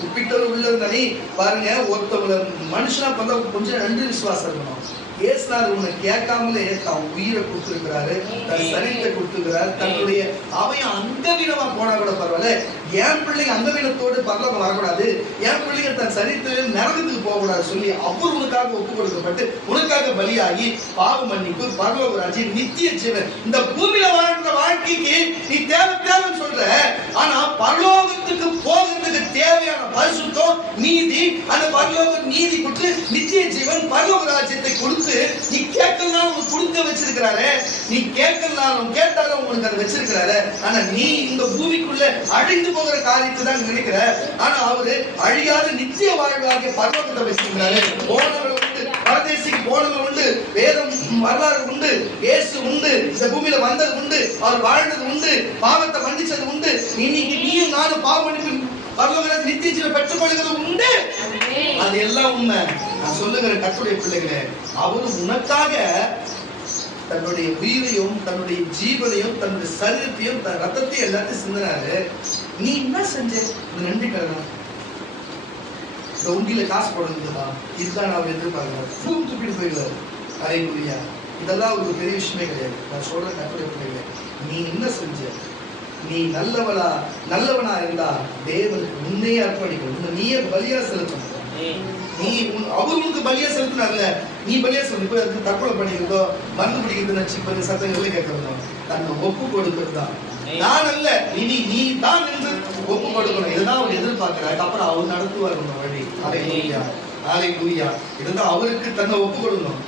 உப்பிட்டவர் உள்ள இருந்தானே பாருங்க, ஒருத்தவங்களை மனுஷனா பிறந்தா கொஞ்சம் நன்றி விசுவாசம் இருக்கணும். ஏசுனார் உன்னை கேட்காமலே தான் உயிரை கொடுத்துருக்கிறாரு, தன் சரீரத்தை கொடுத்துருக்கிறாரு. தன்னுடைய அவன் அங்கவீனமா போனா கூட பரவாயில்ல, என் பிள்ளைங்க அங்கவீனத்தோடு பரலோகம் வரக்கூடாது, என் பிள்ளைங்க தன் சரீரத்தில் நரகத்துக்கு போகக்கூடாது சொல்லி அவர் உனக்காக ஒப்பு கொடுக்கப்பட்டு உனக்காக பலியாகி பாவ மன்னிப்பு, பரலோக ராஜ்யம், நித்திய ஜீவன். இந்த பூமியில வாழ்ற வாழ்க்கைக்கு நீ தேவைன்னு சொல்ற, ஆனா பரலோகத்துக்கு போகிறதுக்கு தேவையான பரிசுத்தம், நீதி, அந்த பரலோக நீதி கொடுத்து நித்திய ஜீவன், பரலோக ராஜ்யத்தை கொடுத்து நீ கேட்கலாம் உனக்கு கொடுத்து வச்சிருக்கிறாரு. நீ கேட்கலாம் கேட்டாலும் உங்களுக்கு அதை வச்சிருக்கிறாரு. ஆனா நீ இந்த பூமிக்குள்ள அழிந்து போகிற காரியத்தை தான் நினைக்கிற. ஆனா அவரு அழியாத நித்திய வாழ்வாகிய பரலோகத்தை வச்சிருக்கிறாரு. போனவர்கள் உண்டு, பரதேசிக்கு போனவர்கள் உண்டு, வேதம் வரலாறு உண்டு, இயேசு உண்டு, இந்த பூமியில வந்தது உண்டு, அவர் வாழ்ந்தது உண்டு, பாவத்தை மன்னிச்சது உண்டு. இன்னைக்கு நீயும் நானும் பாவ மன்னிப்பு பரலோக நித்திய ஜீவனை பெற்றுக் கொள்கிறது உண்டு. அது எல்லாம் உண்மை. நான் சொல்லுகிற கர்த்தருடைய பிள்ளைகளே, அவரு உனக்காக தன்னுடைய உயிரையும் தன்னுடைய ஜீவனையும் தன்னுடைய சரீரத்தையும் தன் ரத்தத்தையும் எல்லாத்தையும் சிந்தினாரு. நீ என்ன செஞ்ச? நன்றி கடனா இந்த உண்டியில காசு போடுறதுதான். இதுதான் அவர் எதிர்பார்க்கிறார். பூம் துப்பிட்டு போயிடுவாரு. அல்லேலூயா. இதெல்லாம் ஒரு பெரிய விஷயமே கிடையாது. நான் சொல்ற கர்த்தருடைய பிள்ளைகளே, நீ என்ன செஞ்ச? நீ நல்லவனா இருந்தா தேவனுக்கு உன்னையே அர்ப்பணிக்கணும். நீயே பலியா செலுத்தணும். நீ அவர் உனக்கு பலியா செலுத்தினார்ல, நீ பலியா செலுத்த. இப்ப அதுக்கு தற்கொலை பண்ணிக்கிறதோ மருந்து பிடிக்கிறது சத்தங்களை கேட்கறதோ தன்னை ஒப்பு கொடுக்கிறது தான். நான் அல்ல, இனி நீ தான் என்று ஒப்பு கொடுக்கணும். இதுதான் அவர் எதிர்பார்க்கிறார். அப்புறம் அவர் நடத்துவார் உங்க வழி. அல்லேலூயா, அல்லேலூயா. இதுதான் அவருக்கு தன்னை ஒப்பு கொடுக்கணும்.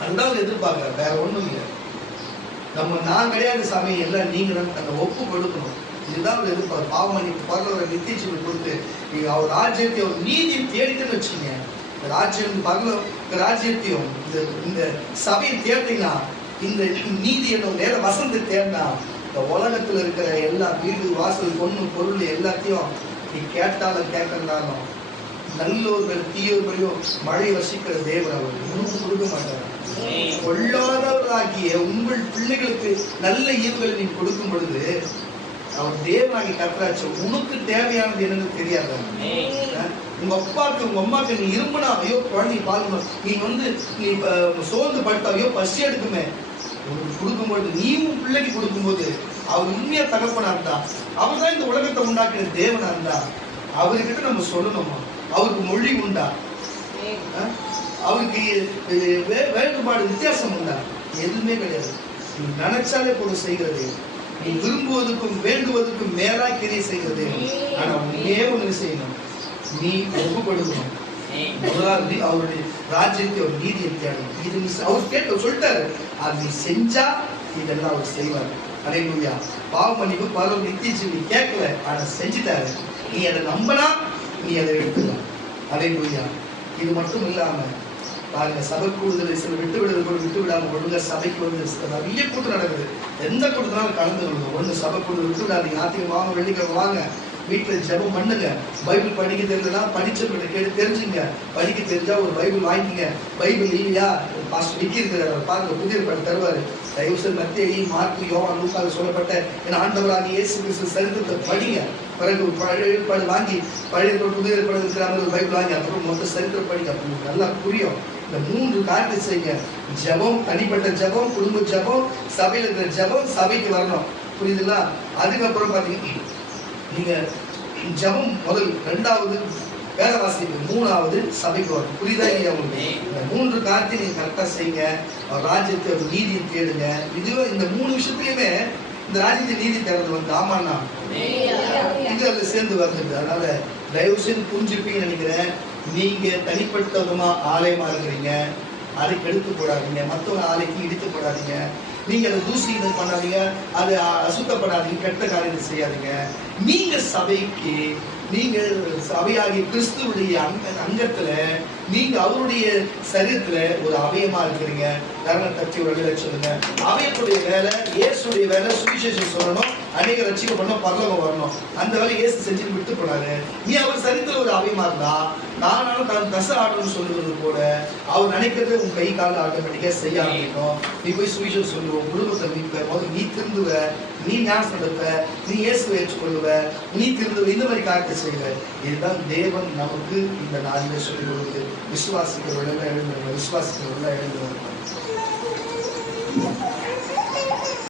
அதுதான் அவர் எதிர்பார்க்கிறார், வேற ஒண்ணும் இல்லை. நான் கிடையாது சாமி, எல்லாம் நீங்க தான் தன்னை ஒப்பு கொடுக்கணும். இதுதான் அவர் எதிர்பார்ப்பு. பாவ மன்னிப்பு, பரலோக நித்திய ஜீவன் கொடுத்து நீங்க அவர் ராஜ்யத்தையும் அவர் நீதியும் தேடிட்டுன்னு வச்சுக்கீங்க. இந்த ராஜ்யம் பரலோக ராஜ்யத்தையும் இந்த சபையை தேடிங்கன்னா இந்த நீதி என்னும் வேத வசந்த தேர்ந்தா இந்த உலகத்துல இருக்கிற எல்லா வீடு வாசல் பொண்ணு பொருள் எல்லாத்தையும் நீ கேட்டாலும் கேட்கறதாலும் நல்லோர்கள் தீயோர்களையும் மழை வசிக்கிற தேவன் அவர் ஒன்றும் கொடுக்க மாட்டார். கொள்ளாதவராகிய உங்கள் பிள்ளைகளுக்கு நல்ல ஈவுகளை நீ கொடுக்கும் பொழுது அவர் தேவனாகி கர்த்தராச்சு. உனக்கு தேவையானது என்னன்னு தெரியாத உங்க அப்பாவுக்கு உங்க அம்மாவுக்கு நீ இரும்புனா ஐயோ குழந்தை பாக்கணும், நீ நீ சோர்ந்து படுத்த ஐயோ பசி எடுக்குமே, உனக்கு கொடுக்கும்போது நீ உன் பிள்ளைக்கு கொடுக்கும்போது அவர் உண்மையா தகப்பனா இருந்தா, அவர் தான் இந்த உலகத்தை உண்டாக்கின தேவனா இருந்தா அவர்கிட்ட நம்ம சொல்லணுமா? அவருக்கு மொழி உண்டா? அவருக்கு வேறுபாடு வித்தியாசம் உண்டா? எதுவுமே கிடையாது. நீ நினைச்சாலே போது செய்கிறது, நீ விரும்புவதற்கும் வேண்டுவதற்கும் மேலா கிரியை செய்கிறது. ஆனா ஒன்னே ஒண்ணு செய்யணும், நீ ஒப்புக்கொடுக்கணும். முதலாவது அவருடைய ராஜ்யத்தை ஒரு நீதியை தேடணும். இது நீ அவர் கேட்டு சொல்லிட்டாரு, அது நீ செஞ்சா இதெல்லாம் அவர் செய்வார். அல்லேலூயா. பாவ மன்னிப்பு பரவ நித்திய ஜீவன் கேட்கல, ஆனா செஞ்சுட்டாரு. நீ அதை நம்பினா நீ அதை எடுத்துக்கலாம். அல்லேலூயா. இது மட்டும் இல்லாம பாருங்க, சபை கூடுதலை சில விட்டு விடாம ஒழுங்கா சபைக்கு நிறைய கூட்டம் நடக்குது. எந்த கூட்டத்தினாலும் கலந்து கொள்ளுங்க. ஒண்ணு சபை கூடுதல் விட்டு விடாதீங்க. ஞாயிற்றுக்கிழமை வாங்க, வெள்ளிக்கிழமை வாங்க, வீட்டுல ஜெபம் பண்ணுங்க. பைபிள் படிக்க தெரியலன்னா படிச்சவங்க கேட்டு தெரிஞ்சுங்க. படிக்க தெரிஞ்சா ஒரு பைபிள் வாங்கிங்க. பைபிள் இல்லையா பாஸ்டர் விக்கி இருக்கிறார், பாருங்க புதிய படம் தருவாரு. தயவுசெய்து மத்தேயு, மார்க்கு, யோவான், லூக்காவில் சொல்லப்பட்ட என் ஆண்டவராகிய இயேசு கிறிஸ்து சரித்திரத்தை படிங்க. பிறகு பழைய ஏற்பாடு வாங்கி பழைய புதிய ஏற்பாடு இருக்கிற மாதிரி ஒரு பைபிள் வாங்கி அப்புறம் மொத்த சரித்திரம் படிங்க. அப்போ நல்லா புரியும். இந்த 3 காரியத்தை செய்யுங்க. ஜெபம், தனிப்பட்ட ஜெபம், குடும்ப ஜெபம், சபையில் இருக்கிற ஜெபம், சபைக்கு வரணும். புரியுதுங்களா? அதுக்கப்புறம் பார்த்தீங்கன்னா நீங்க ஜெபம் முதல், 2வது வேத வாசிப்பு, 3வது சபைக்கு வரணும். புரியுதா இல்லையா உங்களுக்கு? இந்த 3 காரியத்தை நீங்க கரெக்டா செய்யுங்க. ராஜ்யத்தை நீதியை தேடுங்க. இதுவே இந்த 3 விஷயத்துலயுமே இந்த ராஜ்யத்தை நீதி தேடுறது ஆமாண்ணா இது அதுல சேர்ந்து வருது. அதனால தயவு செய்து புரிஞ்சுப்பீங்கன்னு நினைக்கிறேன். நீங்க தனிப்பட்ட விதமா ஆலயமா இருக்கிறீங்க, அதை கெடுத்து போடாதீங்க. மற்றவங்க ஆலைக்கு இடித்து போடாதீங்க. நீங்க அதை தூசி பண்ணாதீங்க, அதை அசுத்தப்படாதீங்க, கெட்ட காரியத்தை செய்யாதீங்க. நீங்க சபைக்கு, நீங்க சபையாகிய கிறிஸ்துவுடைய அங்கத்துல, நீங்க அவருடைய சரீரத்துல ஒரு அவயமா இருக்கிறீங்க. கரணம் தட்டி ஒரு வேலை சொல்லுங்க. அவயத்துடைய வேலை, இயேசுடைய வேலை சுவிசேஷம் சொல்லணும், அநேக ரட்சிக்கப்படணும், பரலோகம் வரணும். அந்த வேலை இயேசு செஞ்சு விட்டு போனாரு. நீ அவர் சரீரத்துல ஒரு அவயமா இருந்தா, நானும் தச ஆட்டம்னு சொல்லுவது போல அவர் நினைக்கிறது உன் கை கால ஆட்டோமேட்டிக்கா செய்ய ஆரம்பிக்கும். நீ போய் சுவிசேஷம் சொல்லுவோம், குடும்பத்தை மீட்ப, முதல்ல நீ திருந்துவ, நீ ஞானம் நடப்ப, நீ இயேசுவை ஏற்றுக்கொள்ளுவ, நீ திருந்துவ, இந்த மாதிரி காரியத்தை செய்வ. இதுதான் தேவன் நமக்கு இந்த நாளிலே சொல்லிக் கொடுக்குது. விசுவாசிக்கிறவர்கள் எழுந்துருங்க, விசுவாசிக்கிறவர்கள் எழுந்துருங்க.